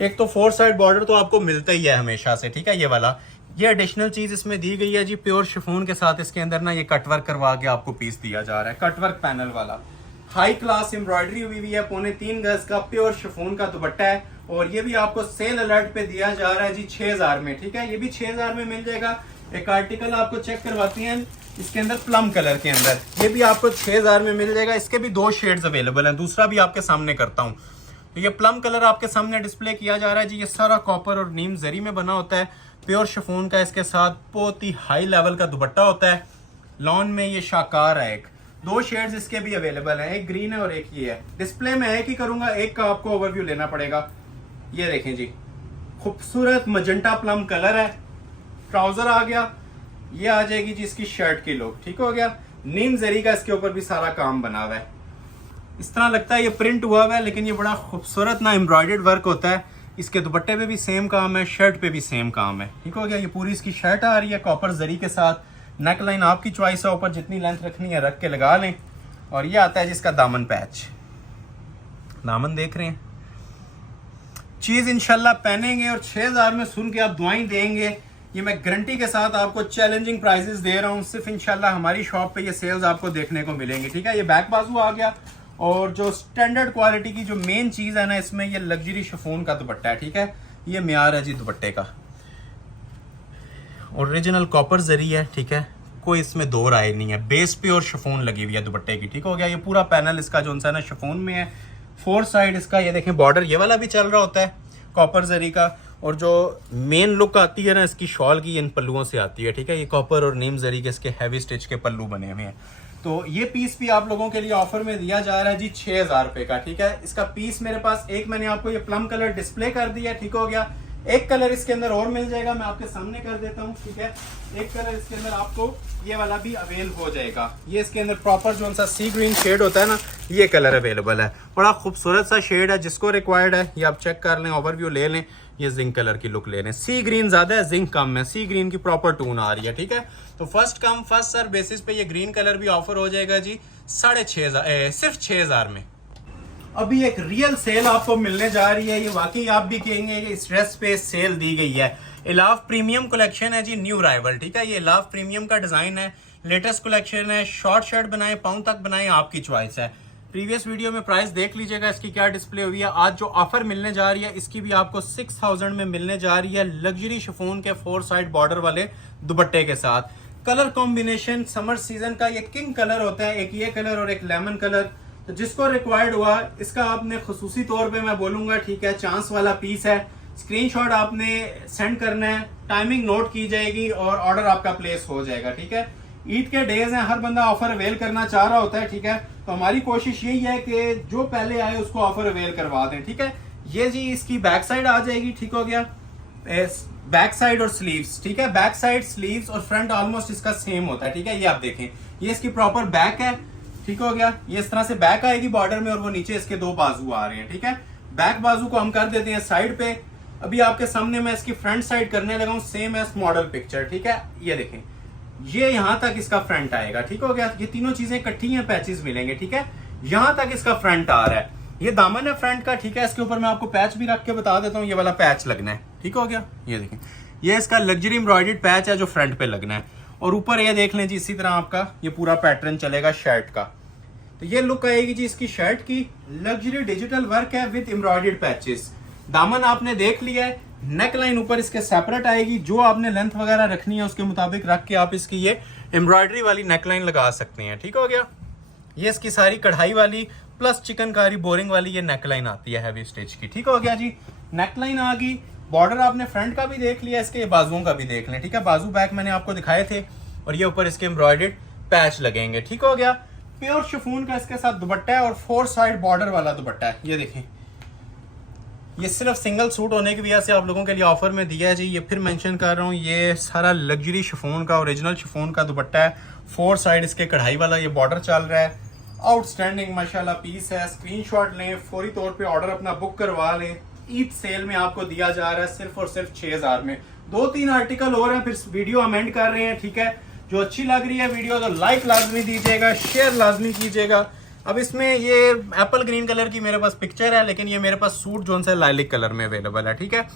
एक तो 4 साइड बॉर्डर तो आपको मिलता ही है हमेशा से, ठीक है, ये वाला। ये एडिशनल चीज इसमें दी गई है जी, प्योर शिफॉन के साथ इसके अंदर ना ये कटवर्क करवा के आपको पीस दिया जा रहा है, कटवर्क पैनल वाला, हाई क्लास एम्ब्रॉयडरी हुई है, 3.25 गज का प्योर शिफॉन का दुपट्टा है। और ये भी आपको सेल अलर्ट पे दिया जा रहा है जी 6000 में, ठीक है। ये भी 6000 में मिल जाएगा। एक आर्टिकल आपको चेक करवाती हैं इसके अंदर प्लम कलर के अंदर, ये भी आपको 6000 में मिल जाएगा। इसके भी 2 शेड्स अवेलेबल हैं, दूसरा भी आपके सामने करता हूँ। तो ये प्लम कलर आपके सामने डिस्प्ले किया जा रहा है जी। ये सारा कॉपर और नीम जरी में बना होता है, प्योर शिफॉन का, इसके साथ बहुत ही हाई लेवल का दुपट्टा होता है। लॉन में ये शाकार है, एक 2 शेड्स इसके भी अवेलेबल हैं, एक ग्रीन है और एक ये है। डिस्प्ले में एक ही करूंगा, एक का आपको ओवरव्यू लेना पड़ेगा। ये देखें जी, खूबसूरत मजेंटा प्लम कलर है, ट्राउजर आ गया, ये आ जाएगी जी इसकी शर्ट की लुक, ठीक हो गया। नीम जरी का इसके ऊपर भी सारा काम बना हुआ है, इस तरह लगता है ये प्रिंट हुआ हुआ है, लेकिन ये बड़ा खूबसूरत ना एम्ब्रॉयडर्ड वर्क होता है। इसके दुपट्टे पे भी सेम काम है, शर्ट पे भी सेम काम है, ठीक हो गया। ये पूरी इसकी शर्ट आ रही है कॉपर जरी के साथ। नेक लाइन आपकी चॉइस है, ऊपर जितनी लेंथ रखनी है रख के लगा लें। और ये आता है जिसका दामन पैच, दामन देख रहे हैं, चीज इंशाल्लाह पहनेंगे और 6000 में सुन के आप दुआएं देंगे। ये मैं गारंटी के साथ आपको चैलेंजिंग प्राइसेस दे रहा हूँ, सिर्फ इंशाल्लाह हमारी शॉप पे ये सेल्स आपको देखने को मिलेंगी, ठीक है। ये बैक बाजू आ गया, और जो स्टैंडर्ड क्वालिटी की जो मेन चीज है ना इसमें, ये लग्जरी शिफॉन का दुपट्टा है, ठीक है। ये म्यार है जी दुपट्टे का, ओरिजिनल कॉपर जरी है, ठीक है, कोई इसमें 2 राय नहीं है। बेस प्योर शिफॉन लगी हुई है दुपट्टे की, ठीक हो गया। ये पूरा पैनल इसका जो है ना शिफॉन में है, 4 साइड इसका ये देखें बॉर्डर ये वाला भी चल रहा होता है कॉपर जरी का। और जो मेन लुक आती है ना इसकी शॉल की, इन पल्लुओं से आती है, ठीक है। ये कॉपर और नीम जरी के इसके हैवी स्टिच के पल्लू बने हुए हैं। तो ये पीस भी आप लोगों के लिए ऑफर में दिया जा रहा है जी 6000 रुपए का, ठीक है। इसका पीस मेरे पास एक मैंने आपको ये प्लम कलर डिस्प्ले कर दिया, ठीक हो गया। एक कलर इसके अंदर और मिल जाएगा, मैं आपके सामने कर देता हूँ, ठीक है। एक कलर इसके अंदर आपको ये वाला भी अवेल हो जाएगा। ये इसके अंदर प्रॉपर जो सा सी ग्रीन शेड होता है ना, ये कलर अवेलेबल है, बड़ा खूबसूरत सा शेड है। जिसको रिक्वायर्ड है ये आप चेक कर लें, ओवरव्यू ले लें। ये जिंक कलर की लुक ले लें, सी ग्रीन ज्यादा है, जिंक कम है, सी ग्रीन की प्रॉपर टून आ रही है, ठीक है। तो first come first serve basis पे ये ग्रीन कलर भी ऑफर हो जाएगा जी 6500, सिर्फ 6000 में। अभी एक रियल सेल आपको मिलने जा रही है, ये वाकई आप भी कहेंगे कि इस ड्रेस पे सेल दी गई है। इलाफ प्रीमियम कलेक्शन है जी, न्यू राइवल, ठीक है। ये इलाफ प्रीमियम का डिजाइन है, लेटेस्ट कलेक्शन है। शॉर्ट शर्ट बनाए, पाउंड तक बनाए, आपकी चॉइस है। प्रीवियस वीडियो में प्राइस देख लीजिएगा इसकी क्या डिस्प्ले हुई है। आज जो ऑफर मिलने जा रही है इसकी भी आपको 6000 में मिलने जा रही है, लग्जरी शिफॉन के 4 साइड बॉर्डर वाले दुपट्टे के साथ। कलर कॉम्बिनेशन समर सीजन का ये किंग कलर होता है, एक ये कलर और एक लेमन कलर। तो जिसको रिक्वायर्ड हुआ इसका आपने खुसूसी तौर पे मैं बोलूंगा, ठीक है, चांस वाला पीस है। स्क्रीनशॉट आपने सेंड करना है, टाइमिंग नोट की जाएगी और ऑर्डर आपका प्लेस हो जाएगा, ठीक है। ईद के डेज हैं, हर बंदा ऑफर अवेल करना चाह रहा होता है, ठीक है। तो हमारी कोशिश यही है कि जो पहले आए उसको ऑफर अवेल करवा दें, ठीक है। ये जी इसकी बैक साइड आ जाएगी, ठीक हो गया, बैक साइड और स्लीव्स, ठीक है। बैक साइड, स्लीव्स और फ्रंट ऑलमोस्ट इसका सेम होता है, ठीक है। ये आप देखें, ये इसकी प्रॉपर बैक है, ठीक हो गया। ये इस तरह से बैक आएगी बॉर्डर में और वो नीचे इसके 2 बाजू आ रहे हैं, ठीक है। बैक बाजू को हम कर देते हैं साइड पे। अभी आपके सामने मैं इसकी फ्रंट साइड करने लगा हूं, सेम एस मॉडल पिक्चर, ठीक है। ये देखें, ये यहां तक इसका फ्रंट आएगा, ठीक हो गया। ये तीनों चीजें इकट्ठी हैं, पैचेस मिलेंगे, ठीक है। यहां तक इसका फ्रंट आ रहा है, ये दामन है फ्रंट का, ठीक है। इसके ऊपर मैं आपको पैच भी रख के बता देता हूँ, ये वाला पैच लगना है, ठीक हो गया। ये देखें, ये इसका लग्जरी एम्ब्रॉयडर्ड पैच है जो फ्रंट पे लगना है। और ऊपर ये देख लें जी, इसी तरह आपका ये पूरा पैटर्न चलेगा शर्ट का। तो ये लुक आएगी जी इसकी शर्ट की, लग्जरी डिजिटल वर्क है विद एम्ब्रॉयडर्ड पैचेस। दामन आपने देख लिया है, नेक लाइन ऊपर इसके सेपरेट आएगी, जो आपने लेंथ वगैरह रखनी है उसके मुताबिक रख के आप इसकी ये एम्ब्रॉयडरी वाली नेक लाइन लगा सकते हैं, ठीक हो गया। ये इसकी सारी कढ़ाई वाली प्लस चिकनकारी बोरिंग वाली ये नेक लाइन आती है हैवी स्टिच की, ठीक हो गया जी। नेक लाइन आ गई, बॉर्डर आपने फ्रंट का भी देख लिया, इसके बाजुओं का भी देख लें, ठीक है। बाजू बैक मैंने आपको दिखाए थे और ये ऊपर इसके एम्ब्रॉयडर्ड पैच लगेंगे, ठीक हो गया। प्योर शिफॉन का इसके साथ दुपट्टा है और 4 साइड बॉर्डर वाला दुपट्टा है। ये देखें, ये सिर्फ सिंगल सूट होने की वजह से आप लोगों के लिए ऑफर में दिया है जी। ये फिर मेंशन कर रहा हूँ, ये सारा लग्जरी शिफॉन का, ओरिजिनल शिफॉन का दुपट्टा है, 4 साइड इसके कढ़ाई वाला ये बॉर्डर चल रहा है। आउटस्टैंडिंग माशाल्लाह पीस है। स्क्रीनशॉट लें, फौरी तौर पे ऑर्डर अपना बुक करवा लें। ईद सेल में आपको दिया जा रहा है सिर्फ और सिर्फ 6000 में। 2-3 आर्टिकल और हैं, फिर वीडियो हम एंड कर रहे हैं, ठीक है। जो अच्छी लग रही है वीडियो तो लाइक लाजमी दीजिएगा, शेयर लाजमी कीजिएगा। अब इसमें ये एप्पल ग्रीन कलर की मेरे पास पिक्चर है, लेकिन ये मेरे पास सूट जो है लाइलिक कलर में अवेलेबल है, ठीक है।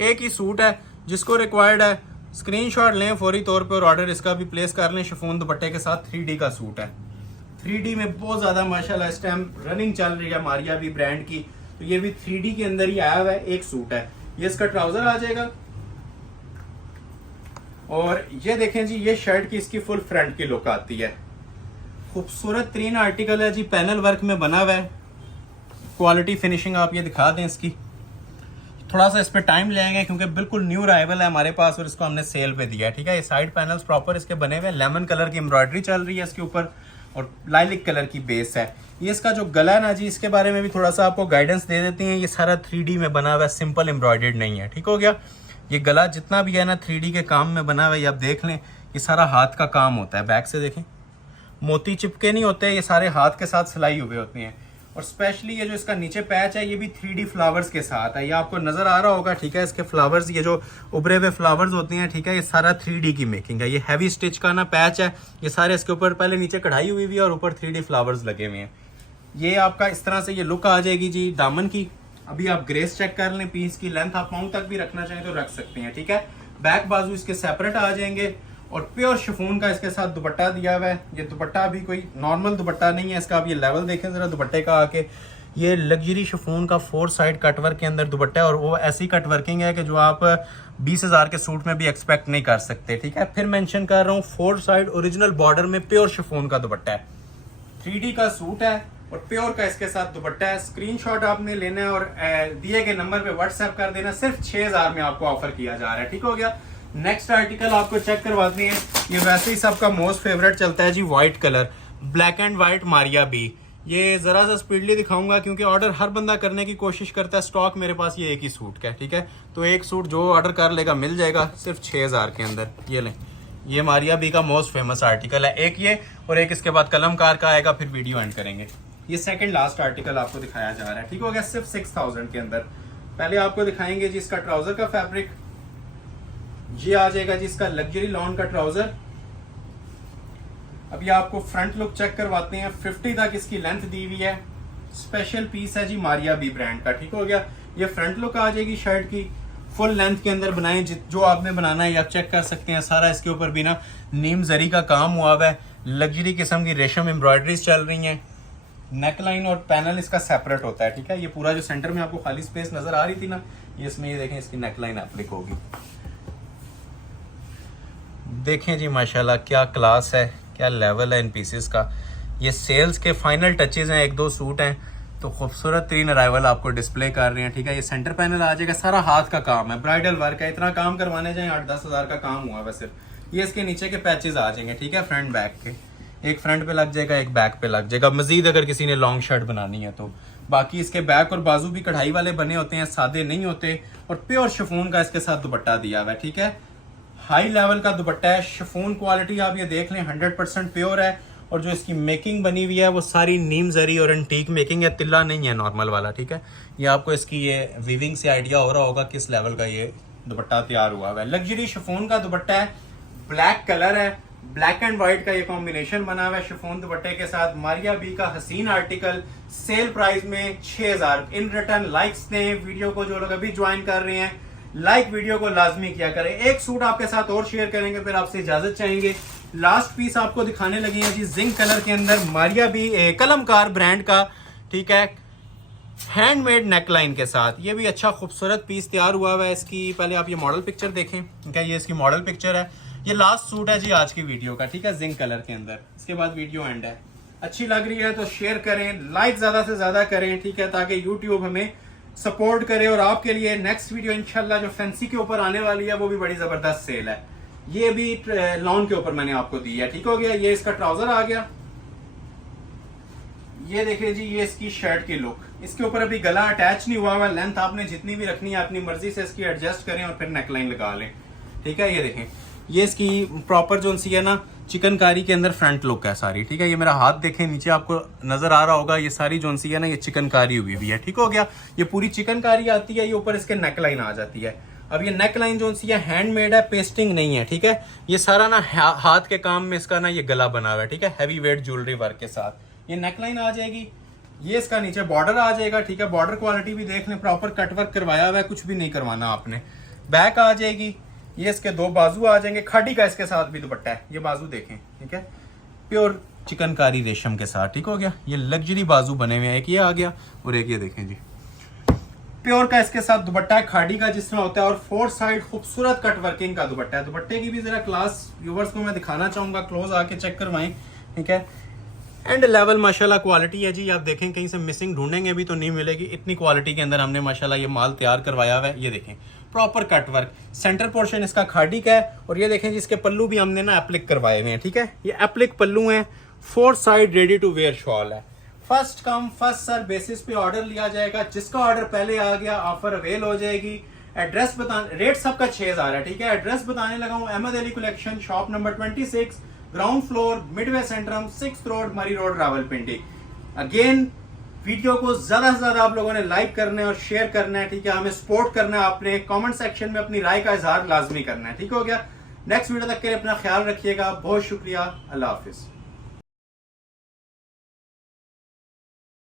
एक ही सूट है, जिसको रिक्वायर्ड है स्क्रीनशॉट लें फौरी तौर पे और ऑर्डर इसका भी प्लेस कर लें। शिफॉन दुपट्टे के साथ 3D का सूट है, 3D में बहुत ज्यादा माशाल्लाह इस टाइम रनिंग चल रही है मारिया भी ब्रांड की। तो ये भी 3D के अंदर ही आया हुआ है, एक सूट है। ये इसका ट्राउजर आ जाएगा और ये देखें जी, ये शर्ट की इसकी फुल फ्रंट की लुक आती है। खूबसूरत 3 आर्टिकल है जी, पैनल वर्क में बना हुआ है। क्वालिटी फिनिशिंग आप ये दिखा दें इसकी, थोड़ा सा इस पे टाइम लेंगे क्योंकि बिल्कुल न्यू अराइवल है हमारे पास और इसको हमने सेल पे दिया है, ठीक है। ये साइड पैनल्स प्रॉपर इसके बने हुए हैं, लेमन कलर की एम्ब्रॉयडरी चल रही है इसके ऊपर और लाइलिक कलर की बेस है। ये इसका जो गला है ना जी, इसके बारे में भी थोड़ा सा आपको गाइडेंस दे देते हैं। ये सारा 3D में बना हुआ है, सिंपल एम्ब्रॉयडर्ड नहीं है, ठीक हो गया। ये गला जितना भी है ना 3D के काम में बना हुआ है, ये आप देख लें, ये सारा हाथ का काम होता है। बैक से देखें, मोती चिपके नहीं होते, ये सारे हाथ के साथ सिलाई हुए होते हैं। और स्पेशली ये जो इसका नीचे पैच है ये भी 3D फ्लावर्स के साथ है, ये आपको नजर आ रहा होगा, ठीक है। इसके फ्लावर्स, ये जो उभरे हुए फ्लावर्स होते हैं, ठीक है, ये सारा 3D की मेकिंग है। ये हैवी स्टिच का ना पैच है, ये सारे इसके ऊपर पहले नीचे कढ़ाई हुई हुई है और ऊपर 3D फ्लावर्स लगे हुए हैं। ये आपका इस तरह से ये लुक आ जाएगी जी दामन की। अभी आप ग्रेस चेक कर लें, पीस की लेंथ आप पाउंड तक भी रखना चाहें तो रख सकते हैं, ठीक है। बैक बाजू इसके सेपरेट आ जाएंगे और प्योर शिफॉन का इसके साथ दुपट्टा दिया हुआ है। ये दुपट्टा भी कोई नॉर्मल दुपट्टा नहीं है, इसका आप ये लेवल देखें जरा दुपट्टे का आके। ये लग्जरी शिफॉन का 4 साइड कटवर्क के अंदर दुपट्टा है और वो ऐसी कटवर्किंग है कि जो आप 20,000 के सूट में भी एक्सपेक्ट नहीं कर सकते, ठीक है। फिर मेंशन कर रहा हूँ, 4 साइड ओरिजिनल बॉर्डर में प्योर शिफॉन का दुपट्टा है, 3D का सूट है और प्योर का इसके साथ दुपट्टा है। स्क्रीनशॉट आपने लेना है और दिए गए नंबर पे व्हाट्सएप कर देना। सिर्फ 6000 में आपको ऑफर किया जा रहा है, ठीक हो गया। नेक्स्ट आर्टिकल आपको चेक करवाते हैं। ये वैसे ही सबका मोस्ट फेवरेट चलता है जी, white colour, black and white Maria B. ये जरा सा स्पीडली दिखाऊंगा क्योंकि ऑर्डर हर बंदा करने की कोशिश करता है। स्टॉक मेरे पास ये एक ही सूट का है, ठीक है। तो एक सूट जो ऑर्डर कर लेगा मिल जाएगा सिर्फ 6000 के अंदर। ये लें, ये मारिया बी का मोस्ट फेमस आर्टिकल है, एक ये और एक इसके बाद कलमकार का आएगा, फिर वीडियो एंड करेंगे। ये सेकंड लास्ट आर्टिकल आपको दिखाया जा रहा है, ठीक हो गया, सिर्फ 6000 के अंदर। पहले आपको दिखाएंगे जी इसका ट्राउजर का फैब्रिक, ये आ जाएगा जी इसका लग्जरी लॉन का ट्राउजर। अभी आपको फ्रंट लुक चेक करवाते हैं, 50 तक इसकी लेंथ दी हुई है। स्पेशल पीस है जी मारिया बी ब्रांड का, ठीक हो गया। ये फ्रंट लुक आ जाएगी शर्ट की, फुल लेंथ के अंदर बनाएं जो आपने बनाना है, आप चेक कर सकते हैं। सारा इसके ऊपर भी ना नीम जरी का काम हुआ हुआ है, लग्जरी किस्म की रेशम एम्ब्रॉयडरीज चल रही हैं। नेक लाइन और पैनल इसका सेपरेट होता है, ठीक है। ये पूरा जो सेंटर में आपको खाली स्पेस नजर आ रही थी ना, ये इसमें ये देखें इसकी नेक लाइन एप्लिक होगी। देखें जी माशाल्लाह क्या क्लास है, क्या लेवल है इन पीसेस का। ये सेल्स के फाइनल टचेज हैं, 1-2 सूट हैं तो खूबसूरत तीन अराइवल आपको डिस्प्ले कर रहे हैं, ठीक है। ये सेंटर पैनल आ जाएगा, सारा हाथ का काम है, ब्राइडल वर्क है। इतना काम करवाने जाए 8-10 हज़ार का काम हुआ है सिर्फ। ये इसके नीचे के पैचेस आ जाएंगे, ठीक है, फ्रंट बैक के। एक फ्रंट पे लग जाएगा, एक बैक पे लग जाएगा, मजीद अगर किसी ने लॉन्ग शर्ट बनानी है तो। बाकी इसके बैक और बाजू भी कढ़ाई वाले बने होते हैं, सादे नहीं होते। और प्योर शिफॉन का इसके साथ दुपट्टा दिया हुआ है, ठीक है। हाई लेवल का दुपट्टा है, शिफॉन क्वालिटी आप ये देख लें 100% प्योर है। और जो इसकी मेकिंग बनी हुई है वो सारी नीम जरी और एंटीक मेकिंग है, तिल्ला नहीं है नॉर्मल वाला, ठीक है। ये आपको इसकी ये वीविंग से आइडिया हो रहा होगा किस लेवल का ये दुपट्टा तैयार हुआ है। लग्जरी शिफॉन का दुपट्टा है, ब्लैक कलर है, ब्लैक एंड व्हाइट का ये कॉम्बिनेशन बना हुआ है शिफॉन दुपट्टे के साथ। मारिया बी का हसीन आर्टिकल सेल प्राइस में 6000। इन रिटर्न लाइक्स दें वीडियो को, जो लोग अभी ज्वाइन कर रहे हैं लाइक वीडियो को लाजमी किया करें। एक सूट आपके साथ और शेयर करेंगे, फिर आपसे इजाजत चाहेंगे। लास्ट पीस आपको दिखाने लगे हैं जी, जिंक कलर के अंदर मारिया बी कलमकार ब्रांड का, ठीक है, हैंडमेड नेकलाइन के साथ। ये भी अच्छा खूबसूरत पीस तैयार हुआ है इसकी। पहले आप ये मॉडल पिक्चर देखें, ठीक है, ये इसकी मॉडल पिक्चर है। ये लास्ट सूट है जी आज की वीडियो का, ठीक है, जिंक कलर के अंदर। इसके बाद वीडियो एंड है। अच्छी लग रही है तो शेयर करें, लाइक ज्यादा से ज्यादा करें, ठीक है, ताकि यूट्यूब हमें सपोर्ट करे। और आपके लिए नेक्स्ट वीडियो इंशाल्लाह जो फैंसी के ऊपर आने वाली है वो भी बड़ी जबरदस्त सेल है। ये भी लॉन के ऊपर मैंने आपको दी है, ठीक हो गया। ये इसका ट्राउजर आ गया, ये देखिए जी, ये इसकी शर्ट की लुक। इसके ऊपर अभी गला अटैच नहीं हुआ हुआ, लेंथ आपने जितनी भी रखनी है अपनी मर्जी से इसकी एडजस्ट करें और फिर नेकलाइन लगा लें, ठीक है। ये देखें, ये इसकी प्रॉपर जो सी है ना चिकनकारी के अंदर फ्रंट लुक है सारी, ठीक है। ये मेरा हाथ देखें, नीचे आपको नजर आ रहा होगा, ये सारी जो सी है ना ये चिकनकारी हुई हुई है, ठीक हो गया। ये पूरी चिकनकारी आती है, ये ऊपर इसके नेकलाइन आ जाती है। अब ये नेकलाइन जो सी है हैंडमेड है, पेस्टिंग नहीं है, ठीक है। ये सारा ना हाथ के काम में इसका ना ये गला बना हुआ है, ठीक है, हैवी वेट ज्वेलरी वर्क के साथ। ये नेकलाइन आ जाएगी, ये इसका नीचे बॉर्डर आ जाएगा, ठीक है। बॉर्डर क्वालिटी भी देख लें, प्रॉपर कटवर्क करवाया हुआ है, कुछ भी नहीं करवाना आपने। बैक आ जाएगी, ये इसके 2 बाजू आ जाएंगे, खाड़ी का इसके साथ भी दुपट्टा है। ये बाजू देखें, ठीक है, प्योर चिकनकारी रेशम के साथ, ठीक हो गया। ये लग्जरी बाजू बने हुए हैं, एक ये आ गया और एक ये देखें जी, प्योर का इसके साथ दुपट्टा है, खाड़ी का जिस तरह होता है। और 4 साइड खूबसूरत कट वर्किंग का दुपट्टा है। दुपट्टे की भी जरा क्लास व्यूवर्स को मैं दिखाना चाहूंगा, क्लोज आके चेक करवाएं, ठीक है। एंड लेवल माशाल्लाह क्वालिटी है जी, आप देखें कहीं से मिसिंग ढूंढेंगे भी तो नहीं मिलेगी, इतनी क्वालिटी के अंदर हमने माशाल्लाह ये माल तैयार करवाया हुआ है। ये देखें proper cut work, centre portion इसका खाड़ी का है। और ये देखें जिसके पल्लू भी हमने ना एप्लिक करवाए हुए हैं, ठीक है। ये एप्लिक पल्लू हैं, 4 side ready to wear shawl है। First come first serve basis पे ऑर्डर लिया जाएगा, जिसका ऑर्डर पहले आ गया ऑफर अवेल हो जाएगी। एड्रेस रेट सबका 6000 है, ठीक है। एड्रेस बताने लगा हूँ, Ahmed Ali collection, shop number 26, ground floor, midway centrum, 6th road, Murree road, Rawalpindi. Again video को ज्यादा से ज्यादा आप लोगों ने लाइक करना है और शेयर करना है, ठीक है। हमें सपोर्ट करना है, आपने कमेंट सेक्शन में अपनी राय का इजहार लाजमी करना है, ठीक हो गया। नेक्स्ट वीडियो तक के लिए अपना ख्याल रखिएगा, बहुत शुक्रिया, अल्लाह हाफिज।